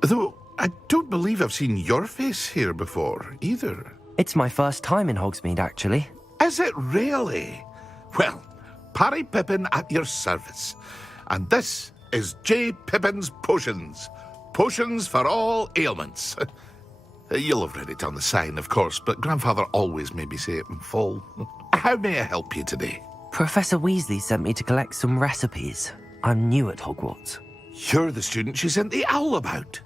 Though, I don't believe I've seen your face here before, either. It's my first time in Hogsmeade, actually. Is it really? Well, Parry Pippin at your service. And this is J. Pippin's Potions. Potions for all ailments. You'll have read it on the sign, of course, but Grandfather always made me say it in full. How may I help you today? Professor Weasley sent me to collect some recipes. I'm new at Hogwarts. You're the student she sent the owl about.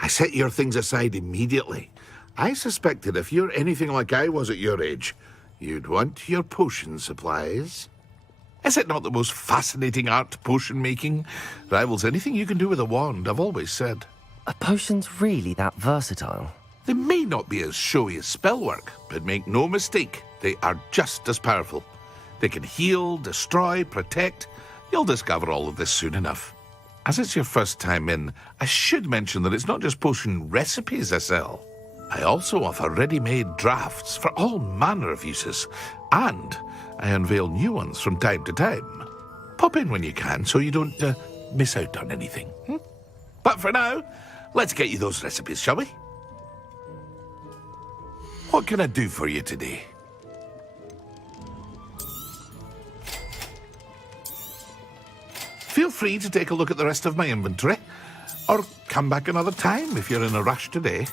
I set your things aside immediately. I suspected if you're anything like I was at your age, you'd want your potion supplies. Is it not the most fascinating art, potion making? Rivals anything you can do with a wand, I've always said. Are potions really that versatile? They may not be as showy as spellwork, but make no mistake, they are just as powerful. They can heal, destroy, protect. You'll discover all of this soon enough. As it's your first time in, I should mention that it's not just potion recipes I sell. I also offer ready-made drafts for all manner of uses, and I unveil new ones from time to time. Pop in when you can so you don't miss out on anything. But for now, let's get you those recipes, shall we? What can I do for you today? Feel free to take a look at the rest of my inventory, or come back another time if you're in a rush today.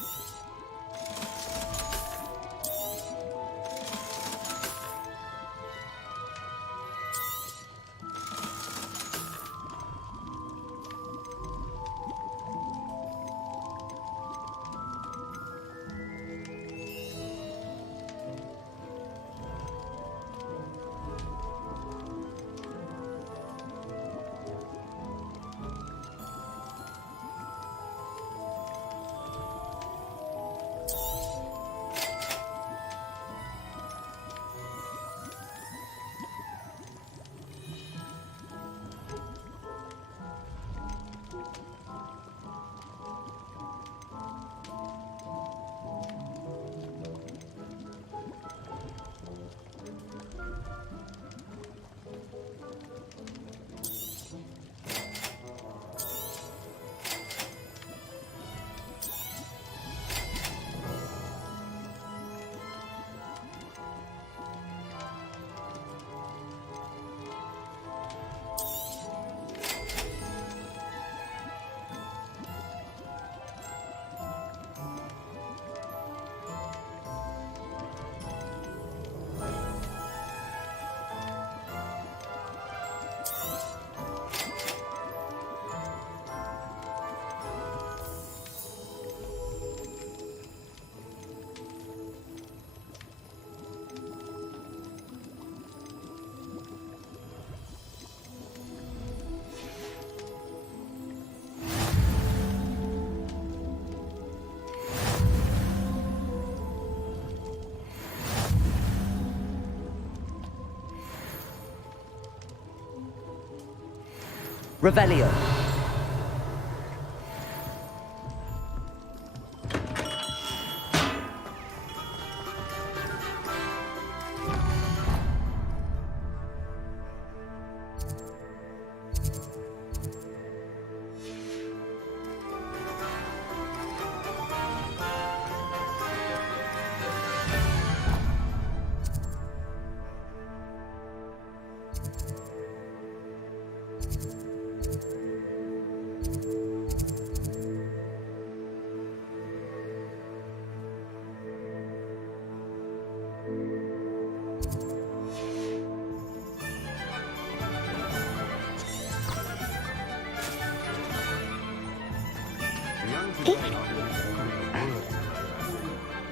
Revelio.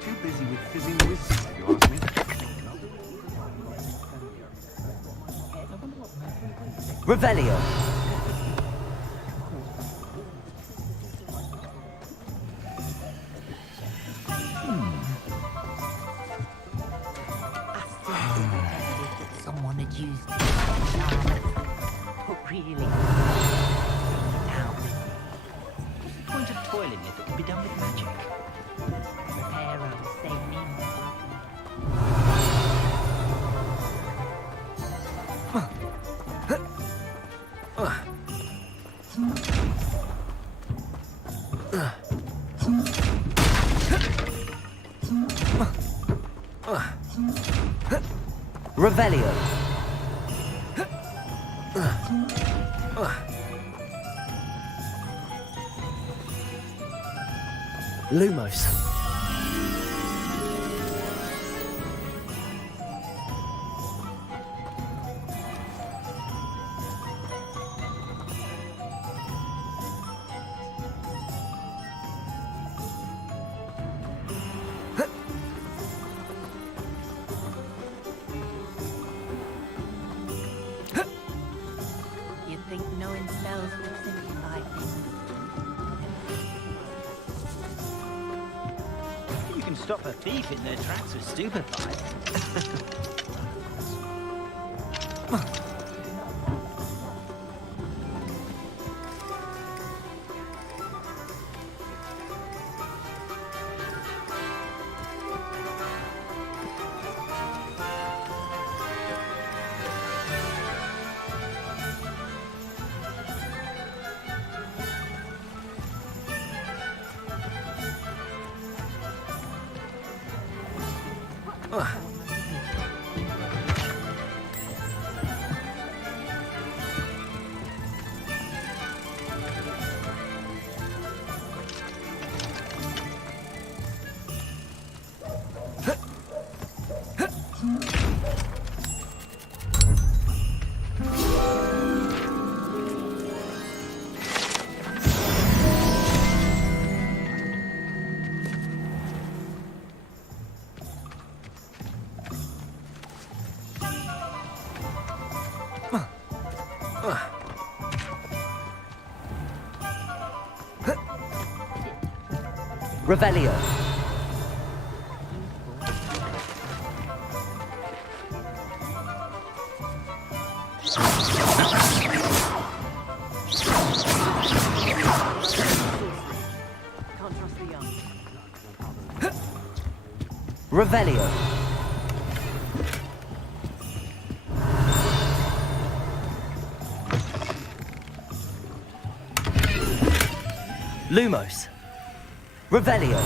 Too busy with fizzing wisdom, if you ask me. Revelio. Someone had used it. But really, out. What's the point of toiling if it can be done with magic? Repair and save means. Revelio. Lumos. You'd think knowing spells would simplify things. You can stop a thief in their tracks with stupefy. Revelio. Can't trust the young. Revelio. Lumos. Revelio.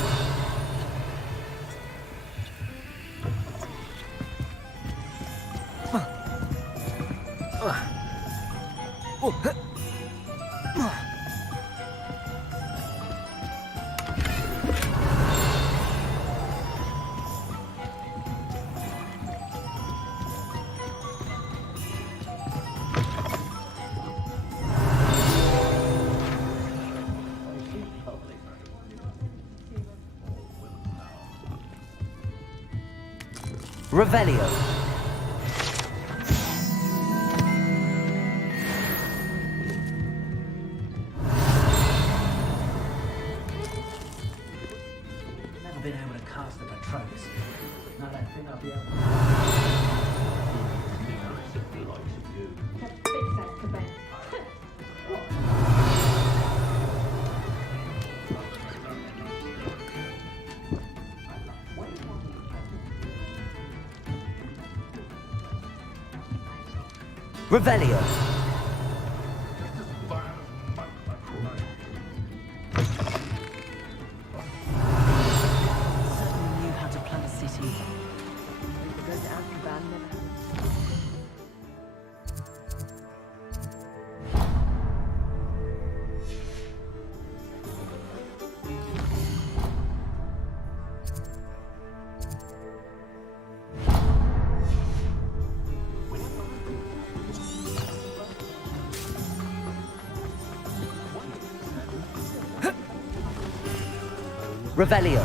Revelio. Never been able to cast the Patronus. No, I don't think I'll be able to. Revelio. Certainly knew how to plan a city. To go to Azkaban never had Revelio.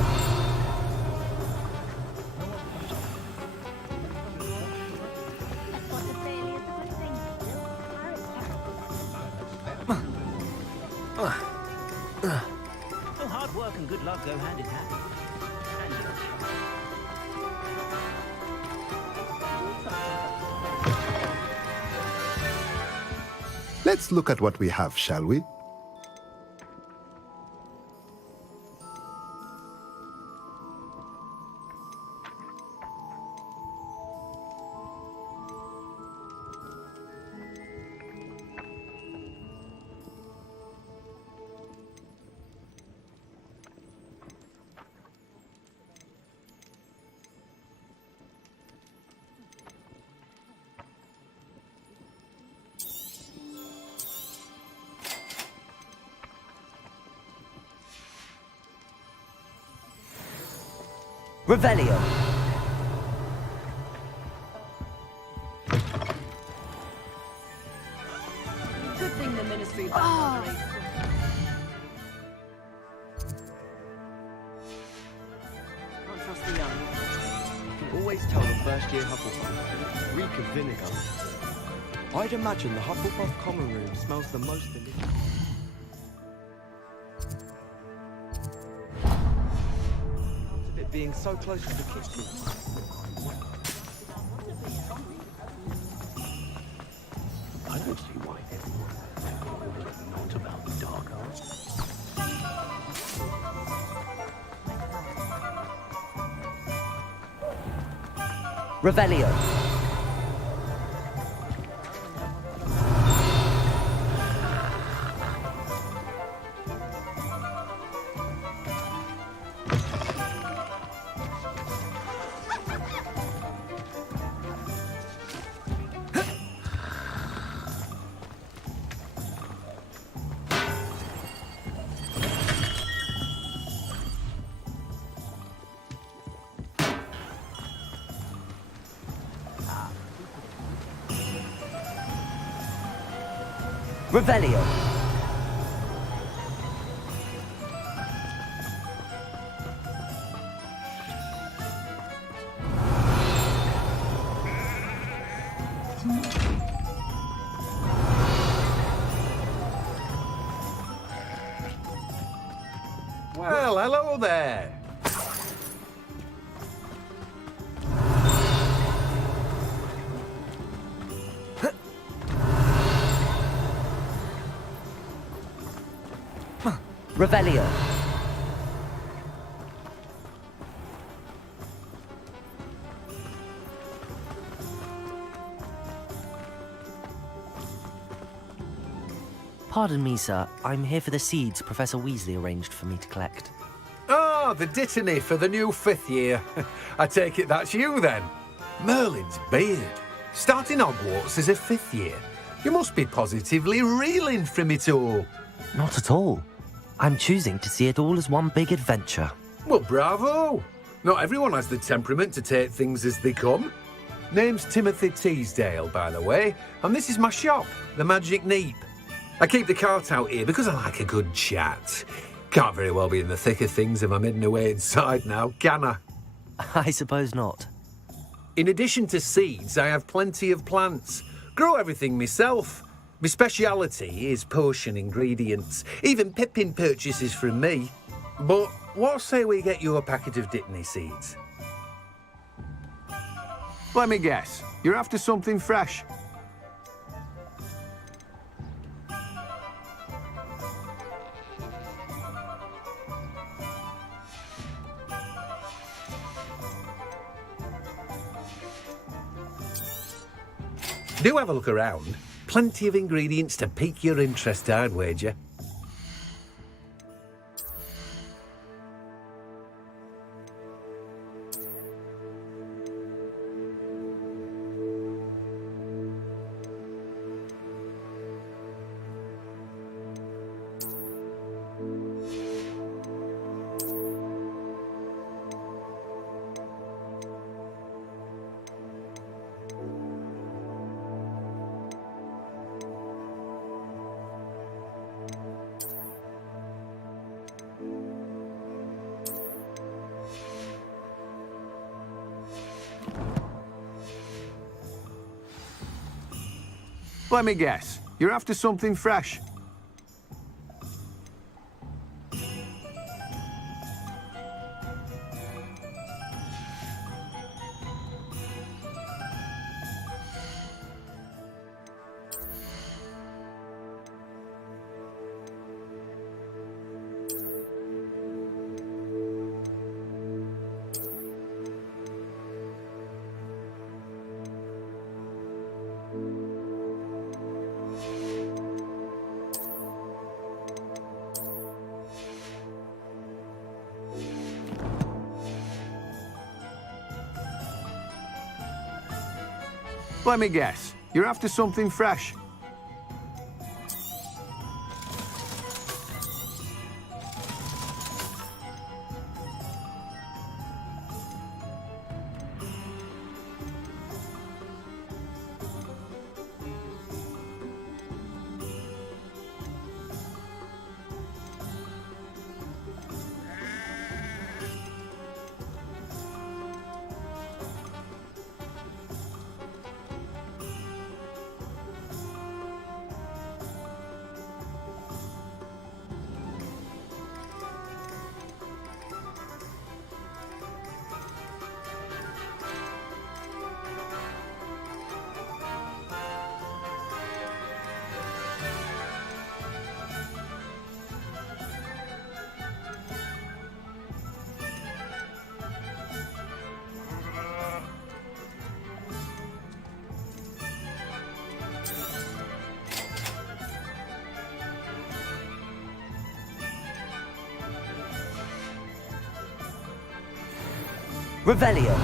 Well, hard work and good luck go hand in hand. And you're Let's look at what we have, shall we? Revelio. Good thing the Ministry Can't trust the young. You can always tell the first-year Hufflepuff reek of vinegar. I'd imagine the Hufflepuff common room smells the most delicious. Of it being so close to the kitchen. I don't see why everyone is not about the dark arts. Revelio. Revelio. Well, hello there. Revelio. Pardon me, sir. I'm here for the seeds Professor Weasley arranged for me to collect. Ah, the dittany for the new 5th year. I take it that's you then. Merlin's beard. Starting Hogwarts as a 5th year. You must be positively reeling from it all. Not at all. I'm choosing to see it all as one big adventure. Well, bravo. Not everyone has the temperament to take things as they come. Name's Timothy Teasdale, by the way, and this is my shop, the Magic Neep. I keep the cart out here because I like a good chat. Can't very well be in the thick of things if I'm hidden away inside now, can I? I suppose not. In addition to seeds, I have plenty of plants. Grow everything myself. My speciality is potion ingredients. Even Pippin purchases from me. But what say we get you a packet of Dittany seeds? Let me guess. You're after something fresh. Do have a look around. Plenty of ingredients to pique your interest, I'd wager. Let me guess. You're after something fresh. Let me guess. You're after something fresh. Revelio.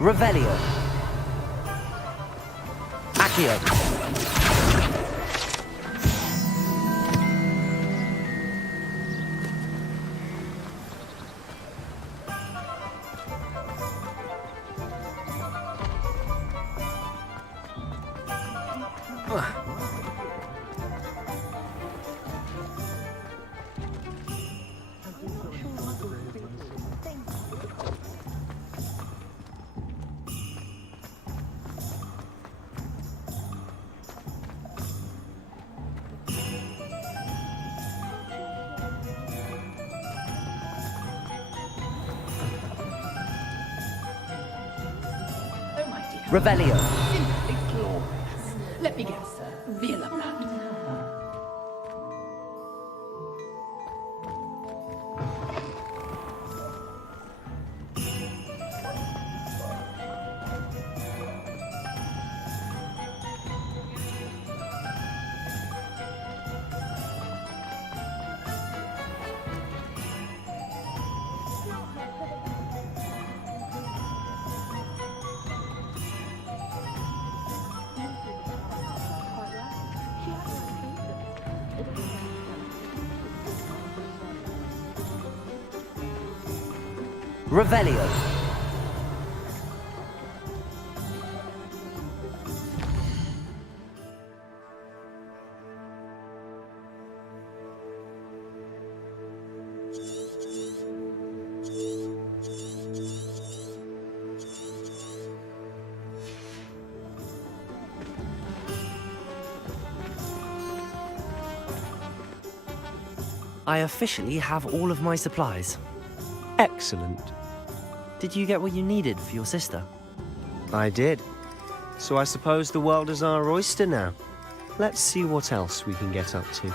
Revelio. Accio. Revelio. Simply glorious. Let me guess, sir. Viola-Brand. Revelio. I officially have all of my supplies. Excellent. Did you get what you needed for your sister? I did. So I suppose the world is our oyster now. Let's see what else we can get up to.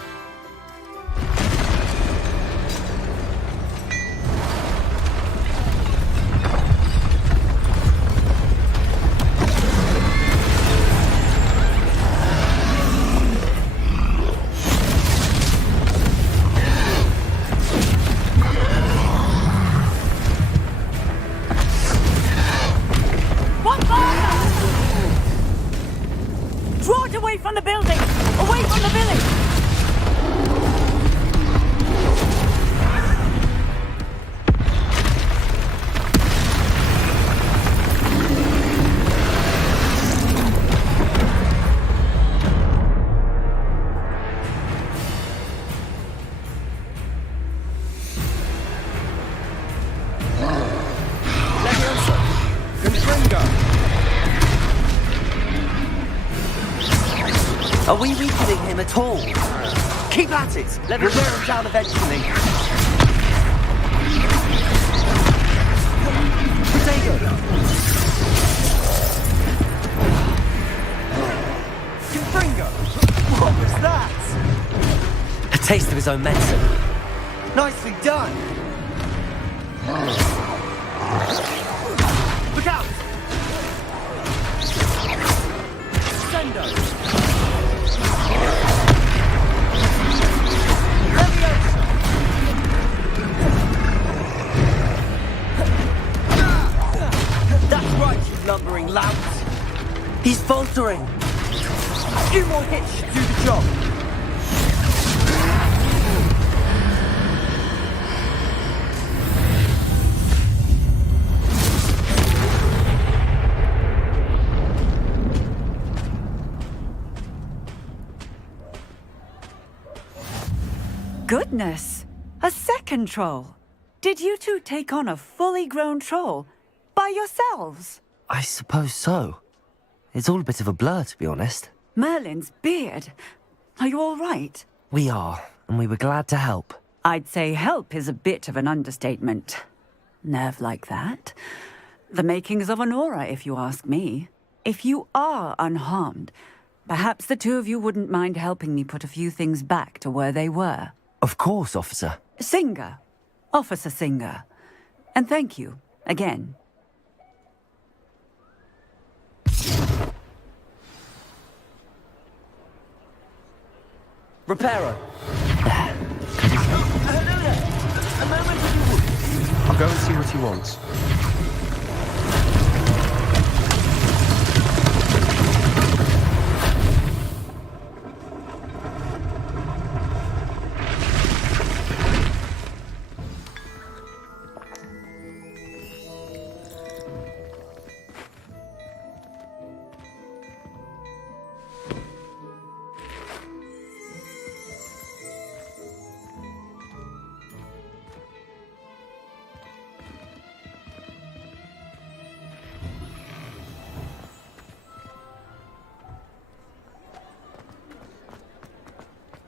Draw it away from the building! Away from the village! Are we weakening him at all? Keep at it! Let me wear him down eventually. Potato! Confringo! What was that? A taste of his own medicine. Nicely done! Look out! Sendo! That's right, you lumbering louts! He's faltering! A few more hits should do the job! Goodness! A second troll! Did you two take on a fully grown troll? By yourselves? I suppose so. It's all a bit of a blur, to be honest. Merlin's beard. Are you all right? We are, and we were glad to help. I'd say help is a bit of an understatement. Nerve like that. The makings of an aura, if you ask me. If you are unharmed, perhaps the two of you wouldn't mind helping me put a few things back to where they were. Of course, officer. Singer. Officer Singer. And thank you, again. Reparo. I'll go and see what he wants.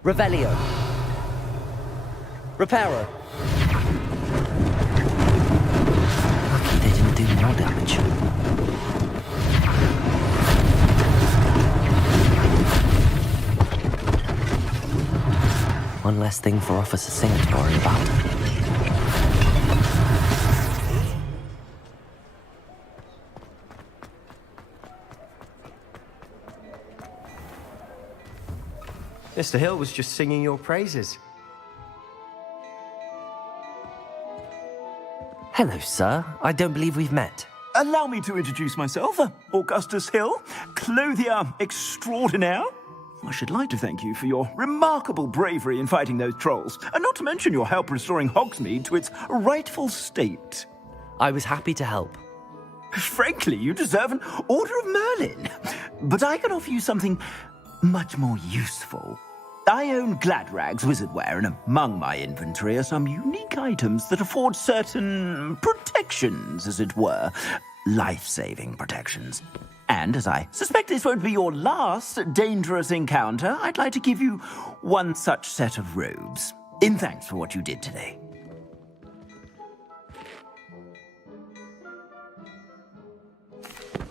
Revelio. Reparo. Lucky they didn't do more damage. One less thing for Officer Singer to worry about. Mr. Hill was just singing your praises. Hello, sir. I don't believe we've met. Allow me to introduce myself, Augustus Hill, clothier extraordinaire. I should like to thank you for your remarkable bravery in fighting those trolls, and not to mention your help restoring Hogsmeade to its rightful state. I was happy to help. Frankly, you deserve an Order of Merlin. But I can offer you something much more useful. I own Gladrag's wizardware, and among my inventory are some unique items that afford certain protections, as it were. Life-saving protections. And as I suspect this won't be your last dangerous encounter, I'd like to give you one such set of robes, in thanks for what you did today.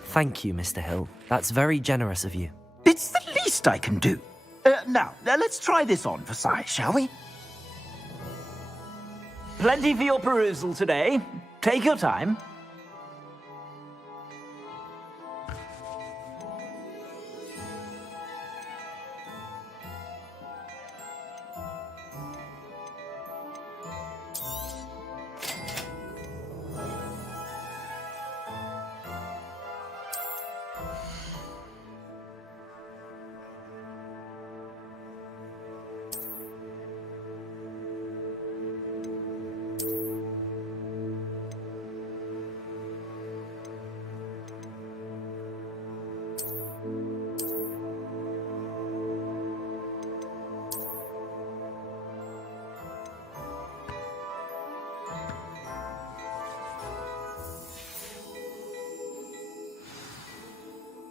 Thank you, Mr. Hill. That's very generous of you. It's the least I can do. Now, let's try this on for size, shall we? Plenty for your perusal today. Take your time.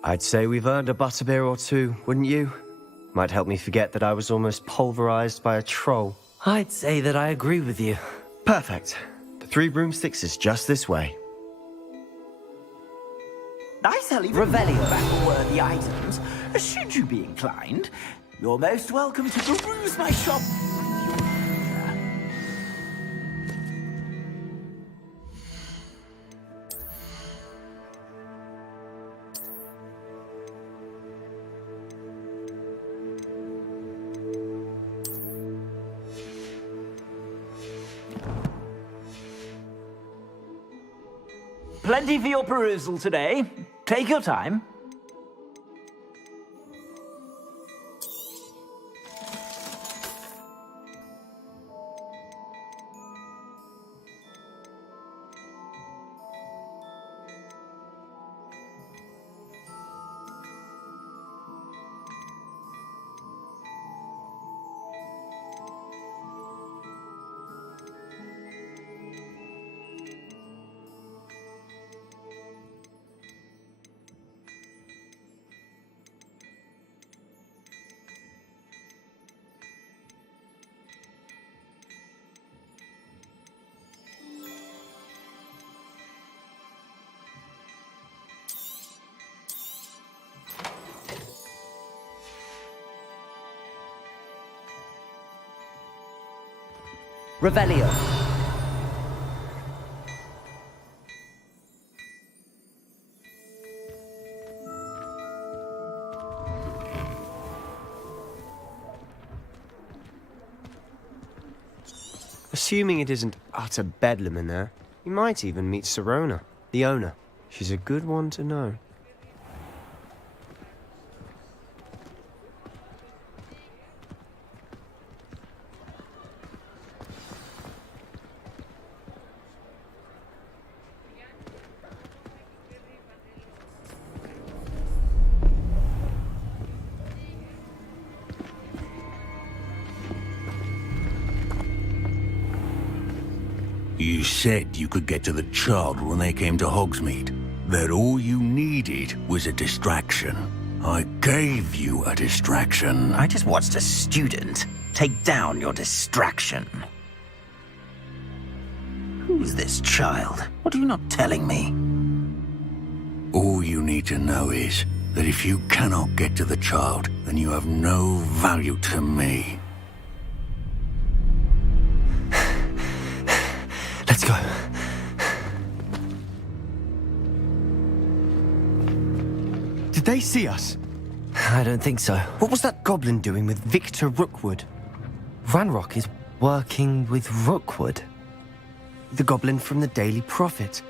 I'd say we've earned a butterbeer or two, wouldn't you? Might help me forget that I was almost pulverized by a troll. I'd say that I agree with you. Perfect. The 3 broomsticks is just this way. I shall even battle-worthy items, should you be inclined. You're most welcome to peruse my shop. Plenty for your perusal today. Take your time. Revelio. Assuming it isn't utter bedlam in there, you might even meet Serona, the owner. She's a good one to know. You said you could get to the child when they came to Hogsmeade. That all you needed was a distraction. I gave you a distraction. I just watched a student take down your distraction. Who's this child? What are you not telling me? All you need to know is that if you cannot get to the child, then you have no value to me. Let's go. Did they see us? I don't think so. What was that goblin doing with Victor Rookwood? Ranrock is working with Rookwood. The goblin from the Daily Prophet.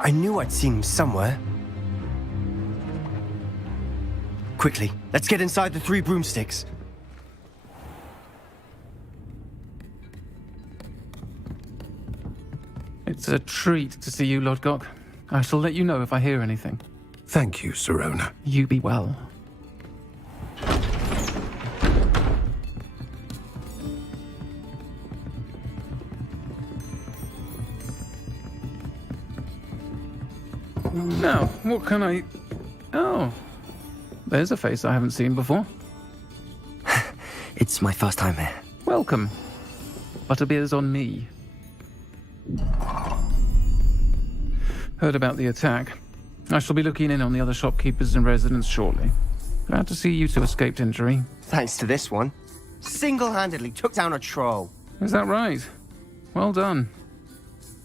I knew I'd seen him somewhere. Quickly, let's get inside the 3 broomsticks. It's a treat to see you, Lodgok. I shall let you know if I hear anything. Thank you, Sirona. You be well. Now, what can I... Oh, there's a face I haven't seen before. It's my first time here. Welcome. Butterbeer's on me. Heard about the attack. I shall be looking in on the other shopkeepers and residents shortly. Glad to see you two escaped injury. Thanks to this one. Single-handedly took down a troll. Is that right? Well done.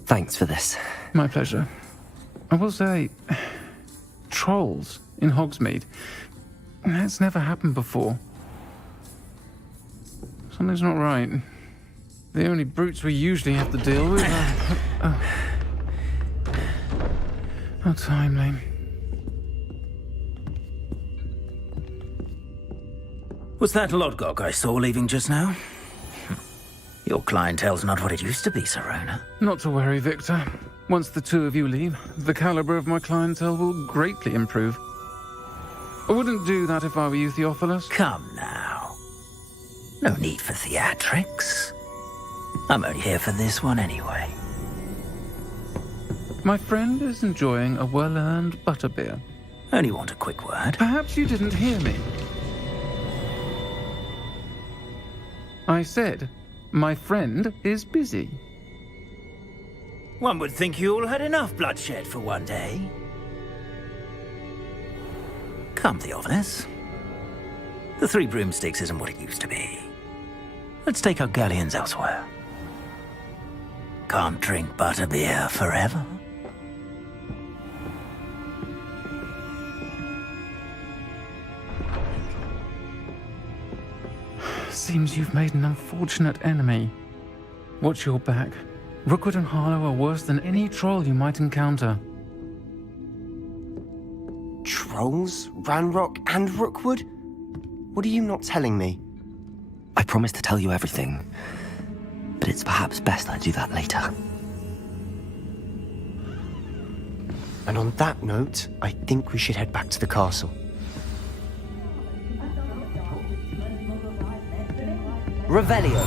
Thanks for this. My pleasure. I will say, trolls in Hogsmeade. That's never happened before. Something's not right. The only brutes we usually have to deal with are... How timely. Was that Lodgok I saw leaving just now? Your clientele's not what it used to be, Sirona. Not to worry, Victor. Once the 2 of you leave, the caliber of my clientele will greatly improve. I wouldn't do that if I were you, Theophilus. Come now. No need for theatrics. I'm only here for this one anyway. My friend is enjoying a well-earned butterbeer. Only want a quick word. Perhaps you didn't hear me. I said, my friend is busy. One would think you all had enough bloodshed for one day. Come, Theophilus. The 3 broomsticks isn't what it used to be. Let's take our galleons elsewhere. Can't drink butterbeer forever. Seems you've made an unfortunate enemy. Watch your back. Rookwood and Harlow are worse than any troll you might encounter. Trolls? Ranrock and Rookwood? What are you not telling me? I promised to tell you everything, but it's perhaps best I do that later. And on that note, I think we should head back to the castle. Revelio.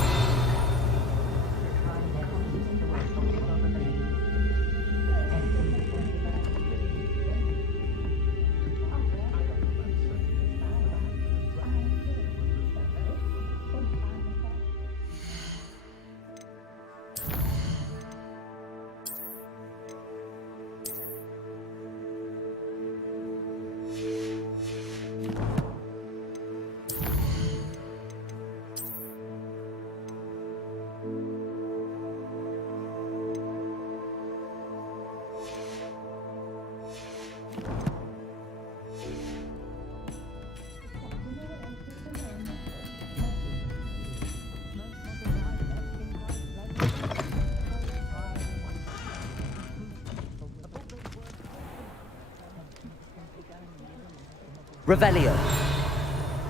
Revelio.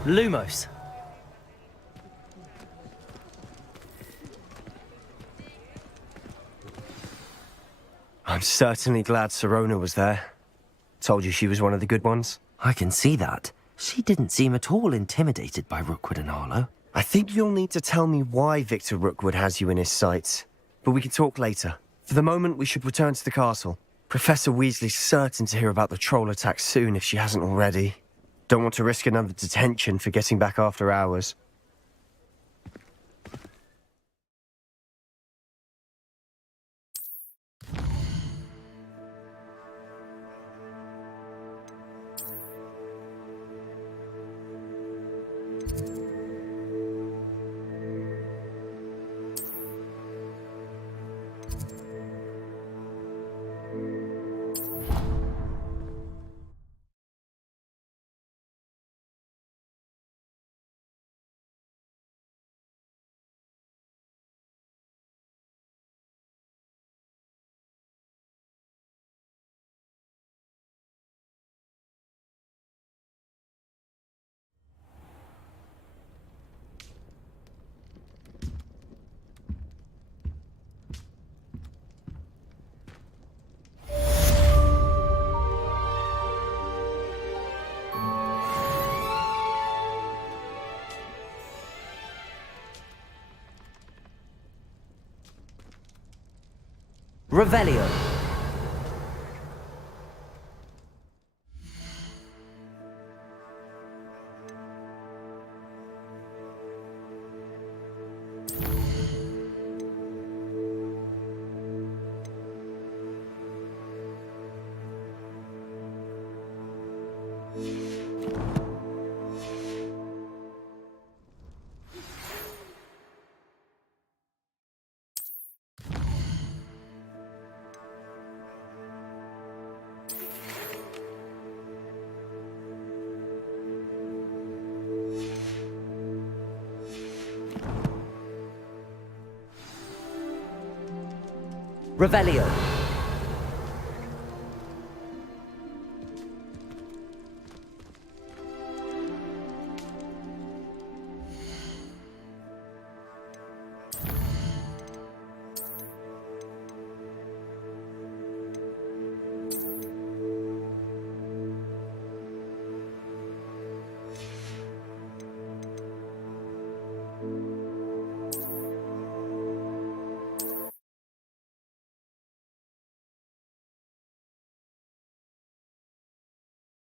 Lumos. I'm certainly glad Sirona was there. Told you she was one of the good ones. I can see that. She didn't seem at all intimidated by Rookwood and Harlow. I think you'll need to tell me why Victor Rookwood has you in his sights. But we can talk later. For the moment, we should return to the castle. Professor Weasley's certain to hear about the troll attack soon if she hasn't already. Don't want to risk another detention for getting back after hours. Revelio. Revelio.